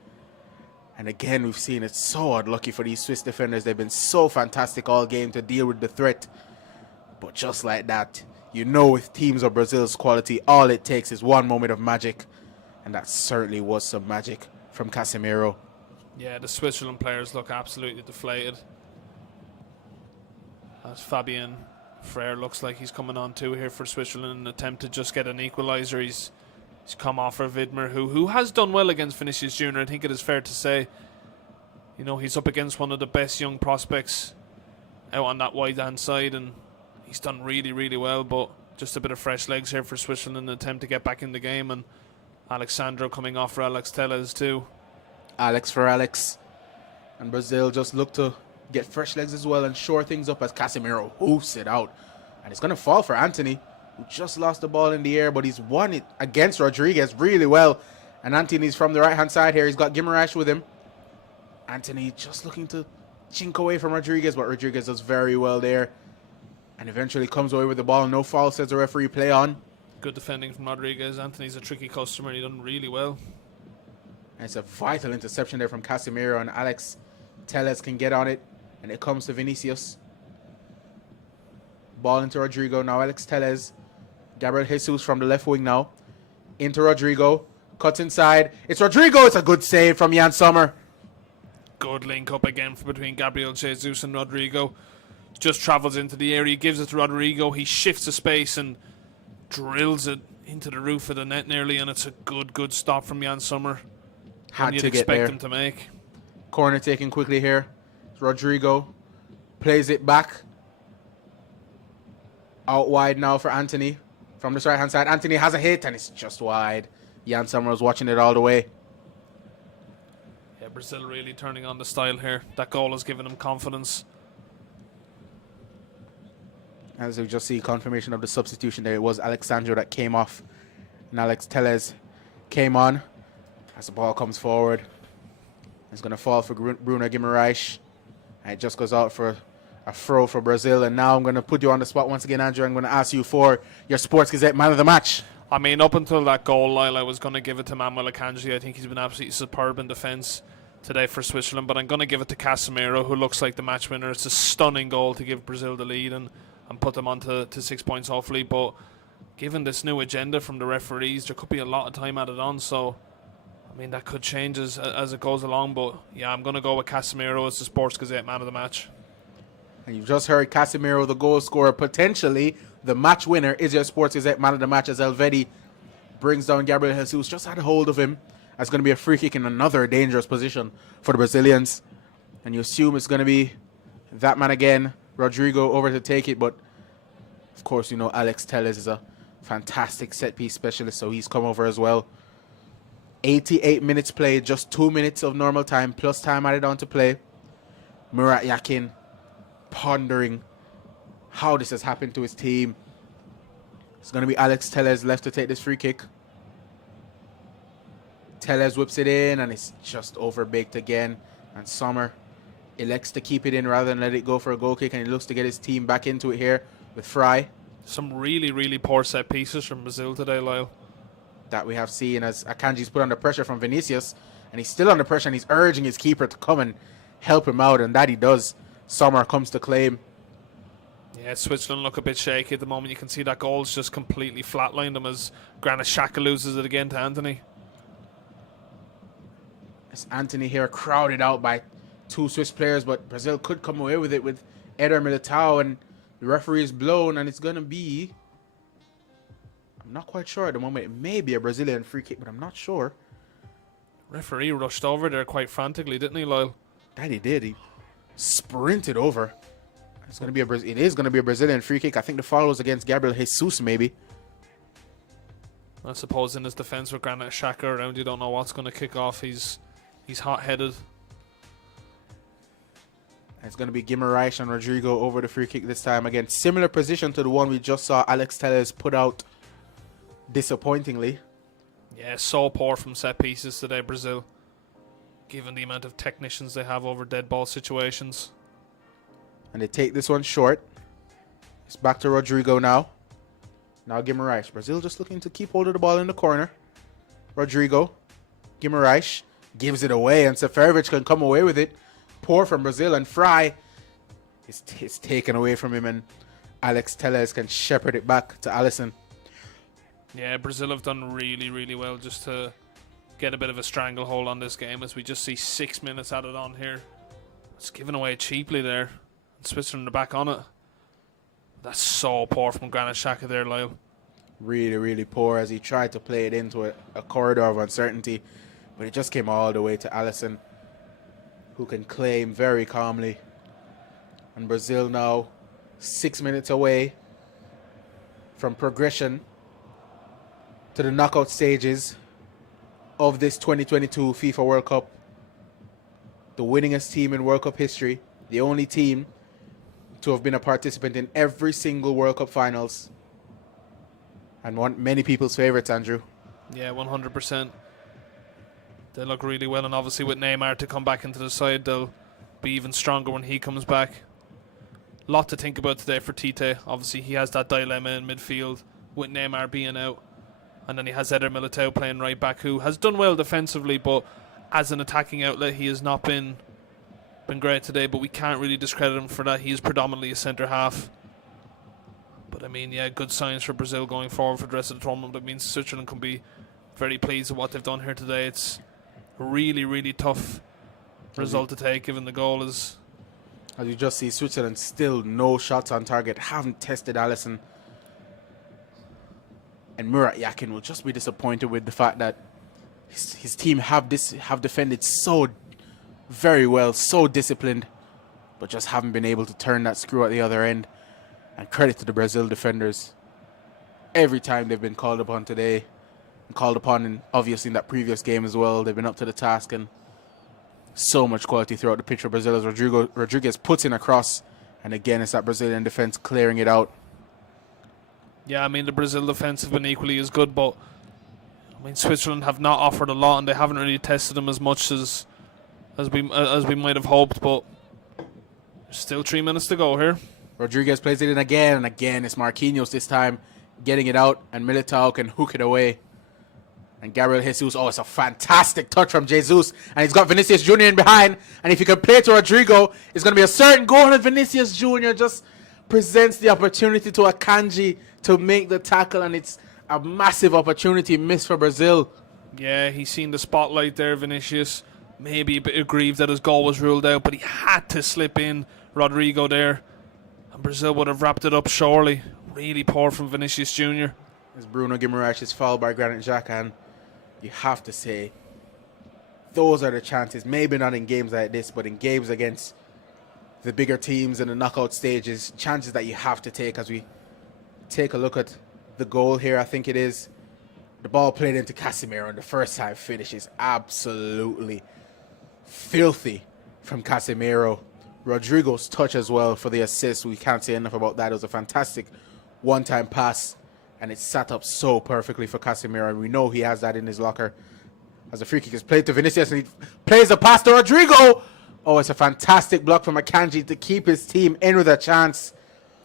And again, we've seen it's so unlucky for these Swiss defenders. They've been so fantastic all game to deal with the threat. But just like that, you know, with teams of Brazil's quality, all it takes is one moment of magic. And that certainly was some magic from Casemiro. Yeah, the Switzerland players look absolutely deflated. As Fabien Frere looks like he's coming on too here for Switzerland in an attempt to just get an equaliser. He's come off for Widmer, who has done well against Vinicius Jr. I think it is fair to say. You know, he's up against one of the best young prospects out on that wide-hand side, and he's done really, really well, but just a bit of fresh legs here for Switzerland in an attempt to get back in the game, and Alexandro coming off for Alex Telles too. Alex for Alex. And Brazil just look to get fresh legs as well and shore things up as Casemiro hoofs it out. And it's going to fall for Anthony, who just lost the ball in the air, but he's won it against Rodriguez really well. And Anthony's from the right-hand side here. He's got Guimaraes with him. Anthony just looking to chink away from Rodriguez, but Rodriguez does very well there. And eventually comes away with the ball. No foul, says the referee. Play on. Good defending from Rodriguez. Anthony's a tricky customer. He done really well. And it's a vital interception there from Casemiro, and Alex Telles can get on it. And it comes to Vinicius. Ball into Rodrigo. Now Alex Telles. Gabriel Jesus from the left wing now. Into Rodrigo. Cuts inside. It's Rodrigo. It's a good save from Jan Sommer. Good link up again between Gabriel Jesus and Rodrigo. Just travels into the area. He gives it to Rodrigo. He shifts the space and drills it into the roof of the net nearly. And it's a good stop from Jan Sommer. Had you'd to get expect there. him to make. Corner taken quickly here. Rodrigo plays it back. Out wide now for Anthony. From this right-hand side, Anthony has a hit, and it's just wide. Jan Sommer was watching it all the way. Yeah, Brazil really turning on the style here. That goal has given him confidence. As we just see confirmation of the substitution there, it was Alexandro that came off. And Alex Telles came on. As the ball comes forward, it's going to fall for Bruno Guimaraes. And it just goes out for a throw for Brazil. And now I'm going to put you on the spot once again, Andrew. I'm going to ask you for your Sports Gazette man of the match. I mean, up until that goal, Lyle, I was going to give it to Manuel Akanji. I think he's been absolutely superb in defence today for Switzerland. But I'm going to give it to Casemiro, who looks like the match winner. It's a stunning goal to give Brazil the lead and put them on to 6 points, hopefully. But given this new agenda from the referees, there could be a lot of time added on. So, I mean, that could change as it goes along. But, yeah, I'm going to go with Casemiro as the Sports Gazette man of the match. And you've just heard Casemiro, the goal scorer, potentially the match winner, is your Sports Gazette man of the match as Elvedi brings down Gabriel Jesus. Just had a hold of him. That's going to be a free kick in another dangerous position for the Brazilians. And you assume it's going to be that man again, Rodrigo, over to take it. But, of course, you know, Alex Telles is a fantastic set-piece specialist, so he's come over as well. 88 minutes played, just 2 minutes of normal time, plus time added on to play. Murat Yakin pondering how this has happened to his team. It's going to be Alex Telles left to take this free kick. Telles whips it in, and it's just overbaked again. And Sommer elects to keep it in rather than let it go for a goal kick, and he looks to get his team back into it here with Fry. Some really, really poor set pieces from Brazil today, Lyle. That we have seen as Akanji's put under pressure from Vinicius, and he's still under pressure, and he's urging his keeper to come and help him out, and that he does. Sommer comes to claim. Yeah, Switzerland look a bit shaky at the moment. You can see that goal's just completely flatlined them as Granit Xhaka loses it again to Anthony. It's Anthony here crowded out by 2 Swiss players, but Brazil could come away with it with Eder Militao, and the referee is blown, and it's going to be... I'm not quite sure at the moment. It may be a Brazilian free kick, but I'm not sure. Referee rushed over there quite frantically, didn't he, Lyle? That he did. He sprinted over. It's going to be it is going to be a Brazilian free kick. I think the foul was against Gabriel Jesus, maybe. I suppose in his defence with Granit Xhaka around, you don't know what's going to kick off. He's hot-headed. It's going to be Guimaraes and Rodrigo over the free kick this time. Again, similar position to the one we just saw Alex Telles put out disappointingly. Yeah, so poor from set pieces today, Brazil, given the amount of technicians they have over dead ball situations. And they take this one short. It's back to Rodrigo now. Now Guimaraes. Brazil just looking to keep hold of the ball in the corner. Rodrigo. Guimaraes gives it away, and Seferovic can come away with it. Poor from Brazil, and Fry is taken away from him, and Alex Telles can shepherd it back to Alisson. Yeah, Brazil have done really, really well just to get a bit of a stranglehold on this game, as we just see 6 minutes added on here. It's given away cheaply there. Switzerland are back on it. That's so poor from Granit Xhaka there, Lyle. Really, really poor as he tried to play it into a corridor of uncertainty, but it just came all the way to Alisson, who can claim very calmly. And Brazil now 6 minutes away from progression to the knockout stages of this 2022 FIFA World Cup. The winningest team in World Cup history, the only team to have been a participant in every single World Cup finals, and many people's favorites, Andrew. Yeah, 100%. They look really well, and obviously with Neymar to come back into the side, they'll be even stronger when he comes back. Lot to think about today for Tite. Obviously he has that dilemma in midfield with Neymar being out, and then he has Eder Militao playing right back, who has done well defensively, but as an attacking outlet he has not been great today, but we can't really discredit him for that. He is predominantly a centre half. But I mean, yeah, good signs for Brazil going forward for the rest of the tournament. That means Switzerland can be very pleased with what they've done here today. It's a really, really tough result to take, given the goal is... As you just see, Switzerland still no shots on target, haven't tested Alisson. And Murat Yakin will just be disappointed with the fact that his team have defended so very well, so disciplined, but just haven't been able to turn that screw at the other end. And credit to the Brazil defenders. Every time they've been called upon today, and called upon in, obviously in that previous game as well, they've been up to the task, and so much quality throughout the pitch for Brazil as Rodriguez puts in a cross, and again it's that Brazilian defense clearing it out. Yeah, I mean, the Brazil defense have been equally as good, but I mean, Switzerland have not offered a lot, and they haven't really tested them as much as we might have hoped, but there's still 3 minutes to go here. Rodriguez plays it in again, and again it's Marquinhos this time getting it out, and Militao can hook it away. And Gabriel Jesus, oh, it's a fantastic touch from Jesus, and he's got Vinicius Jr. in behind, and if he can play to Rodrigo, it's going to be a certain goal, and Vinicius Jr. just presents the opportunity to Akanji to make the tackle, and it's a massive opportunity missed for Brazil. Yeah, he's seen the spotlight there, Vinicius. Maybe a bit aggrieved that his goal was ruled out, but he had to slip in Rodrigo there. And Brazil would have wrapped it up surely. Really poor from Vinicius Jr. As Bruno Guimaraes is fouled by Granit Xhaka, and you have to say, those are the chances. Maybe not in games like this, but in games against the bigger teams in the knockout stages, chances that you have to take. As we take a look at the goal here, I think it is the ball played into Casemiro, and the first time finish is absolutely filthy from Casemiro. Rodrigo's touch as well for the assist. We can't say enough about that. It was a fantastic one-time pass, and it sat up so perfectly for Casemiro, and we know he has that in his locker. As the free kick is played to Vinicius, and he plays the pass to Rodrigo. Oh, it's a fantastic block from Akanji to keep his team in with a chance.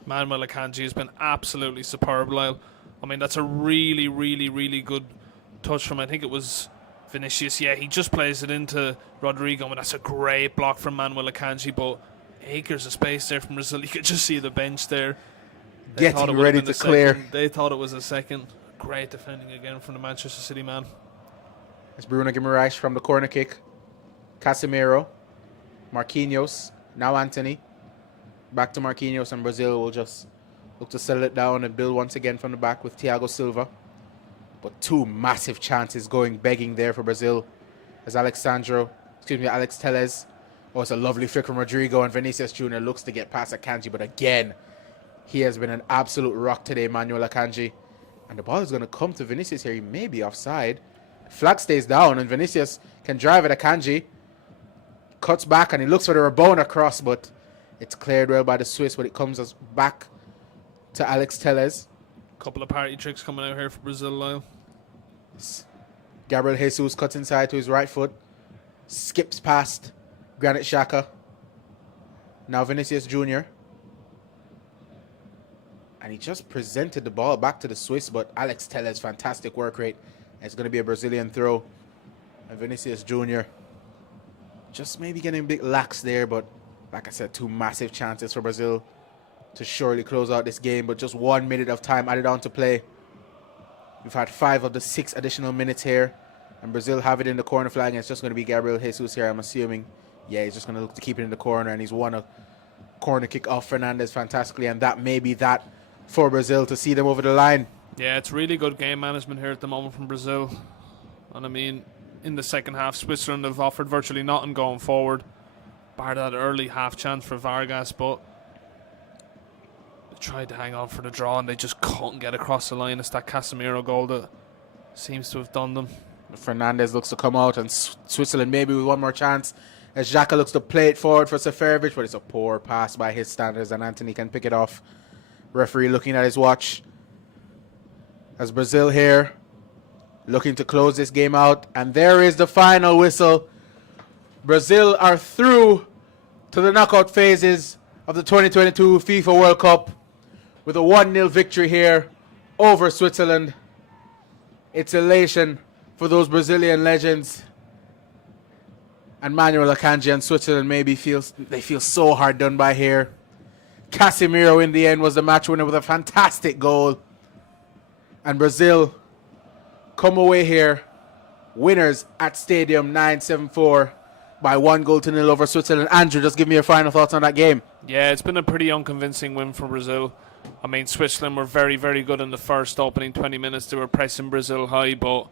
Manuel Akanji has been absolutely superb, Lyle. I mean, that's a really, really, really good touch from, I think it was Vinicius. Yeah, he just plays it into Rodrigo, and that's a great block from Manuel Akanji, but acres of space there from Brazil. You could just see the bench there. getting ready to clear. They thought it was a second. Great defending again from the Manchester City man. It's Bruno Guimaraes from the corner kick. Casemiro. Marquinhos. Now Anthony. Back to Marquinhos, and Brazil will just look to settle it down and build once again from the back with Thiago Silva. But two massive chances going begging there for Brazil as Alex Telles. Oh, it's a lovely flick from Rodrigo, and Vinicius Jr. looks to get past Akanji, but again, he has been an absolute rock today, Manuel Akanji. And the ball is going to come to Vinicius here. He may be offside. Flag stays down, and Vinicius can drive at Akanji. Cuts back, and he looks for the Rabona cross, but it's cleared well by the Swiss, but it comes us back to Alex Telles. Couple of party tricks coming out here for Brazil, Lyle. Gabriel Jesus cuts inside to his right foot. Skips past Granit Xhaka. Now Vinicius Jr. And he just presented the ball back to the Swiss, but Alex Telles, fantastic work rate. It's going to be a Brazilian throw. And Vinicius Jr. just maybe getting a bit lax there, but like I said, two massive chances for Brazil to surely close out this game, but just 1 minute of time added on to play. We've had 5 of the 6 additional minutes here, and Brazil have it in the corner flag, and it's just going to be Gabriel Jesus here, I'm assuming. Yeah, he's just going to look to keep it in the corner, and he's won a corner kick off Fernandes fantastically, and that may be that for Brazil to see them over the line. Yeah, it's really good game management here at the moment from Brazil. And I mean, in the second half, Switzerland have offered virtually nothing going forward, bar that early half chance for Vargas, but they tried to hang on for the draw and they just couldn't get across the line. It's that Casemiro goal that seems to have done them. Fernandes looks to come out, and Switzerland maybe with one more chance as Xhaka looks to play it forward for Seferovic, but it's a poor pass by his standards, and Anthony can pick it off. Referee looking at his watch as Brazil here looking to close this game out, and there is the final whistle. Brazil are through to the knockout phases of the 2022 FIFA World Cup with a 1-0 victory here over Switzerland. It's elation for those Brazilian legends, and Manuel Akanji and Switzerland maybe feel so hard done by here. Casemiro in the end was the match winner with a fantastic goal, and Brazil come away here winners at Stadium 974 by 1-0 over Switzerland. Andrew, just give me your final thoughts on that game. Yeah, it's been a pretty unconvincing win for Brazil. I mean, Switzerland were very, very good in the first opening 20 minutes. They were pressing Brazil high, but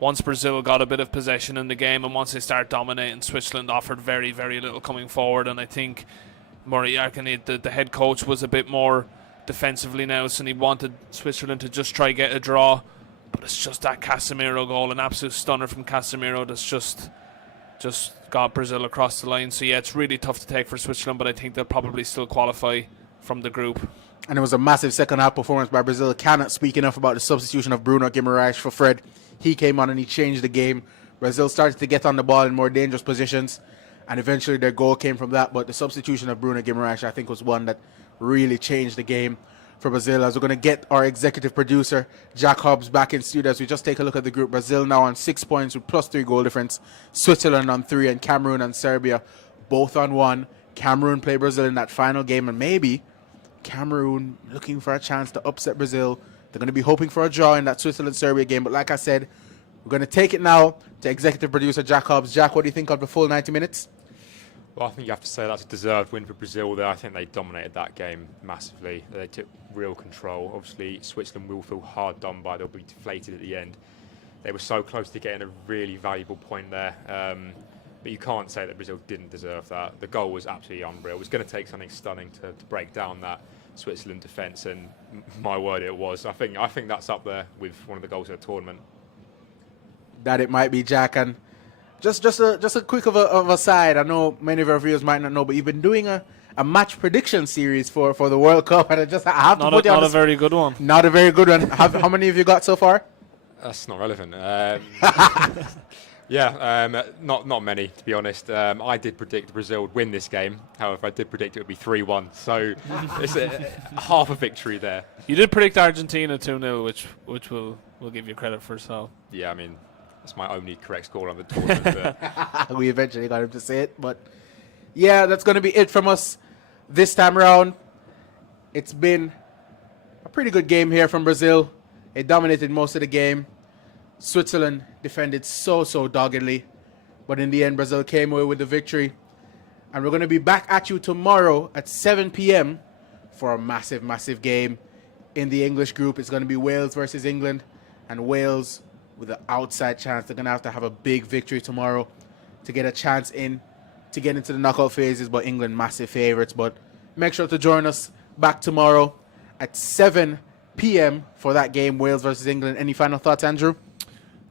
once Brazil got a bit of possession in the game and once they start dominating, Switzerland offered very, very little coming forward. And I think Lyle-Anthony, the head coach, was a bit more defensively now, and he wanted Switzerland to just try get a draw. But it's just that Casemiro goal, an absolute stunner from Casemiro that's just got Brazil across the line. So yeah, it's really tough to take for Switzerland, but I think they'll probably still qualify from the group. And it was a massive second half performance by Brazil. Cannot speak enough about the substitution of Bruno Guimaraes for Fred. He came on and he changed the game. Brazil started to get on the ball in more dangerous positions, and eventually their goal came from that. But the substitution of Bruno Guimaraes, I think, was one that really changed the game for Brazil. As we're going to get our executive producer, Jack Hobbs, back in studio as we just take a look at the group. Brazil now on 6 points with +3 goal difference. Switzerland on 3, and Cameroon and Serbia both on 1. Cameroon play Brazil in that final game, and maybe Cameroon looking for a chance to upset Brazil. They're going to be hoping for a draw in that Switzerland-Serbia game. But like I said, we're going to take it now to executive producer Jack Hobbs. Jack, what do you think of the full 90 minutes? Well, I think you have to say that's a deserved win for Brazil there. I think they dominated that game massively. They took real control. Obviously, Switzerland will feel hard done by. They'll be deflated at the end. They were so close to getting a really valuable point there. But you can't say that Brazil didn't deserve that. The goal was absolutely unreal. It was going to take something stunning to break down that Switzerland defence, and my word, it was. I think that's up there with one of the goals of the tournament. That it might be, Jack. And just a quick of a side. I know many of our viewers might not know, but you've been doing a match prediction series for the World Cup, and I have to put you on not a very good one. Not a very good one. How many have you got so far? That's not relevant. Not many, to be honest. I did predict Brazil would win this game. However, I did predict it would be 3-1. So it's half a victory there. You did predict Argentina 2-0, which we'll give you credit for. So yeah, I mean, that's my only correct score on the tournament. We eventually got him to say it, but yeah, that's going to be it from us this time around. It's been pretty good game here from Brazil. They dominated most of the game. Switzerland defended so doggedly. But in the end, Brazil came away with the victory. And we're going to be back at you tomorrow at 7 p.m. for a massive game. In the English group, it's going to be Wales versus England. And Wales, with an outside chance, they're going to have a big victory tomorrow to get a chance to get into the knockout phases. But England, massive favourites. But make sure to join us back tomorrow at 7 p.m. for that game, Wales versus England. Any final thoughts, Andrew?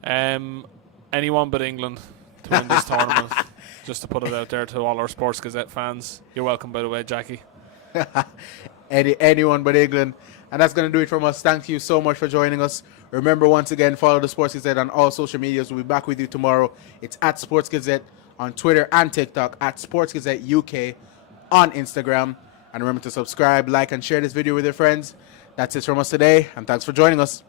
Anyone but England to win this tournament. Just to put it out there to all our Sports Gazette fans. You're welcome, by the way, Jackie. Anyone but England. And that's going to do it from us. Thank you so much for joining us. Remember, once again, follow the Sports Gazette on all social medias. We'll be back with you tomorrow. It's at Sports Gazette on Twitter and TikTok, at Sports Gazette UK on Instagram. And remember to subscribe, like, and share this video with your friends. That's it from us today, and thanks for joining us.